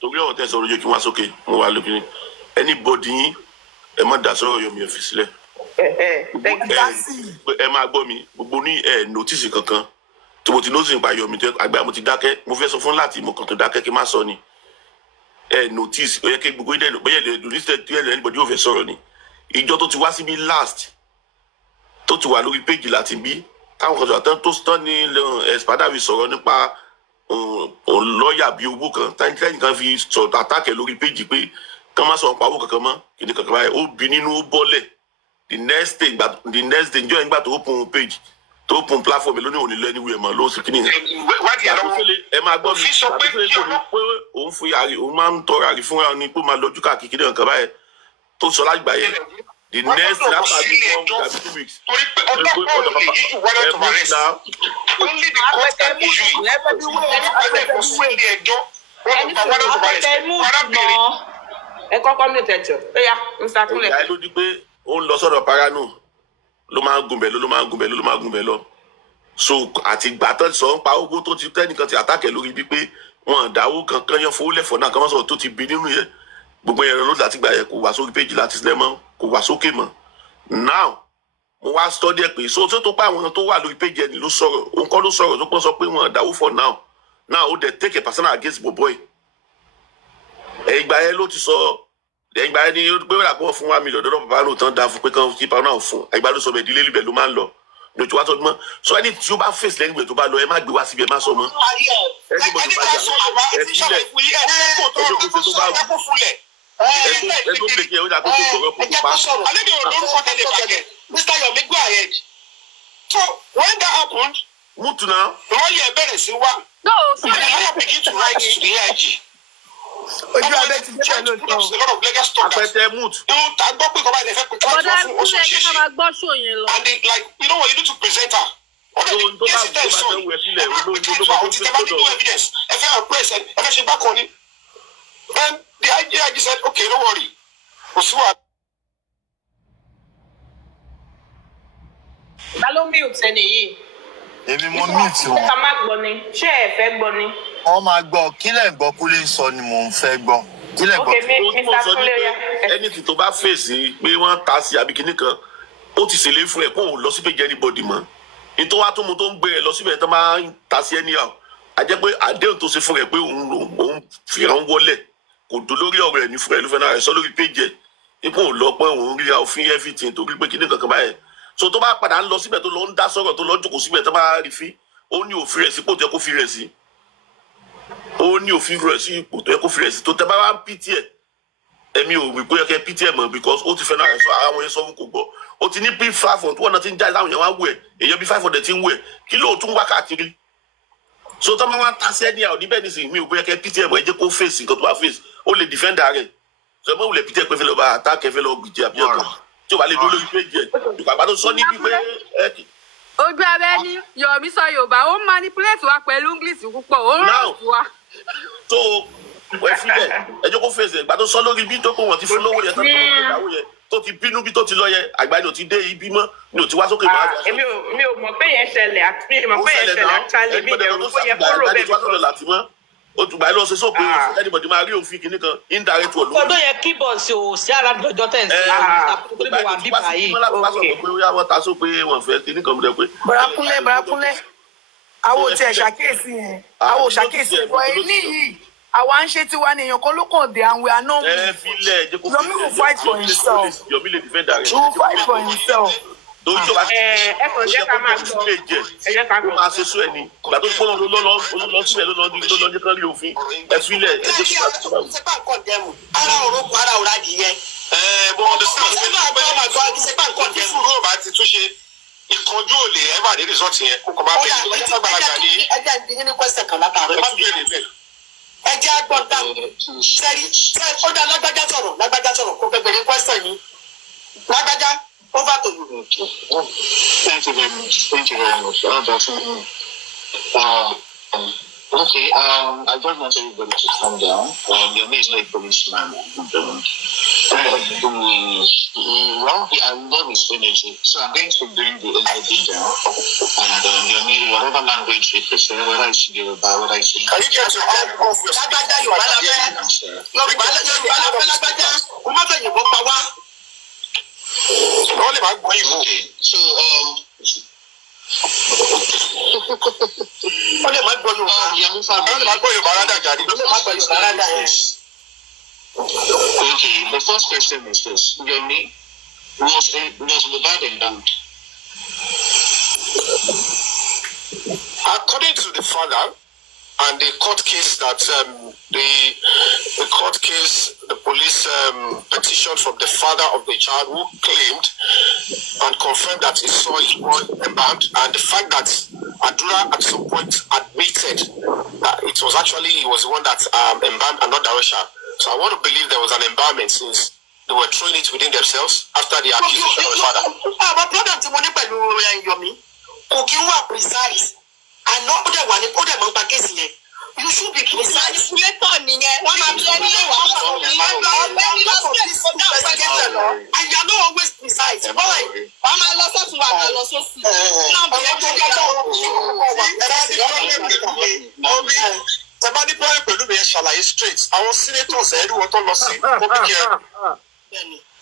Torí ọ̀rọ̀ tẹ́ sọ̀rọ̀ yẹ kí wọ́n sókè mo wà lókè ní anybody yín ẹ má dá sọ̀rọ̀ Yomi ẹ fi sílẹ̀. Ẹ máa gbọ́ mi gbogbo ní notice kankan tí mo ti notice nípa Yomi tó àgbà mo ti dákẹ́ mo fẹ́ sọ fún láti mo kàn tó dákẹ́ kí n má sọ ni notice ó yẹ kí gbogbo ilẹ̀ bóyá ilẹ̀ notice tí anybody yóò fẹ́ sọ̀rọ̀ ni ìjọ tó ti wá síbi last tó ti wà lórí péjì láti bí táwọn kan sọ̀rọ̀ tó tán ní ẹ̀sìpádàbí sọ̀rọ̀ nípa lọ́ọ̀yà bíi owó kan táyìn kan fi sọ̀rọ̀ àtàkẹ́ lórí péjì pé kán má sọ̀rọ̀ pa owó kankan mọ́ kìnìún kankan báyìí ó bí nínú ó bọ́lẹ̀ the next day njọ́ ìgbà tó open page tó open platform lónìí òní lọ anywhere mọ́ ló sì kí nìyẹn. ẹ máa gbọ́ mi àbúṣe kò ní pé òun fi òun máa ń tọrọ àrí fúnra ní pé máa lọ́jú káàkiri kìnìún kan báyìí tó sọ lágbà yẹn the next after the 1 week and 2 weeks every now. Only the court can issue it. Ẹ kọ́kọ́ mi tẹ̀jọ́. Ó yá, Mr. Kúnlẹ̀. Ìyá ló di pé ó ń lọ sọ́dọ̀ parano ló máa ń gun bẹ̀ lọ so àti ìgbà tán sọ ń pa owó tó ti tẹ́nìkan ti àtàkẹ́ lórí bí pé wọn dáwó kankan yẹn fowó lẹ́fọ̀ọ́ náà kan máa sọ̀rọ̀ tó ti bí nínú yẹn gbogbo yẹn ló láti gbà yẹ kó wá sórí péjì Latisne mọ́ kó wá sókè mọ́ now mo wá study ẹ̀ pé so tó pa àwọn tó wà lórí péjì ẹni ló sọ̀rọ̀ òun kọ́ ló sọ̀rọ̀ tó pọ̀ sọ pé wọn dáwó for now ó dẹ̀ take a personal against boy ìgbà yẹn ló ti sọ ìgbà yẹn ni ó gbé wẹ́rẹ́ àpò fún $1 million bàbá náà tán dáa fún pé kán kí pàrọ̀ náà fún ìgbà ló sọ bẹ́ẹ̀ ìdílé libẹ̀ ló máa ń lọ lójú wa tó mọ́ sọ ẹni tí ó bá fèsì lẹ́yìn ìgbà tó bá lọ ẹ má gbé wá síbi ẹ má sọ mọ́ ẹni bọ̀ tó bá jà ẹ sílẹ̀ ẹjọ́ kó ṣe tó bá wù ẹ tó pèkì ẹ ó dà kó tó gbọ̀rọ̀ kó tó pa. Alẹ́ mi ò lórúkọ tẹ́lẹ̀ bàjẹ́ Mr. Yomi go ahead. So when that happened, Mutu now. Wọ́n yẹ bẹ̀rẹ̀ sí wá. No, and the lawyer begin to write to the AIG. Ojú abẹ́ ti dé pẹ̀lú ìtàn. Apẹtẹ Mutu. Ìwọ̀n ta gbọ́ pé kọ́ba ìdẹ́fẹ́ pé káàtó fún oṣù ṣíṣe. And they like you know what you need to present her. Ọ̀dọ̀ ní yẹ́sì tẹ̀ sọ yìí. Ẹ máa ní no evidence. Ẹ fẹ́ press ẹ fẹ́ ṣe bákan ni. Then the AIG said okay no worry. Kò sí wàhálà. Ta ló ń bí òtẹ́ni yìí? Èmi mo mí tí wọn. Ṣé ká má gbọ́ ni? Ṣé ẹ fẹ́ gbọ́ ni? Wọ́n máa gbọ́ kílẹ̀ gbọ́ Kúnlé ń sọ ni mò ń fẹ́ gbọ́. Kílẹ̀ gbọ́. Mr. Kúnlé ya. Ẹni tí tó bá fèsì pé wọ́n ta sí àbí kinní kan, ó ti ṣèlérí fún ẹ kó òun lọ sí péjì anybody mọ́. Ètò wa tó mu tó ń gbé ẹ lọ síbẹ̀ tó máa ń ta sí anyhow. A jẹ́ pé àdéhùn tó ṣe fún ẹ pé òun fìrà ń wọlé kò dó lórí ọ̀rọ̀ ẹ̀ ní fún ẹ ló fẹ́ náà ẹ̀ sọ lórí péjì ẹ̀. Ipò òun lọ pé òun rí òfin everything torí pé kinní kankan báyẹn. So tó bá padà ń lọ síbẹ̀ tó lọ ń dá sọ̀rọ̀ tó lọ jókòó síbẹ̀ tó máa rí fi ó ní òfin rẹ̀ sí ipò tó yẹ kó fi rẹ̀ sí ó ní òfin rẹ̀ sí ipò tó yẹ kó fi rẹ̀ sí tó tẹ bá wá ń pìtì ẹ̀ ẹ̀mí ò rí bóyá kẹ́ pìtì ẹ̀ mọ̀ because ó ti fẹ́ náà ẹ̀sọ́ àwọn yẹn sọ́run kò gbọ́ ó ti ní bí 500 tó wọ́n náà ti ń jáde láwọn yẹn wá wù ẹ̀ èèyàn bí 500 ti ń wù ẹ̀ kí ló tún wá káàkiri so tó máa wá ta sí ẹni àwọn níbẹ̀ nísìnyí mi ò bóyá kẹ́ pìtì ẹ̀ mọ̀ ẹ jẹ́ kó fèsì nǹkan tó wá fèsì ó lè defend rẹ̀ so ẹ mọ̀ wùlẹ̀ pìtì ẹ̀ pé fẹ́ lọ bá àtàkẹ́ fẹ́ lọ gbìjì àbí ọ̀kan tí o bá lè dúró lórí péjì ẹ̀ ìpàgbà tó sọ níbi pé ojú abẹ ní Yomi sọ Yorùbá ó manipulate wa pẹ̀lú English púpọ̀ ó rán wa. tó ẹ filẹ̀ ẹjọ́ kó fèsì ìgbà tó sọ lórí bí tó kó wọn ti fún lówó yẹn tó tó ìyàwó yẹn tó ti bínú bí tó ti lọ yẹn àgbà ni ò ti dé ibi mọ́ ni ò ti wá sókè mọ́. mi ò mọ̀ pé yẹn ṣẹlẹ̀ àti mi ò mọ̀ pé yẹn ṣẹlẹ̀ actually mi ìdẹ̀rù pé yẹn kúrò bẹ́ẹ̀ o tún gbà lọ ṣe sọ pé anybody máa rí òfin kìíní kan indirect wọ lórí. ọdún yẹn keyboard ṣe ò sí ara lọ́jọ́ tẹ̀ sí àkókò tó wà bíbá yìí. wọ́n ta sọ pé wọ́n fẹ́ kìíní kan múlẹ̀ pé. Bàrákúnlé àwọn ò tiẹ̀ ṣàkíyèsí yẹn àwọn ò ṣàkíyèsí yẹn bọ́ ẹni yìí àwa ń ṣe tiwa ní èèyàn kan ló kàn dé and we are not Yomi will fight for himself Yomi lè defend rẹ̀. he will fight for himself. ẹ kàn jẹ́ ká máa gbọ́ ẹ jẹ́ ká gbọ́. máa ṣe sún ẹ ní ìgbà tó gbọ́n ló lọ sílẹ̀ ló lọ jẹ́ kán rí òfin ẹ filẹ̀ ẹ jẹ́ kó máa tó bá wù. ara òrókù ara òrà adìyẹ. bọ́n ọdún sí ọ̀sẹ̀ náà gbọ́ máa gbọ́ àti sẹ́pà nǹkan jẹ́ fún rúbà ti túnṣe ìkanjú òlè ẹ̀ bá dé rìsọ́ọ̀tì yẹn kó kọ́ máa bẹ̀rẹ̀ tó yẹ sàgbàlagbà ní. ẹ jẹ́ ìdíyẹ ní kwẹ́sẹ̀ kan látàrí. ẹ jẹ́ àgbọ̀ntà sẹ́rí ó dá lágbájá sọ̀rọ̀ kó fẹ́ bẹ̀rẹ̀ kwẹ́sẹ̀ yìí lágbájá. Over to you. Thank you very much. Okay, I just want everybody to calm down. Yomi is not a policeman. I love his energy. So I'm going to bring the energy down. And Yomi, whatever language we prefer, whether it's Yoruba, whether it's English. Can you get your hand off your Okay, so okay, the first question is this. Yomi, was Mohbad endowed? According to the father and the court case that the court case, the police petition from the father of the child who claimed and confirmed that he saw his boy embalmed, and the fact that Adura at some point admitted that it was actually he was the one that embalmed and not Darusha. So I want to believe there was an embalmment since they were throwing it within themselves after the accusation of the father. But problem to money pẹ̀lú Yomi kò kí n wà precise. Àná ó dẹ̀ wà ní ó dẹ̀ mọ̀ nípa kéèsì yẹn You should be precise. One man tell me and you're not always precise. Boy, I'm a loss of one, I lost of somebody probably pẹ̀lú mi ṣàlàyé straight. Àwọn senators ẹ̀rí wọ́n tó lọ sí public hearing.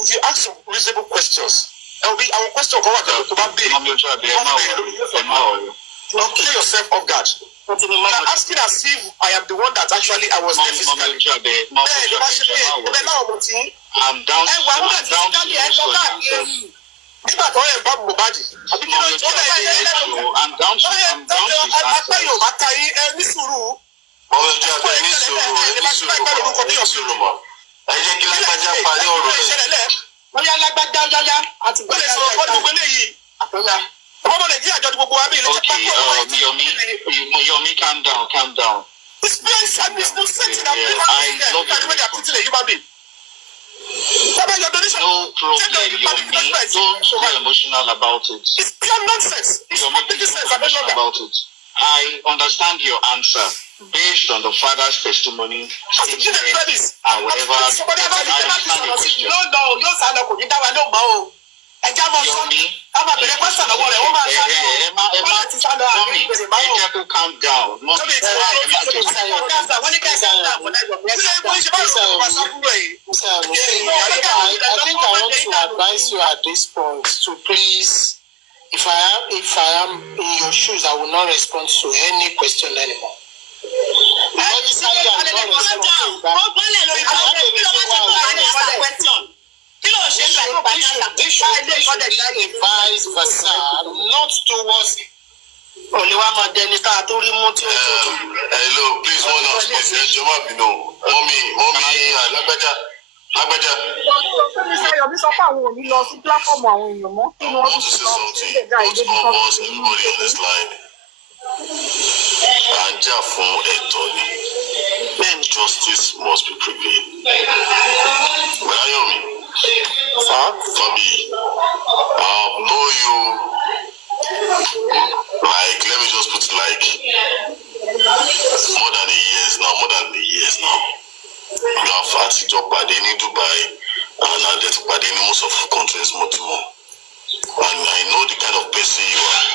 If you ask some reasonable questions, there will be our question come out to that big. Don't kill yourself off guard. You are asking as if I am the one that actually I was there physically. I'm down Nígbà tó yẹ bá Mohbad, àbí kí ló ń jẹ́ I'm down to apá yóò bá ta yín ní sùúrù. Ọmọ ìjọ àgbẹ̀ ní sùúrù mọ̀. Ẹ jẹ́ kí lágbájá parí ọ̀rọ̀ rẹ̀. Wọ́n yá lágbájá yáyá àti gbọ́dọ̀ sọ̀rọ̀ fọ́ọ̀dù gbogbo eléyìí. Ọmọ Nàìjíríà jọ gbogbo wa bí ilé okay, Yomi, calm down. It's very sad, it's not setting up. I love you. No problem, Yomi. Don't be emotional about it. It's pure nonsense. It's not making sense about it. I understand your answer based on the father's testimony, statement, and whatever. I understand your question. Calm down. I think I want to advise you at this point to please, if I am in your shoes, I will not respond to any question anymore. This should be vice versa, not towards only one more than hello, please one house, please. Mommy, Lágbájá. Yomi sọ pé àwọn ò ní lọ sí pláfọ́ọ̀mù àwọn èèyàn mọ́ kí ni wọ́n ti sọ sílẹ̀ dá ìdí bí wọ́n ti ní ìṣẹ̀lẹ̀. À ń jà fún ẹ̀tọ́ ni. Men justice must be prevailed. Yomi, Fabi, I know you like, let me just put it like more than a years now. You have àtijọ́ pàdé ní Dubai and I get pàdé ní most of countries more. And I know the kind of person you are.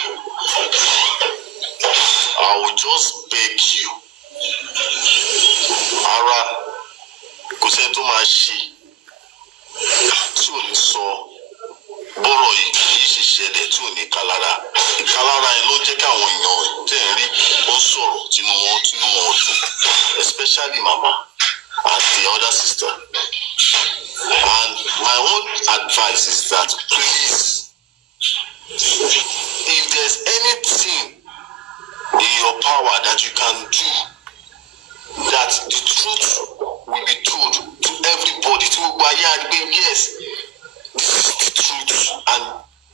I will just beg you. Ara kò sẹ́ni tó máa ṣe tí ò ní sọ bọ́rọ̀ yìí ṣe ṣẹlẹ̀ tí ò ní ìkálára. Ìkálára yẹn ló jẹ́ kí àwọn èèyàn tẹ̀ ń rí ó sọ̀rọ̀ tínú wọn dùn, especially mama and the other sister. And my own advice is that please, if there's anything in your power that you can do, that the truth will be told to everybody. Yes, this is the truth, and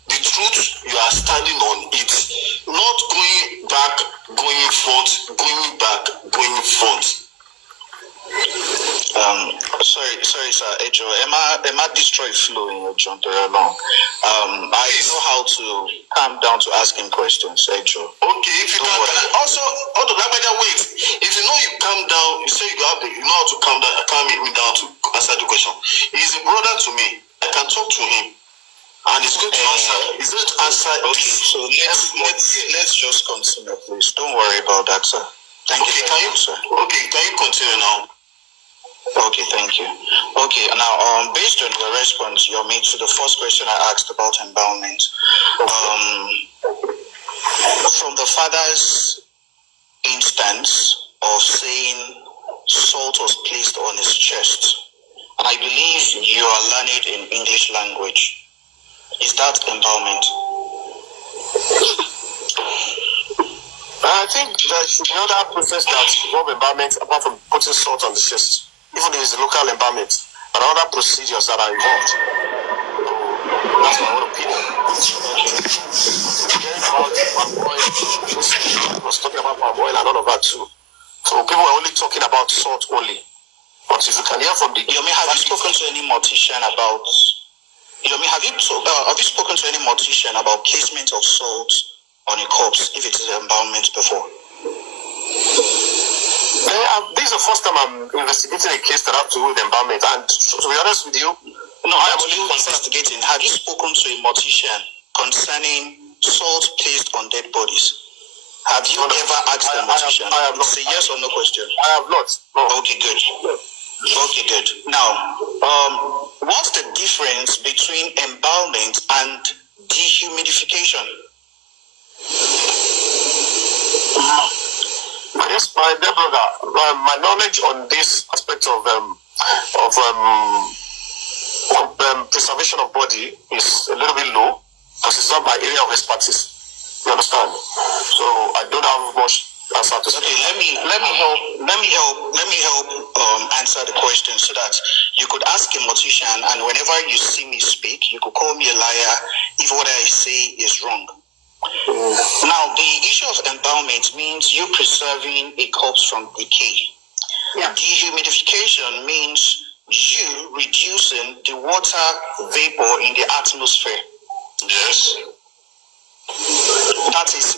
the truth you are standing on it, not going back, going front, going back, going front. Sorry, sir, Ejo. Emma destroy flow in your John long. I know how to calm down to ask him questions, Ejo. Okay, if you don't also wait. If you know you calm down, you say you know how to calm me down to answer the question. He's a brother to me. I can talk to him, and he's going to answer. He's going to answer. Okay, so let's just continue, please. Don't worry about that, sir. Thank you very much, sir. Okay, can you continue now? Okay, thank you. Okay, now based on your response, Yomi, to the first question I asked about embalmment, from the father's instance of saying salt was placed on his chest, and I believe you are learned in English language. Is that embalmment? I think there should be another process that involves embalmment apart from putting salt on the chest. Even if it's a local embalmment, and other procedures that are involved. That's my own opinion. I was talking about palm oil and all of that too. So people are only talking about salt only. But if you can hear from the Yomi, have you spoken to any mortician about? Yomi, have you spoken to any mortician about placement of salt on a corpse if it is embalmment before? This is the first time I'm investigating a case that I have to do with embalmment. And to be honest with you, no, I am only investigating. Have you spoken to a mortician concerning salt placed on dead bodies? Have you ever asked a mortician? I have not. It's a yes or no question. I have not. No. Okay, good. Okay, good. Now, what's the difference between embalmment and dehumidification? Yes, my dear brother, my knowledge on this aspect of preservation of body is a little bit low because it's not my area of expertise. You understand? So I don't have much answer to say. Okay, let me help answer the question so that you could ask a mortician, and whenever you see me speak, you could call me a liar if what I say is wrong. Now, the issue of embalmment means you preserving a corpse from decay. Yeah. Dehumidification means you reducing the water vapor in the atmosphere. Yes. That is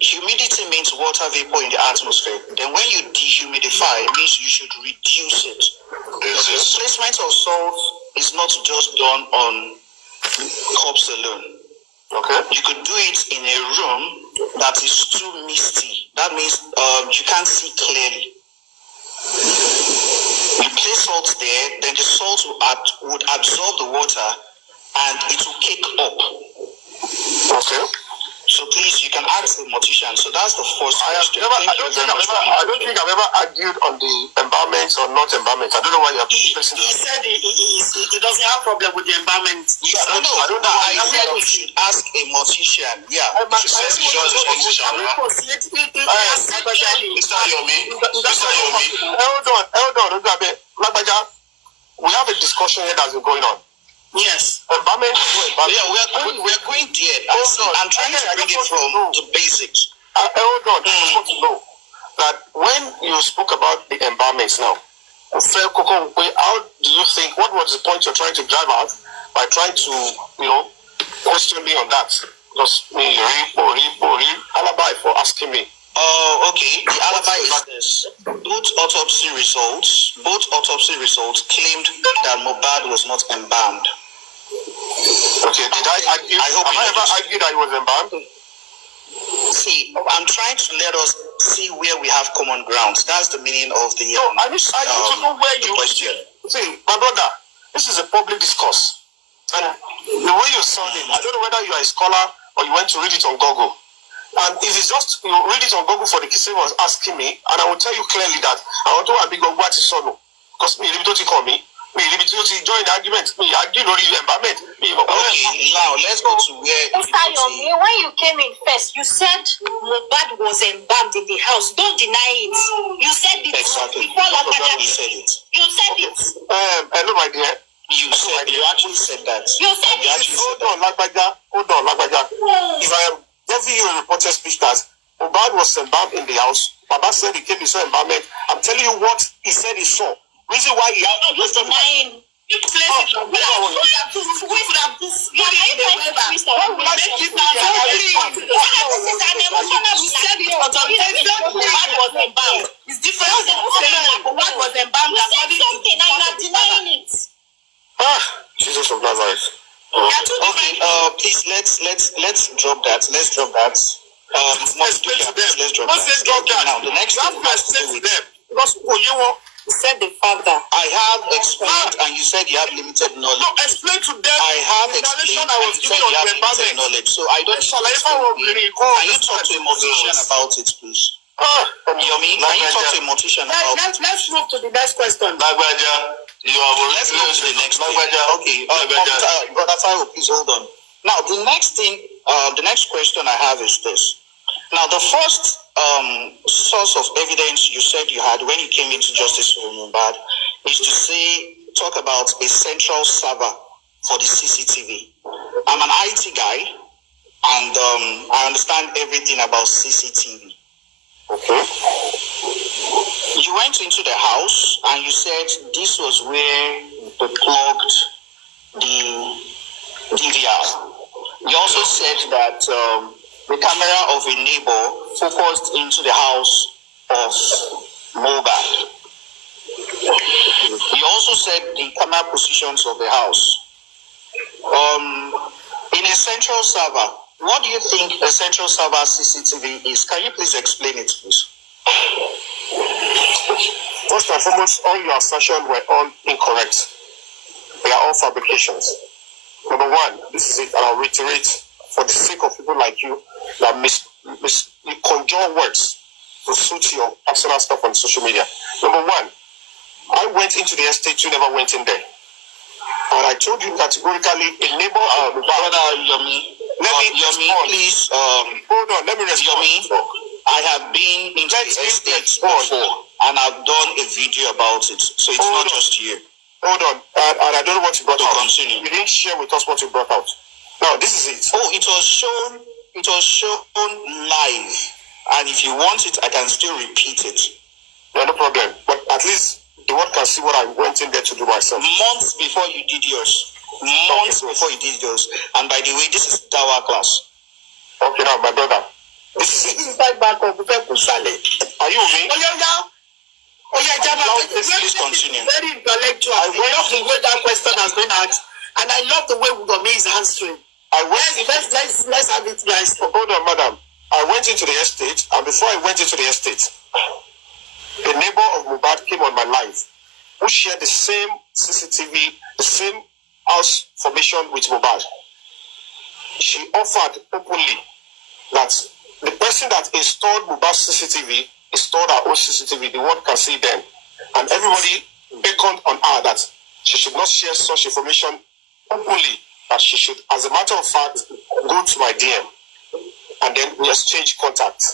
humidity means water vapor in the atmosphere. Then when you dehumidify, it means you should reduce it. Yes. Placement of salt is not just done on corpse alone. Okay. You could do it in a room that is too misty. That means you can't see clearly. You place salt there, then the salt would absorb the water and it will kick up. Okay. So please, you can ask the mortician. So that's the first question. I don't think I've ever argued on the embalmment or not embalmment. I don't know why you're pressing. He said he doesn't have problem with the embalmment. I don't know. I said we should ask a mortician. Yeah. She said she was a mortician. Mr. Yomi. Hold on. We have a discussion here that's been going on. Yes. Embalmment. Yeah, we're going there. I'm trying to bring it from the basics. Hold on. I want to know that when you spoke about the embalments now, how do you think, what was the point you're trying to drive out by trying to, question me on that? Just me, alibi for asking me. Oh, okay. The alibi is this. Both autopsy results claimed that Mohbad was not embalmed. Okay, did I argue? Have I ever argued that he was embalmed? See, I'm trying to let us see where we have common grounds. That's the meaning of the I need to know where you question. See, my brother, this is a public discourse. And the way you're sounding, I don't know whether you are a scholar or you went to read it on Google. And if it's just read it on Google for the case was asking me, and I will tell you clearly that I want to be go what is solo. Because me, don't call me. Me, join the argument. Me, argue no embalmment. Okay, now let's go to where. Mr. Yomi, when you came in first, you said Mohbad was embalmed in the house. Don't deny it. You said it. Exactly. You said it. You said it. Hello, my dear. You actually said that. You said it. Hold on, Lagbaja. If I am giving you a reported speech that Mohbad was embalmed in the house, Baba said he came to saw embalmment. I'm telling you what he said he saw. Reason why he had to denying. You place it on It's different. What was embalmed? You said something and you are denying it. Jesus of Nazareth. Okay, please let's drop that. Let's drop that. Let's drop that. Now the next thing has to do with them. Because you said the father. I have explained, and you said you have limited knowledge. No, explain to them. I have explained, and you said you have limited knowledge. So I don't. Can you talk to a mortician about it, please? Yomi, can you talk to a mortician about it? Let's move to the next question. Let's move to the next thing. Okay, Brother Taiwo, please hold on. Now, the next question I have is this. Now, the first source of evidence you said you had when you came into Justice for Mohbad is to talk about a central server for the CCTV. I'm an IT guy, and I understand everything about CCTV. Okay. You went into the house and you said this was where they plugged the DVR. You also said that the camera of a neighbor focused into the house of Mohbad. He also said the camera positions of the house. In a central server, what do you think a central server CCTV is? Can you please explain it, please? First and foremost, all your assertions were all incorrect. They are all fabrications. Number one, this is it, and I'll reiterate for the sake of people like you that you conjure words to suit your personal stuff on social media. Number one, I went into the estate, you never went in there. And I told you categorically, a neighbor of brother Yomi, please, hold on, let me respond. Yomi, I have been into the estate before, and I've done a video about it, so it's not just you. Hold on, and I don't know what you brought out. Continue. You didn't share with us what you brought out. Now, this is it. Oh, it was shown live, and if you want it, I can still repeat it. No problem, but at least the world can see what I went in there to do myself. Months before you did yours. Before you did yours. And by the way, this is Dawa class. Okay, now, my brother. This is like back of the people. Are you with me? Oh yeah, Jama, please continue. Very intellectual. I love the way that question has been asked, and I love the way Ugomi is answering. Let's have it, guys. Hold on, madam. I went into the estate, and before I went into the estate, a neighbor of Mohbad came on my live, who shared the same CCTV, the same house formation with Mohbad. She offered openly that the person that installed Mohbad's CCTV installed her own CCTV. The world can see them, and everybody beckoned on her that she should not share such information openly. That she should, as a matter of fact, go to my DM, and then we exchange contact.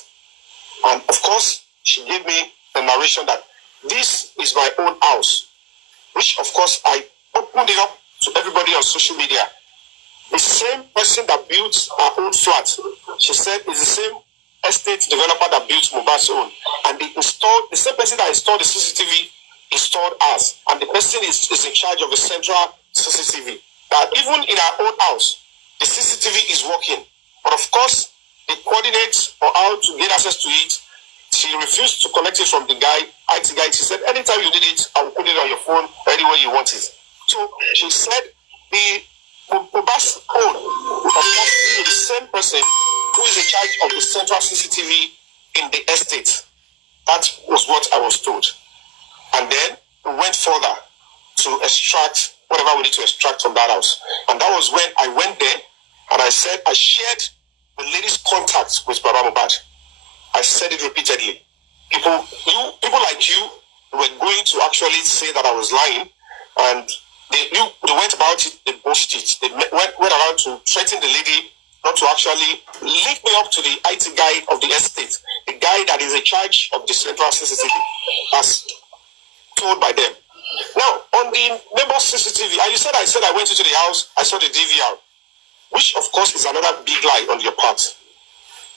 And of course, she gave me the narration that this is my own house, which of course I opened it up to everybody on social media. The same person that built her own flat, she said, is the same estate developer that built Mohbad's own, and the same person that installed the CCTV installed us, and the person is in charge of the central CCTV. That even in our own house, the CCTV is working, but of course, the coordinates for how to get access to it, she refused to collect it from the guy, IT guy. She said, anytime you need it, I will put it on your phone anywhere you want it. So she said the Mohbad's own, of course, is the same person who is in charge of the central CCTV in the estate. That was what I was told. And then we went further to extract whatever we need to extract from that house. And that was when I went there and I said, I shared the lady's contacts with Baba Mohbad. I said it repeatedly. People like you were going to actually say that I was lying, and they went about it, they boasted it. They went around to threaten the lady not to actually link me up to the IT guy of the estate, the guy that is in charge of the central CCTV, as told by them. Now, on the neighbor's CCTV, and I said I went into the house, I saw the DVR, which of course is another big lie on your part.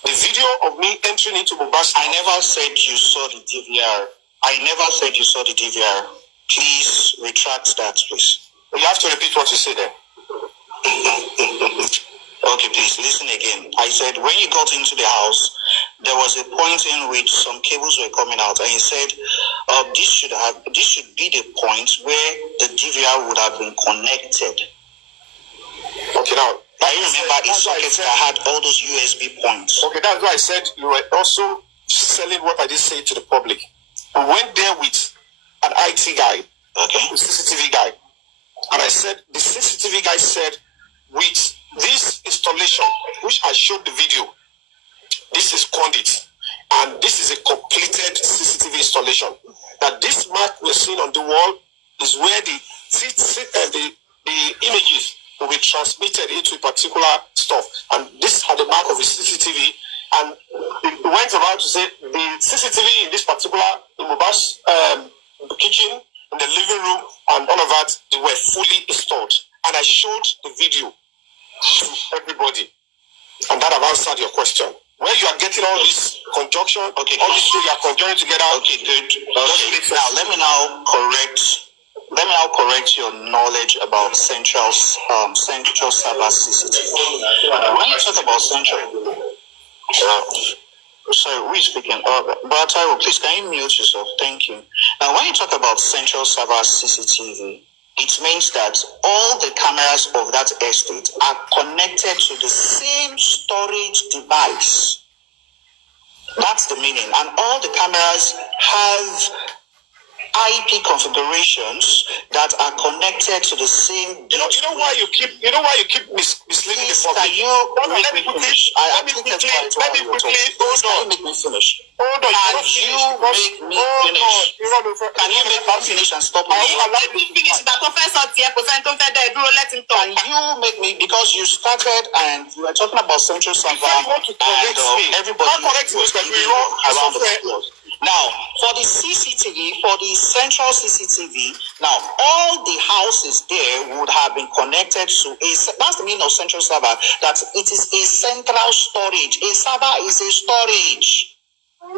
The video of me entering into Mohbad's... I never said you saw the DVR. I never said you saw the DVR. Please retract that, please. You have to repeat what you said then. Okay, please listen again. I said when you got into the house, there was a point in which some cables were coming out, and he said this should be the point where the DVR would have been connected. Okay, now I remember a socket that had all those USB points. Okay, that's why I said you were also selling what I just said to the public. We went there with an IT guy, okay, a CCTV guy, and I said the CCTV guy said with this installation, which I showed the video, this is conduit, and this is a completed CCTV installation. That this mark we're seeing on the wall is where the images will be transmitted into a particular stuff, and this had the mark of a CCTV, and it went about to say the CCTV in this particular Mohbad's kitchen, in the living room, and all of that, they were fully installed, and I showed the video to everybody, and that have answered your question. Where you are getting all this conjunction, okay, all these things you are conjuring together. Okay, good. Okay. Now let me now correct your knowledge about central server CCTV. When you talk about central, Sorry, who is speaking? But Taiwo, please, can you mute yourself? Thank you. Now, when you talk about central server CCTV, it means that all the cameras of that estate are connected to the same storage device. That's the meaning. And all the cameras have IP configurations that are connected to the same. You know why you keep misleading the public. Let me quickly. Let me quickly. Hold on. Make me finish. Hold on. Can you make me finish? Can you make me finish and stop me? Let me finish. Can you make me, because you started and you were talking about central server and everybody around the floor. Now, for the CCTV, for the central CCTV, now all the houses there would have been connected to that's the meaning of central server, that it is a central storage. A server is a storage.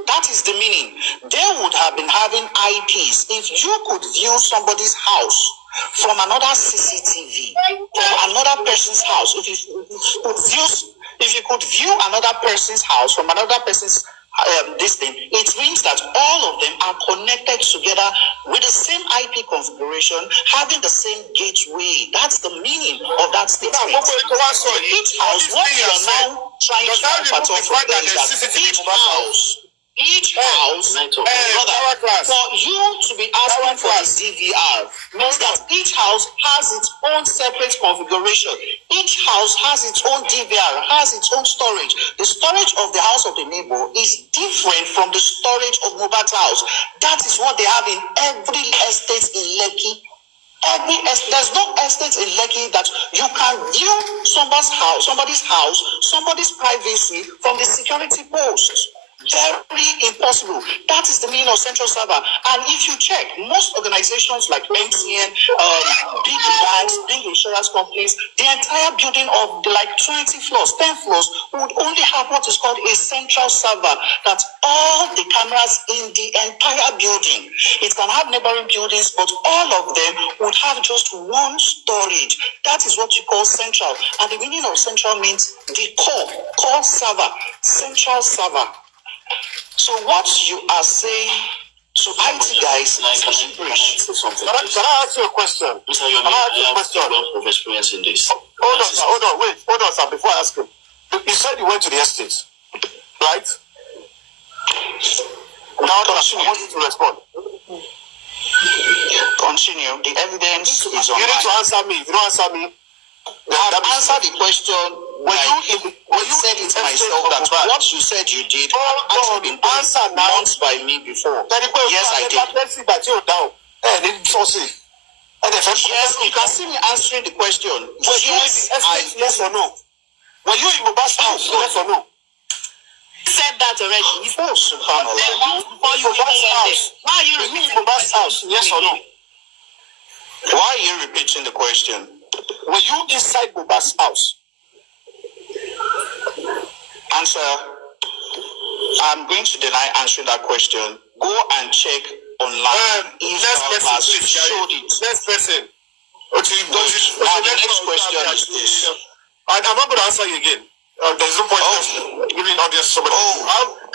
That is the meaning. They would have been having IPs. If you could view somebody's house from another CCTV, from another person's house, if you could view another person's house from another person's this thing, it means that all of them are connected together with the same IP configuration, having the same gateway. That's the meaning of that statement. Each house, what we are now trying to pattern from there is that each house, for you to be asking for the DVR means that each house has its own separate configuration. Each house has its own DVR, has its own storage. The storage of the house of the neighbor is different from the storage of Mohbad's house. That is what they have in every estate in Lekki. There's no estate in Lekki that you can view somebody's house, somebody's privacy from the security post. Very impossible. That is the meaning of central server. And if you check, most organizations like MTN, big banks, big insurance companies, the entire building of 20 floors, 10 floors would only have what is called a central server. That's all the cameras in the entire building. It can have neighboring buildings, but all of them would have just one storage. That is what you call central. And the meaning of central means the core server, central server. So what you are saying to IT guys is gibberish. Can I ask you a question? Mr. Yomi, I have a lot of experience in this. Hold on, sir, before I ask you. You said you went to the estate, right? Now I want you to respond. Continue. The evidence is online. You need to answer me. If you don't answer me, I've answered the question. You said it myself that what you said you did actually been answered months by me before. Yes, I did. Yes, you can see me answering the question. Yes or no? Were you in Mohbad's house? Yes or no? Said that already. Oh, subhanallah. Why are you repeating Mohbad's house? Yes or no? Why are you repeating the question? Were you inside Mohbad's house? Answer. I'm going to deny answering that question. Go and check online if has showed it. Next person. Now the next question is this. I'm not going to answer you again. There's no point giving audience somebody.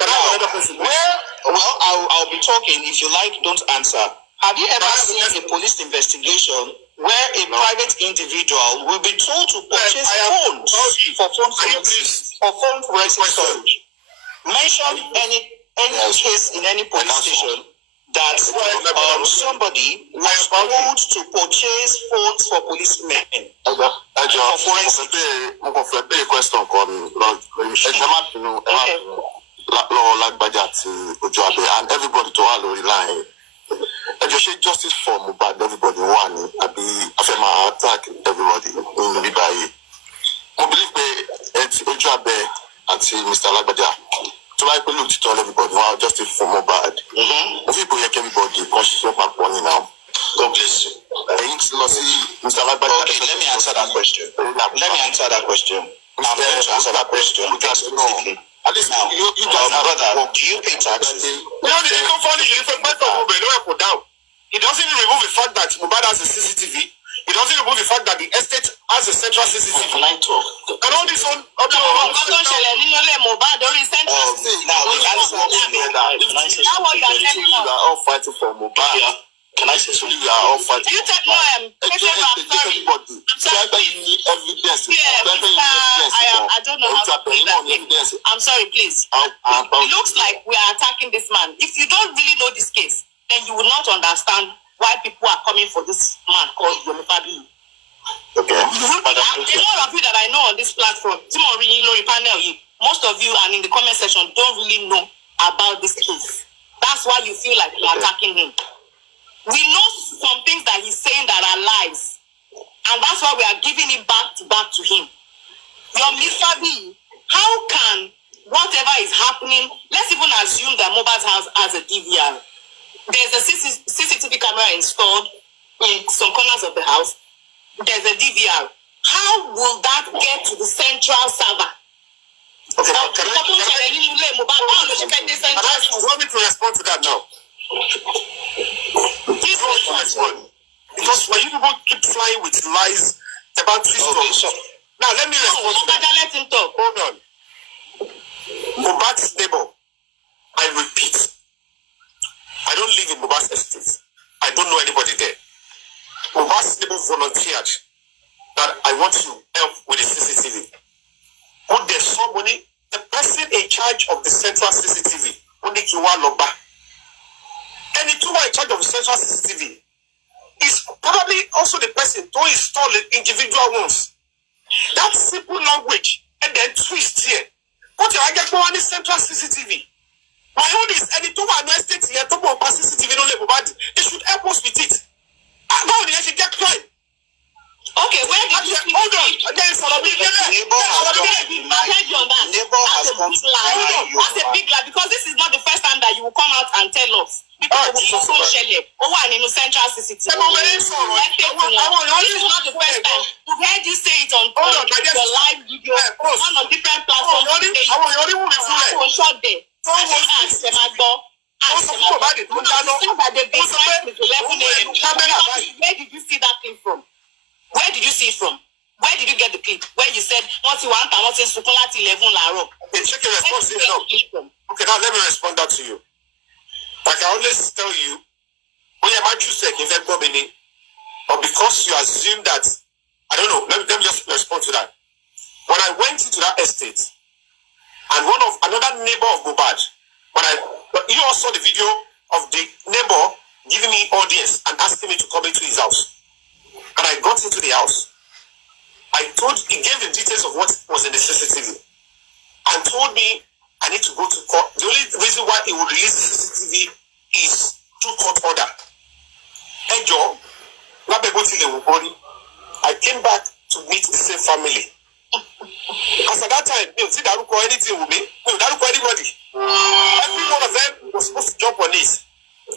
Can I have another person? Well, I'll be talking. If you like, don't answer. Have you ever seen a police investigation where a private individual will be told to purchase phones for phone forensic storage? Mention any case in any police station that somebody was told to purchase phones for policemen. For forensic. And everybody to all the line. Justice for Mohbad, everybody one. I attack everybody in the bay. I believe it's Ojabe and Mr. Lagbaja. So I believe to tell everybody wow, justice for Mohbad. People everybody conscious back one now. God bless you. Mr. Lagbaja. Okay, let me answer that question. I'm going to answer that question. At least now, you guys are brother. Do you pay taxes? No, it's not funny. You say part of Mohbad down. It doesn't remove the fact that Mohbad has a CCTV. It doesn't remove the fact that the estate has a central CCTV. And all this one. Now, Can I say something? You are all fighting for Mohbad. Can I say something? You are all fighting. You said no, I'm sorry. Evidence. Yeah, I don't know how to do that. I'm sorry, please. It looks like we are attacking this man. If you don't really know this case, then you will not understand why people are coming for this man called Yomifabi. Okay. A lot of you that I know on this platform, most of you and in the comment section don't really know about this case. That's why you feel like you're attacking him. We know some things that he's saying that are lies. And that's why we are giving it back to him. Your Mr. B, how can whatever is happening, let's even assume that Mohbad's house has a DVR. There's a CCTV camera installed in some corners of the house. There's a DVR. How will that get to the central server? Okay, you want me to respond to that now? Please respond. Because when you people keep flying with lies about this stuff. Now let me respond to that. Let him talk. Hold on. Mohbad's neighbor, I repeat, I don't live in Mohbad's estate. I don't know anybody there. Mohbad's neighbor volunteered that I want to help with the CCTV. But there's somebody, the person in charge of the central CCTV, Onikiwa Loba, and the two in charge of the central CCTV is probably also the person to install the individual ones. That simple language and then twist here. But I get one in central CCTV. My own is any two one estate here to go past CCTV no label bad. They should help us with it. How did they get crime? Okay, where did you see hold on? Again, for me, neighbor has come to that's a big lie because this is not the first time that you will come out and tell us. Because this is central CCTV. This is not the first time. We've heard you say it on your live video on a different platform. Short there. Where did you see that thing from? Where did you see it from? Where did you get the clip? Where you said, once you want, I want to support 11 Laro. Okay, check your response here now. Okay, now let me respond that to you. Like I always tell you, when you might choose to invent Bobini, but because you assume that, I don't know, let me just respond to that. When I went into that estate, and another neighbor of Mohbad, you all saw the video of the neighbor giving me audience and asking me to come into his house. And I got into the house. He gave the details of what was in the CCTV and told me I need to go to court. The only reason why he would release the CCTV is through court order. Hey Joe, I came back to meet the same family. As at that time, they didn't do anything with me. They didn't do anybody. Every one of them was supposed to jump on this.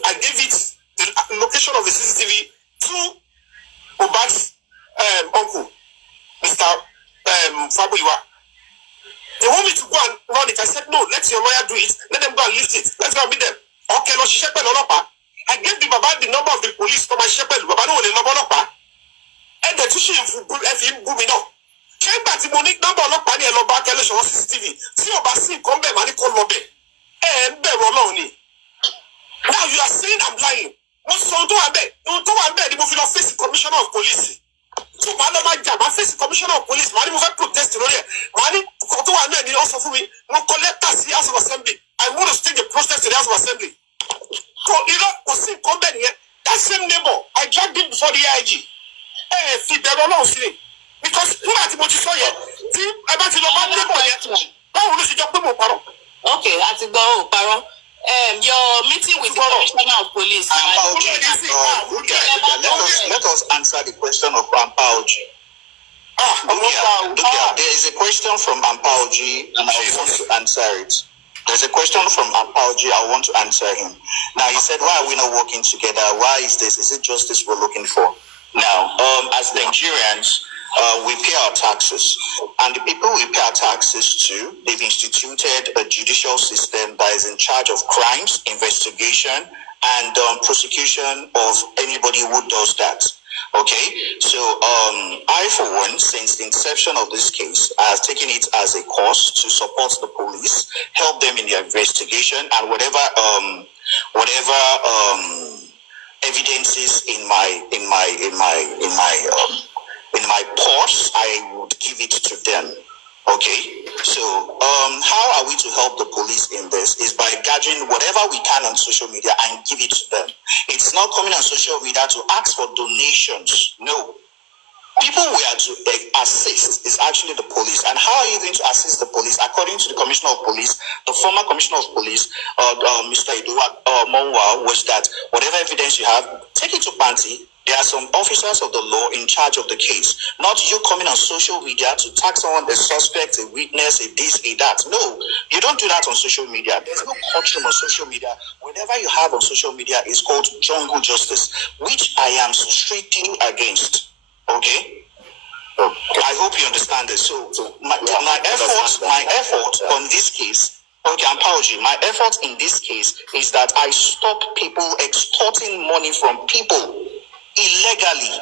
I gave it the location of the CCTV to Mohbad's uncle, Mr. Fabuiwa. They want me to go and run it. I said, no, let your lawyer do it. Let them go and lift it. Let's go and meet them. Okay, no, I gave the Baba the number of the police to my shepherd. Baba no, the number of and the tushi if booming up. Came back to Monique number of Pani and Loba Kelly on CCTV. See your basin come back, Manico Lobe. And Beroloni. Now you are saying I'm lying. Most of them are bad. You don't have bad. You move to face the commissioner of police. So, I face the commissioner of police. I move to protest. I also for me. No collect the House of Assembly. I want to take the protest to the House of Assembly. So, you know, come back here. That same neighbor, I dragged him before the IG. Because who are the most so yet? Okay, I have to go, Paro. Your meeting with the commissioner of police. Let us answer the question of Ampaoji. There is a question from Ampaoji, and I want to answer it. There's a question from Ampaoji. I want to answer him. Now, he said, why are we not working together? Why is this? Is it justice we're looking for? Now, as Nigerians, we pay our taxes, and the people we pay our taxes to, they've instituted a judicial system that is in charge of crimes, investigation, and prosecution of anybody who does that. Okay, so I, for one, since the inception of this case, I have taken it as a cause to support the police, help them in their investigation, and whatever evidences in my purse, I would give it to them. Okay, so how are we to help the police in this is by gathering whatever we can on social media and give it to them. It's not coming on social media to ask for donations. No. People we are to assist is actually the police. And how are you going to assist the police? According to the Commissioner of Police, the former Commissioner of Police, Mr. Monwa, was that whatever evidence you have, take it to Panti. There are some officers of the law in charge of the case. Not you coming on social media to tag someone, a suspect, a witness, a this, a that. No, you don't do that on social media. There's no courtroom on social media. Whatever you have on social media is called jungle justice, which I am strictly against. Okay? I hope you understand this. So my effort on this case, okay, I'm apology. My effort in this case is that I stop people extorting money from people illegally,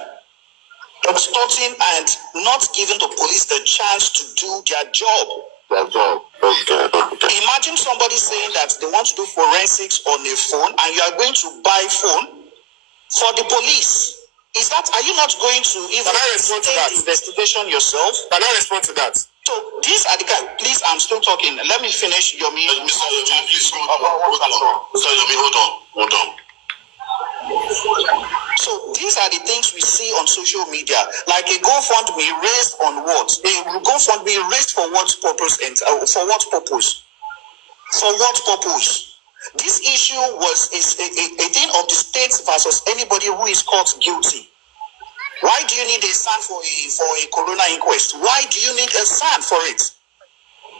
extorting and not giving the police the chance to do their job. Okay. Imagine somebody saying that they want to do forensics on a phone and you are going to buy phone for the police. Are you not going to even the investigation yourself? Can I respond to that? So these are the guys. Please, I'm still talking. Let me finish your meeting. Mr. Yomi, please hold on. So these are the things we see on social media, like a GoFundMe raised on what? A GoFundMe raised for what purpose? And for what purpose? For what purpose? This issue is a thing of the state versus anybody who is caught guilty. Why do you need a SAN for a corona inquest? Why do you need a SAN for it?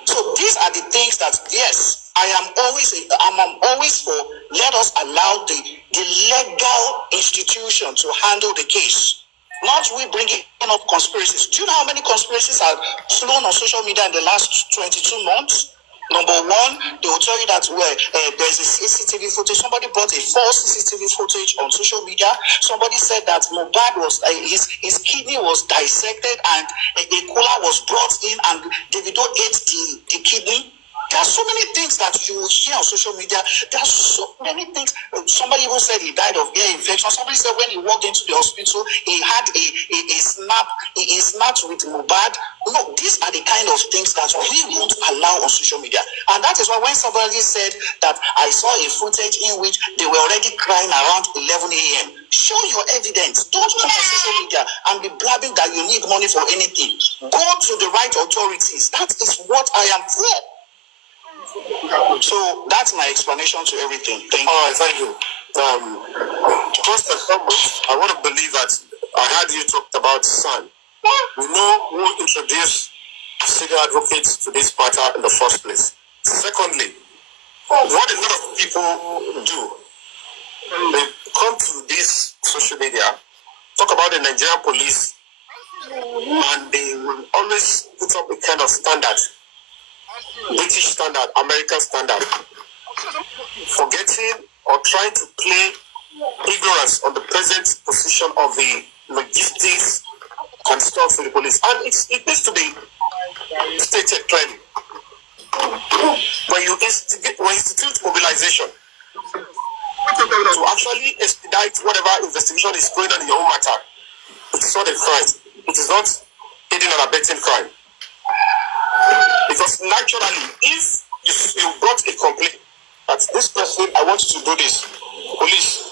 So these are the things that, yes, I'm always for. Let us allow the legal institution to handle the case. Not we bringing up conspiracies. Do you know how many conspiracies have flown on social media in the last 22 months? Number one, they will tell you that there's a CCTV footage. Somebody brought a false CCTV footage on social media. Somebody said that Mohbad was his kidney was dissected and a cooler was brought in and Davido ate the kidney. There are so many things that you will hear on social media. There are so many things. Somebody even said he died of ear infection. Somebody said when he walked into the hospital, he had a snap. He snapped with Mohbad. No, these are the kind of things that we won't allow on social media. And that is why when somebody said that I saw a footage in which they were already crying around 11 a.m., show your evidence. Don't come on social media and be blabbing that you need money for anything. Go to the right authorities. That is what I am for. So that's my explanation to everything. Thank you. All right, thank you. First and foremost, I want to believe that I heard you talked about SAN. We know who introduced senior advocates to this matter in the first place. Secondly, what a lot of people do, they come to this social media, talk about the Nigerian police, and they will always put up a kind of standard. British standard, American standard, forgetting or trying to play ignorance on the present position of the logistics and stuff for the police. And it needs to be stated clearly. When you institute mobilization to actually expedite whatever investigation is going on in your own matter, it's not a crime. It is not aiding and abetting crime. Because naturally, if you brought a complaint that this person, I want you to do this, police,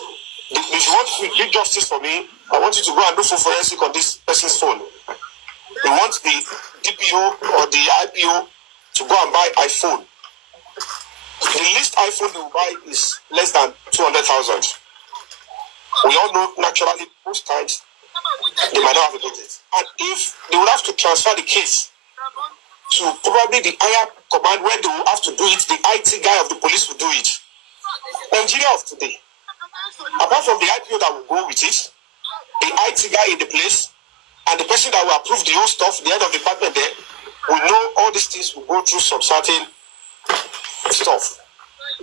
if you want to do justice for me, I want you to go and do full forensic on this person's phone. You want the DPO or the IPO to go and buy iPhone. The least iPhone they will buy is less than 200,000. We all know naturally most times they might not have a budget. And if they would have to transfer the case to probably the higher command where they will have to do it, the IT guy of the police will do it. Nigeria of today, apart from the IPO that will go with it, the IT guy in the place, and the person that will approve the whole stuff, the head of the department there, will know all these things will go through some certain stuff.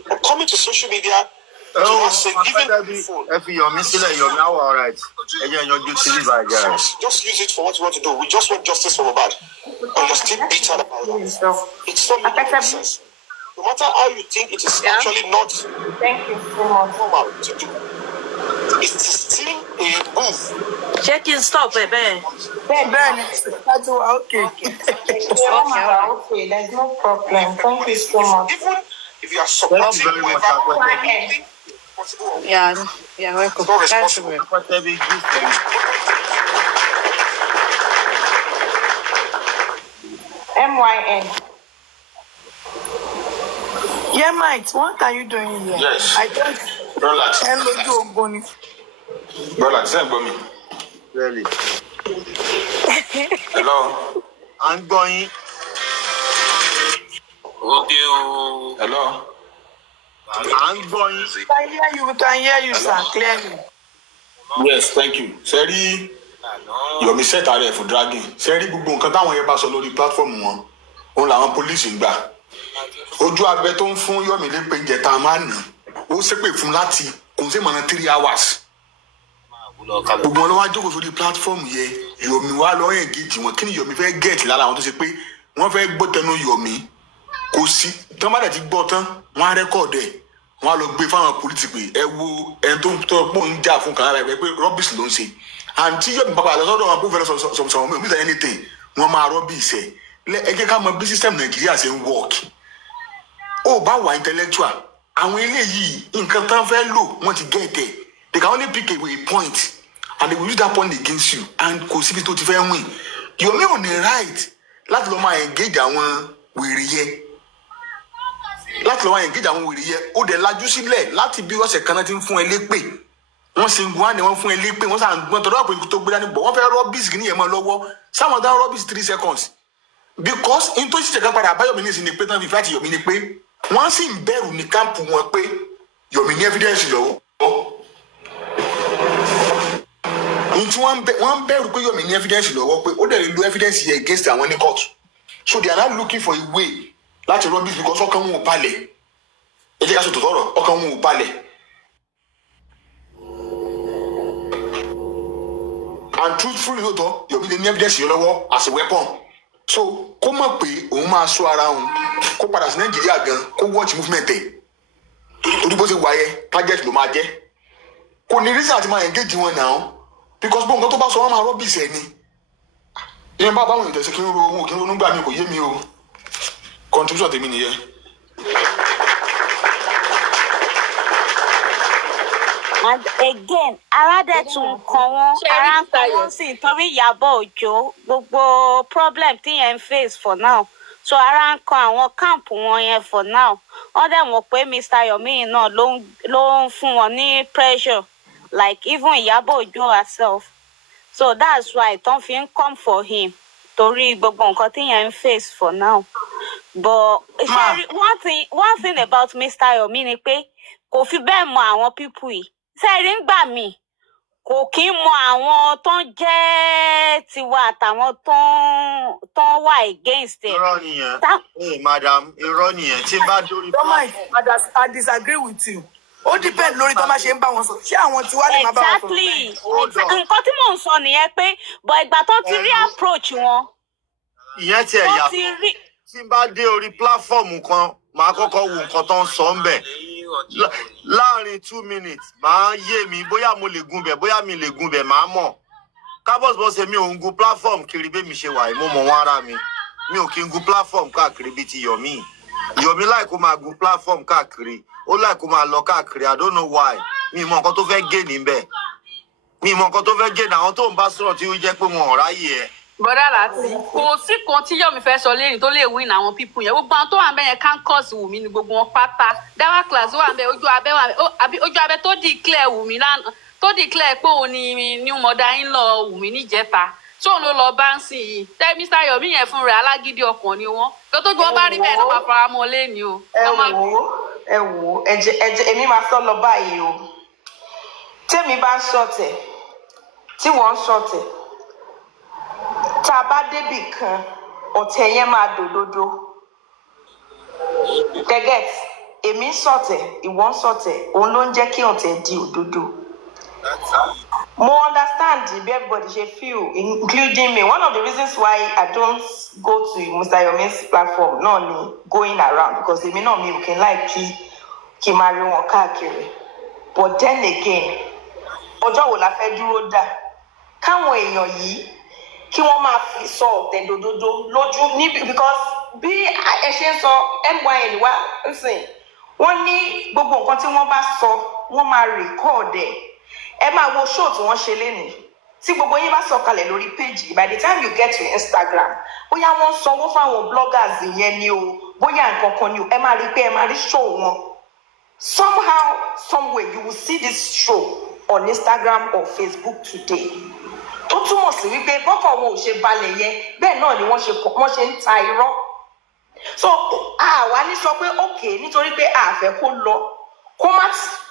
But coming to social media I say, given the phone. If you're missing it, you're now all right. Just use it for what you want to do. We just want justice for Mohbad. But you're still bitter about that. It's so nonsense. No matter how you think, it is actually not normal to do. It is still a move. Check in stop, Ben. That's okay. Okay, there's no problem. Thank you so much. Even if you are supporting whoever, Yeah, welcome. That's right. MYN. Yeah, mate, what are you doing here? Yes. I just Relax. Relax, me. Really? Hello. I'm going. Okay. Hello. I'm going. We can hear you, sir, clearly. Yes, thank you. Seri, Yomi set her for dragging. Seri, gbogbo nǹkan táwọn yẹn bá sọ lórí platform wọn. Òun làwọn police ń gbà. Ojú abẹ tó ń fún Yomi lépè ìjẹta máa nì. Ó ṣépè fún láti kò sí mọ̀nà 3 hours. Gbogbo wọn ló wá jókòó sórí platform yẹn. Yomi wá lọ engage wọn. Kí ni Yomi fẹ́ get lára àwọn tó ṣe pé wọ́n fẹ́ gbọ́ tẹnu Yomi? Kò sí. Tán bá dẹ̀ ti gbọ́ tán, wọ́n á record ẹ̀. Wọ́n á lọ gbé fáwọn politics pé ẹ wo ẹni tó ń pọ̀ ń jà fún kan lára ẹ̀ pé rubbish ló ń ṣe. Àǹtí Yomi pàpà lọ́sọ́dọ̀ wọn kó fẹ́ sọ̀rọ̀ mi ò ní sẹ́yìn anything. Wọ́n máa rubbish ẹ̀. Ẹ jẹ́ ká mọ bí system Nàìjíríà ṣe ń work. Ó bá wà intellectual. Àwọn eléyìí nǹkan tán fẹ́ lò wọ́n ti get it. They can only pick a point and they will use that point against you and kò síbi tó ti fẹ́ win. Yomi ò ní right láti lọ máa engage àwọn wèrè yẹn. Láti lọ máa engage àwọn wèrè yẹn. Ó dẹ̀ lajú sílẹ̀ láti bí ọ̀sẹ̀ kan náà ti ń fún ẹ lépè. Wọ́n ṣe wá ni wọ́n fún ẹ lépè. Wọ́n sàn gbọ́n tọ́lọ́ àpò tó gbé dání bọ̀. Wọ́n fẹ́ rubbish kì ní yẹn mọ́ lọ́wọ́. Sáwọn dá rubbish 3 seconds. Because in tó ṣiṣẹ́ kan padà bá Yomi ní ìsìn ni pé tán fi fàtí Yomi ni pé wọ́n sì ń bẹ̀rù ní káàpù wọn pé Yomi ní evidence lọ́wọ́. Nti wọ́n bẹ̀rù pé Yomi ní evidence lọ́wọ́ pé ó dẹ̀ lè lo evidence yẹn against àwọn ní court. So they are now looking for a way láti rubbish because ọkàn wọn ò balẹ̀. Ẹ jẹ́ ká sọ tòótọ́ ọ̀rọ̀ ọkàn wọn ò balẹ̀. And truthfully lóòótọ́ Yomi lè ní evidence yẹn lọ́wọ́ as a weapon. So kó mọ̀ pé òun máa sọ ara òun kó padà sí Nàìjíríà gan kó watch movement ẹ̀ torí bó ṣe wà yẹ target ló máa jẹ́ kò ní reason àti máa engage wọn náà because bó nǹkan tó bá sọ wọn máa rubbish ẹ̀ ni ìyẹn bá báwọn ìtẹ̀sí kí n ro ohun kí n ronú gbà mí kò yé mi o contribution tèmi nìyẹn. And again, ara tún kan wọn, ara ń kan wọn sí torí Ìyábọ̀ Òjó gbogbo problem tí yẹn ń face for now. So ara ń kan àwọn camp wọn yẹn for now. Wọ́n dẹ̀ mọ̀ pé Mr. Yomi náà ló ń fún wọn ní pressure like even Ìyábọ̀ Òjó herself. So that's why tán fi ń come for him torí gbogbo nǹkan tí yẹn ń face for now. But one thing about Mr. Yomi ni pé kò fi bẹ́ẹ̀ mọ àwọn people yìí. Sẹ́ẹ̀rí ń gbà mí kò kí ń mọ àwọn tó ń jẹ́ tiwa àtàwọn tó ń wà against ẹ̀. Irọ́ nìyẹn. Madam, irọ́ nìyẹn. Tí n bá dórí platform. I disagree with you. Ó depend lórí tó máa ṣe ń bá wọn sọ. Ṣé àwọn tiwa lè máa bá wọn sọ? Exactly. Nǹkan tí mò ń sọ nìyẹn pé but ìgbà tó ti rí approach wọn. Ìyẹn ti ẹ̀yà fún. Tí n bá dé orí platform kan, màá kọ́kọ́ wo nǹkan tó ń sọ ń bẹ̀. Láàárín 2 minutes máa yé mi bóyá mo lè gun bẹ̀ bóyá mi lè gun bẹ̀ máa mọ̀ kábọ̀sibọ́sẹ̀ mi ò ń gun platform kiri bí mi ṣe wà mo mọ̀ wọ́n ara mi ò kí ń gun platform káàkiri bíi ti Yomi láì kó máa gun platform káàkiri ó láì kó máa lọ káàkiri I don't know why mi mọ nǹkan tó fẹ́ gé níbẹ̀ mi mọ nǹkan tó fẹ́ gé àwọn tó ń bá sọ̀rọ̀ tí ó jẹ́ pé wọn ò ráyè ẹ̀. Bọ́dà láti kò sí kan tí Yomi fẹ́ sọ lẹ́yìn tó lè win àwọn pípù yẹn gbogbo àwọn tó wà ń bẹ yẹn campus Wùmí ni gbogbo wọn pátá dáwà class wà ń bẹ ojú abẹ wà ń bẹ àbí ojú abẹ tó declare Wùmí lánàá tó declare pé òun ni new mother in law Wùmí níjẹta tí òun ló lọ bá ń sìn yìí tẹ Mr. Yomi yẹn fún rẹ alágídí ọkàn ni wọn tó tójú wọn bá rí bẹ́ẹ̀ náà máa fara mọ́ lẹ́ni o. ẹ wò èmi máa sọ lọ báyìí o tèmi bá ń ṣọ̀tẹ̀ tí wọ́n ń ṣọ̀tẹ̀ tá a bá débì kan ọ̀tẹ̀ yẹn máa dòdòdó gẹ́gẹ́ èmi ń sọ̀tẹ̀ ìwọ ń sọ̀tẹ̀ òun ló ń jẹ́ kí ọ̀tẹ̀ di òdodo. Mo understand bí everybody ṣe feel, including me. One of the reasons why I don't go to Mr. Yomi's platform náà ni going around, because èmi náà mi ò kí n like kí máa rí wọn káàkiri. But then again, ọjọ́ wo la fẹ́ dúró dà? Káwọn èèyàn yìí kí wọ́n máa fi sọ ọ̀tẹ̀ dòdòdó lójú níbi, because bí ẹ ṣe ń sọ MYN wá ń sìn, wọ́n ní gbogbo nǹkan tí wọ́n bá sọ wọ́n máa record ẹ̀. Ẹ máa wo show tí wọ́n ṣe lénìí. Tí gbogbo yín bá sọ̀kalẹ̀ lórí page, by the time you get to Instagram, bóyá wọ́n sanwó fáwọn bloggers yẹn ni o, bóyá nǹkan kan ni o, ẹ máa rí pé ẹ máa rí show wọn. Somehow, somewhere, you will see this show on Instagram or Facebook today. Tó túmọ̀ sí wípé bọ́kọ̀ wọn ò ṣe balẹ̀ yẹn, bẹ́ẹ̀ náà ni wọ́n ṣe ń ta irọ́. So, àwa ní sọ pé okay, nítorí pé a fẹ́ kó lọ.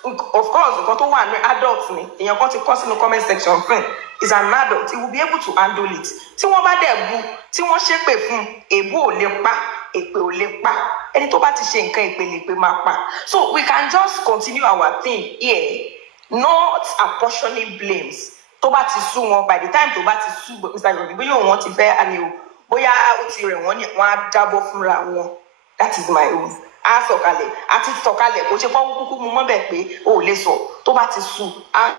Of course, nǹkan tó wà ní adult ni, èèyàn kan ti kọ sínú comment section fún is an adult, he will be able to handle it. Tí wọ́n bá dẹ̀ bu, tí wọ́n ṣépè fún, èébú ò lè pa, èpè ò lè pa. Ẹni tó bá ti ṣe nǹkan èpè lè pè máa pa. So we can just continue our thing here, not apportioning blames. Tó bá ti sú wọn, by the time tó bá ti sú Mr. Yomi, bóyá òun ti fẹ́ àlè o, bóyá ó ti rẹ̀ wọ́n á jábọ́ fúnra wọn. That is my own. A sọ̀kalẹ̀, a ti sọ̀kalẹ̀, kò ṣe fọ́n kúkú mu mọ́ bẹ̀ pé o ò lè sọ, tó bá ti sú, a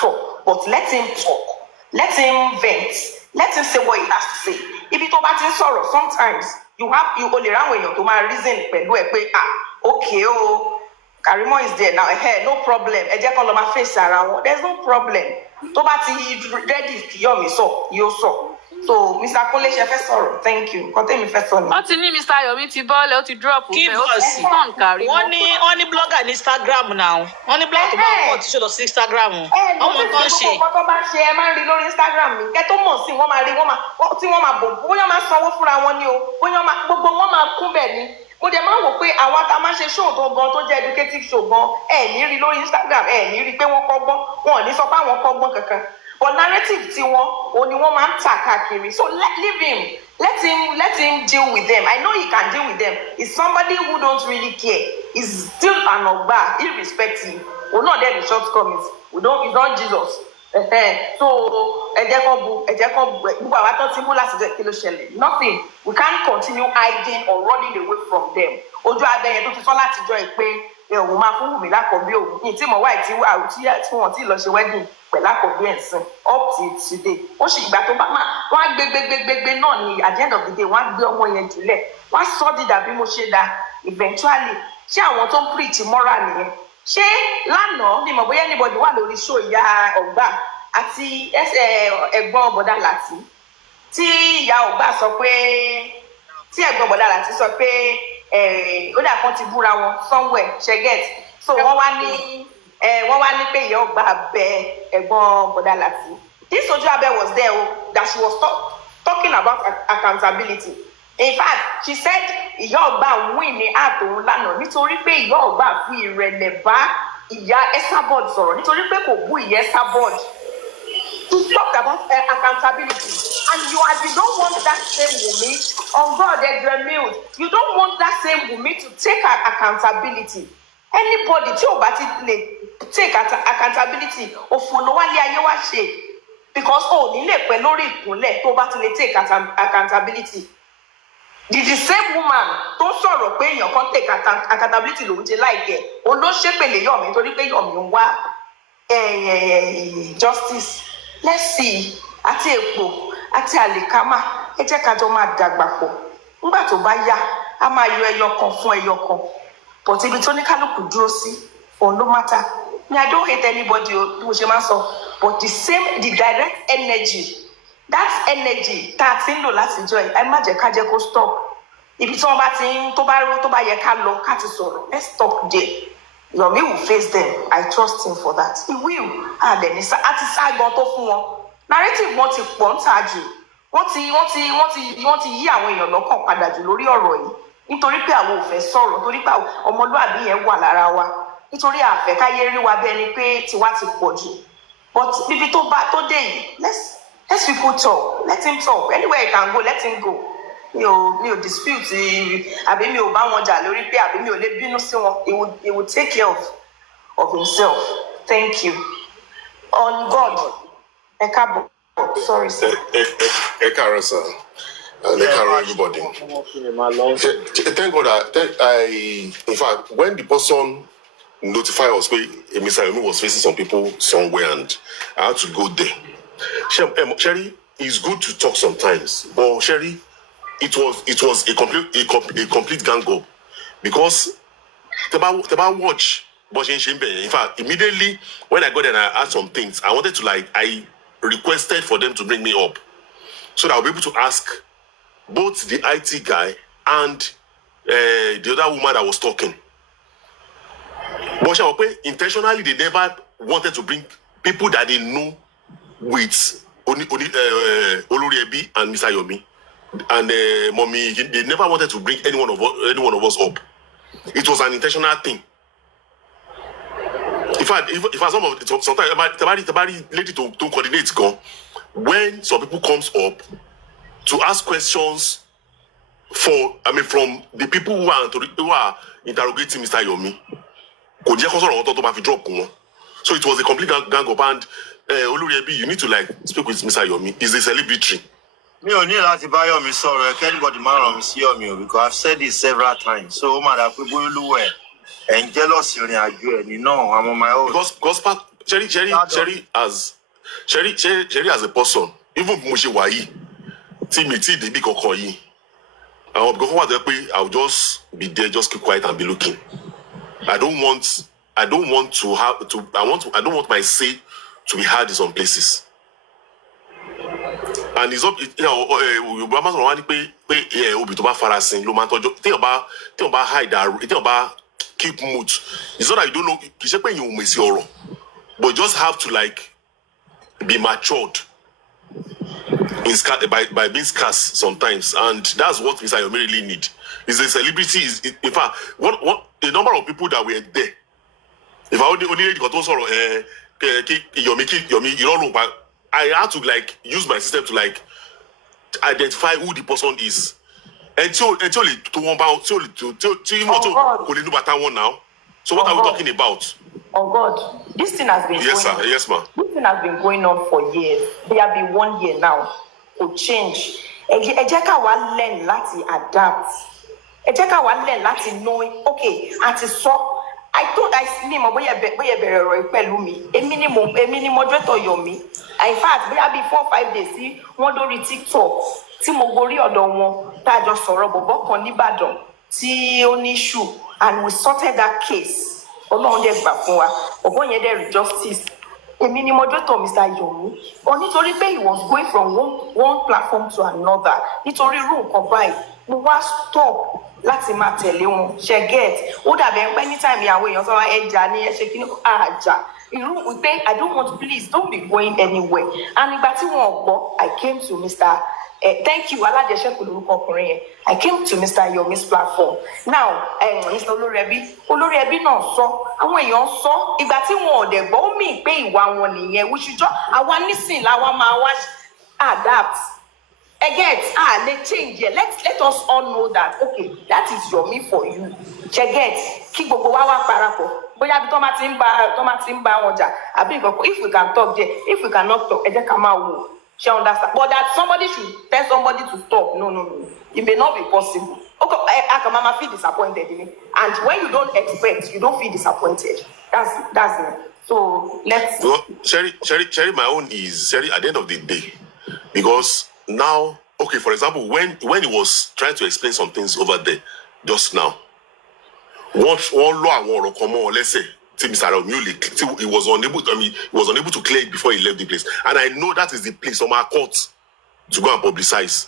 sọ, but let him talk, let him vent, let him say what he has to say. Ibi tó bá ti ń sọ̀rọ̀, sometimes o lè ráwọn èèyàn tó máa reason pẹ̀lú ẹ pé okay o, Karimo is there now, no problem, ẹ jẹ́ kán lọ máa face ara wọn, there's no problem. Tó bá ti ready kí Yomi sọ, yóò sọ. So, Mr. Kole ṣe fẹ́ sọ̀rọ̀, thank you. Kọ́tẹ́ mi fẹ́ sọ ni. Wọ́n ti ní Mr. Yomi ti bọ́ọ̀lẹ̀, ó ti drop bẹ́ẹ̀, ó ti fọ́n kárí. Wọ́n ní blogger ní Instagram now. Wọ́n ní blogger tó máa pọ̀ tí ṣe lọ sí Instagram. Ọmọ nǹkan ṣe. Ọmọ tó bá ṣe ẹ máa ń rí lórí Instagram mi. Kẹ́ tó mọ̀ sí wọ́n máa rí tí wọ́n máa bò bóyá máa sanwó fúnra wọn ni o. Bóyá gbogbo wọn máa kún bẹ̀ ni. Mo dẹ̀ máa ń wò pé àwa tá a máa ṣe show tó gan tó jẹ́ educative show gan ẹ̀ ní rí lórí Instagram ẹ̀ ní rí pé wọ́n kọ́gbọ́n wọn ò ní sọ pé àwọn kọ́gbọ́n kankan. But narrative tí wọ́n ni wọ́n máa ń tà káàkiri. So leave him. Let him deal with them. I know he can deal with them. He's somebody who don't really care. He's still an Ogba, irrespective. We're not there with shortcomings. He's not Jesus. So nothing. We can't continue hiding or running away from them. Ojú adẹ́yẹ tó ti sọ láti jọ ẹ pé òun máa fún Wùmí lákọ̀ọ́bí òun ní tí mo wá ìtí wọ́n ti lọ ṣe wedding pẹ̀lú àkọ́bí ẹ̀sìn up till today. Ó sì ìgbà tó bá máa wọ́n á gbé náà ní at the end of the day wọ́n á gbé ọmọ yẹn jùlẹ̀. Wọ́n á sọ dídà bí mo ṣe dá eventually. Ṣé àwọn tó ń preach moral nìyẹn? Ṣé lánàá ni mo bóyá anybody wà lórí show ìyá Ọ̀gbà àti ẹ̀gbọ́n bọ̀dá Láti tí ìyá Ọ̀gbà sọ pé tí ẹ̀gbọ́n bọ̀dá Láti sọ pé ó dà kan ti búra wọn somewhere ṣẹgẹt so wọ́n wá ní pé ìyá Ọ̀gbà bẹ ẹ̀gbọ́n bọ̀dá Láti. This Ojuabe was there that she was talking about accountability. In fact, she said ìyá Ọ̀gbà win ní àtòun lánàá nítorí pé ìyá Ọ̀gbà fi ìrẹ̀lẹ̀ bá ìyá Esabod sọ̀rọ̀ nítorí pé kò bú ìyá Esabod. She talked about accountability, and you don't want that same Wunmi on God Edremilde. You don't want that same Wunmi to take accountability. Anybody tí ò bá ti lè take accountability òfòló wálé ayé wá ṣe, because ò ní lè pẹ́ lórí ìkúnlẹ̀ tó bá ti lè take accountability. The same woman tó sọ̀rọ̀ pé èèyàn kan take accountability lòun ṣe láìpẹ́ òun ló ṣépèlé Yomi nítorí pé Yomi ń wá justice. Let's see, àti èpò àti àlìkámà ẹ jẹ́ ká jọ máa dàgbà pọ̀. Nígbà tó bá yá a máa yọ ẹyọ kan fún ẹyọ kan, but ibi tó ní kálukú dúró sí òun ló matter. I don't hate anybody bí mo ṣe máa sọ, but the direct energy, that energy tá a ti ń lò láti jọ ẹ má jẹ́ ká jẹ́ kó stop. Ibi tí wọ́n bá ti ń tó bá yẹ ká lọ ká ti sọ̀rọ̀, let's stop there. Yomi will face them. I trust him for that. He will. Àti sáàgbọ́n tó fún wọn. Narrative wọn ti pọ̀ ń ta jù. Wọ́n ti yí àwọn èèyàn lọ́kàn padà jù lórí ọ̀rọ̀ yìí. Nítorí pé àwọn ò fẹ́ sọ̀rọ̀, nítorí pé ọmọlúàbí yẹn wà lára wa. Nítorí àfẹ́ káyé rí wa bí ẹni pé tiwa ti pọ̀ jù. But bíbí tó dé yìí, let's people talk. Let him talk. Anywhere he can go, let him go. mi ò dispute àbí mi ò bá wọn jà lórí pé àbí mi ò lè bínú sí wọn. He would take care of himself. Thank you. On God. Ẹ káàbọ̀. Sorry, sir. Ẹ káàárọ̀, sir. And ẹ káàárọ̀, everybody. Thank God in fact, when the person notified us, Mr. Yomi was facing some people somewhere and I had to go there. Sherry, it's good to talk sometimes, but Sherry, it was a complete gang up because the watch. In fact, immediately when I got there and I asked some things, I requested for them to bring me up so that I'll be able to ask both the IT guy and the other woman that was talking. But intentionally, they never wanted to bring people that they know with Olori Ebi and Mr. Yomi and Mommy. They never wanted to bring any one of us up. It was an intentional thing. In fact, sometimes lady to coordinate when some people comes up to ask questions from the people who are interrogating Mr. Yomi. So it was a complete gang up and Olori Ebi, you need to speak with Mr. Yomi. He's a celebrity. Me ò ní láti bá Yomi sọ̀rọ̀ anybody máa ràn mí sí Yomi because I've said this several times. So ó máa dà pé bóyá olúwa ẹ̀ ń jealous ìrìn àjò ẹ̀ ní náà. I'm on my own. Because Sherry as a person, even mo ṣe wà yìí, tí mi tí débi kankan yìí, àwọn because wà there pé I'll just be there, just keep quiet and be looking. I don't want my say to be heard in some places. And it's up, Yorùbá máa sọ̀rọ̀ wá ní pé obì tó bá farasin ló máa tọ́jú tí wọ́n bá hide tí wọ́n bá keep mute. It's not that you don't know, kì í ṣe pé èèyàn ò mọ̀ sí ọ̀rọ̀, but just have to be matured by being scarce sometimes, and that's what Mr. Yomi really need. He's a celebrity. In fact, the number of people that were there. If I only got to sort of Yomi, you don't know, I had to use my system to identify who the person is. Until now. So what are we talking about? Oh God, this thing has been Yes, ma'am. This thing has been going on for years. There have been 1 year now to change. Ẹ jẹ́ ká wá learn láti adapt. Ẹ jẹ́ ká wá learn láti know, okay, àti sọ. I thought I see mo bóyá bẹ̀rẹ̀ ọ̀rọ̀ pẹ̀lú mi. Èmi ni moderator Yomi. In fact, bóyá bí 4-5 days sí wọ́n dórí TikTok tí mo gorí ọ̀dọ̀ wọn tá a jọ sọ̀rọ̀ bọ̀bọ̀ kan nìbàdàn tí ó ní issue and we sorted that case. Ọlọ́run dẹ̀ gbà fún wa. Ọ̀bọ̀n yẹn dẹ̀ justice. Èmi ni moderator Mr. Yomi. But nítorí pé he was going from one platform to another. Nítorí irú nǹkan báyìí, mo wá stop láti máa tẹ̀lé wọn. Ṣe get. Ó dàbí ẹni pé anytime ìyàwó èèyàn sọ ẹja ní ẹ ṣe kí ni àjà. Irú wípé I don't want, please don't be going anywhere. And ìgbà tí wọn gbọ́, I came to Mr. Thank you, Alájẹsẹ́kù lórúkọ ọkùnrin yẹn. I came to Mr. Yomi's platform. Now, Mr. Olórí Ẹbí náà sọ, àwọn èèyàn sọ, ìgbà tí wọn ò dẹ̀ gbọ́, ó mì pé ìwà wọn nìyẹn. We should just, àwa nísìn làwa máa wá adapt. Again, let's change it. Let us all know that, okay, that is Yomi for you. Get, kí gbogbo wa wá parapọ̀. Bóyá bí tó máa ti ń bá wọn jà, àbí nǹkan kan, if we can talk there, if we cannot talk, ẹ jẹ́ ká máa wò. She understand, but that somebody should tell somebody to stop. No. It may not be possible. Okay, I can mama feel disappointed in it, and when you don't expect, you don't feel disappointed. That's it. So let's. Well, Sherry, my own is Sherry. At the end of the day, because now, okay, for example, when he was trying to explain some things over there just now, one law, come on, let's say. He was unable to clear it before he left the place. And I know that is the place on our court to go and publicize.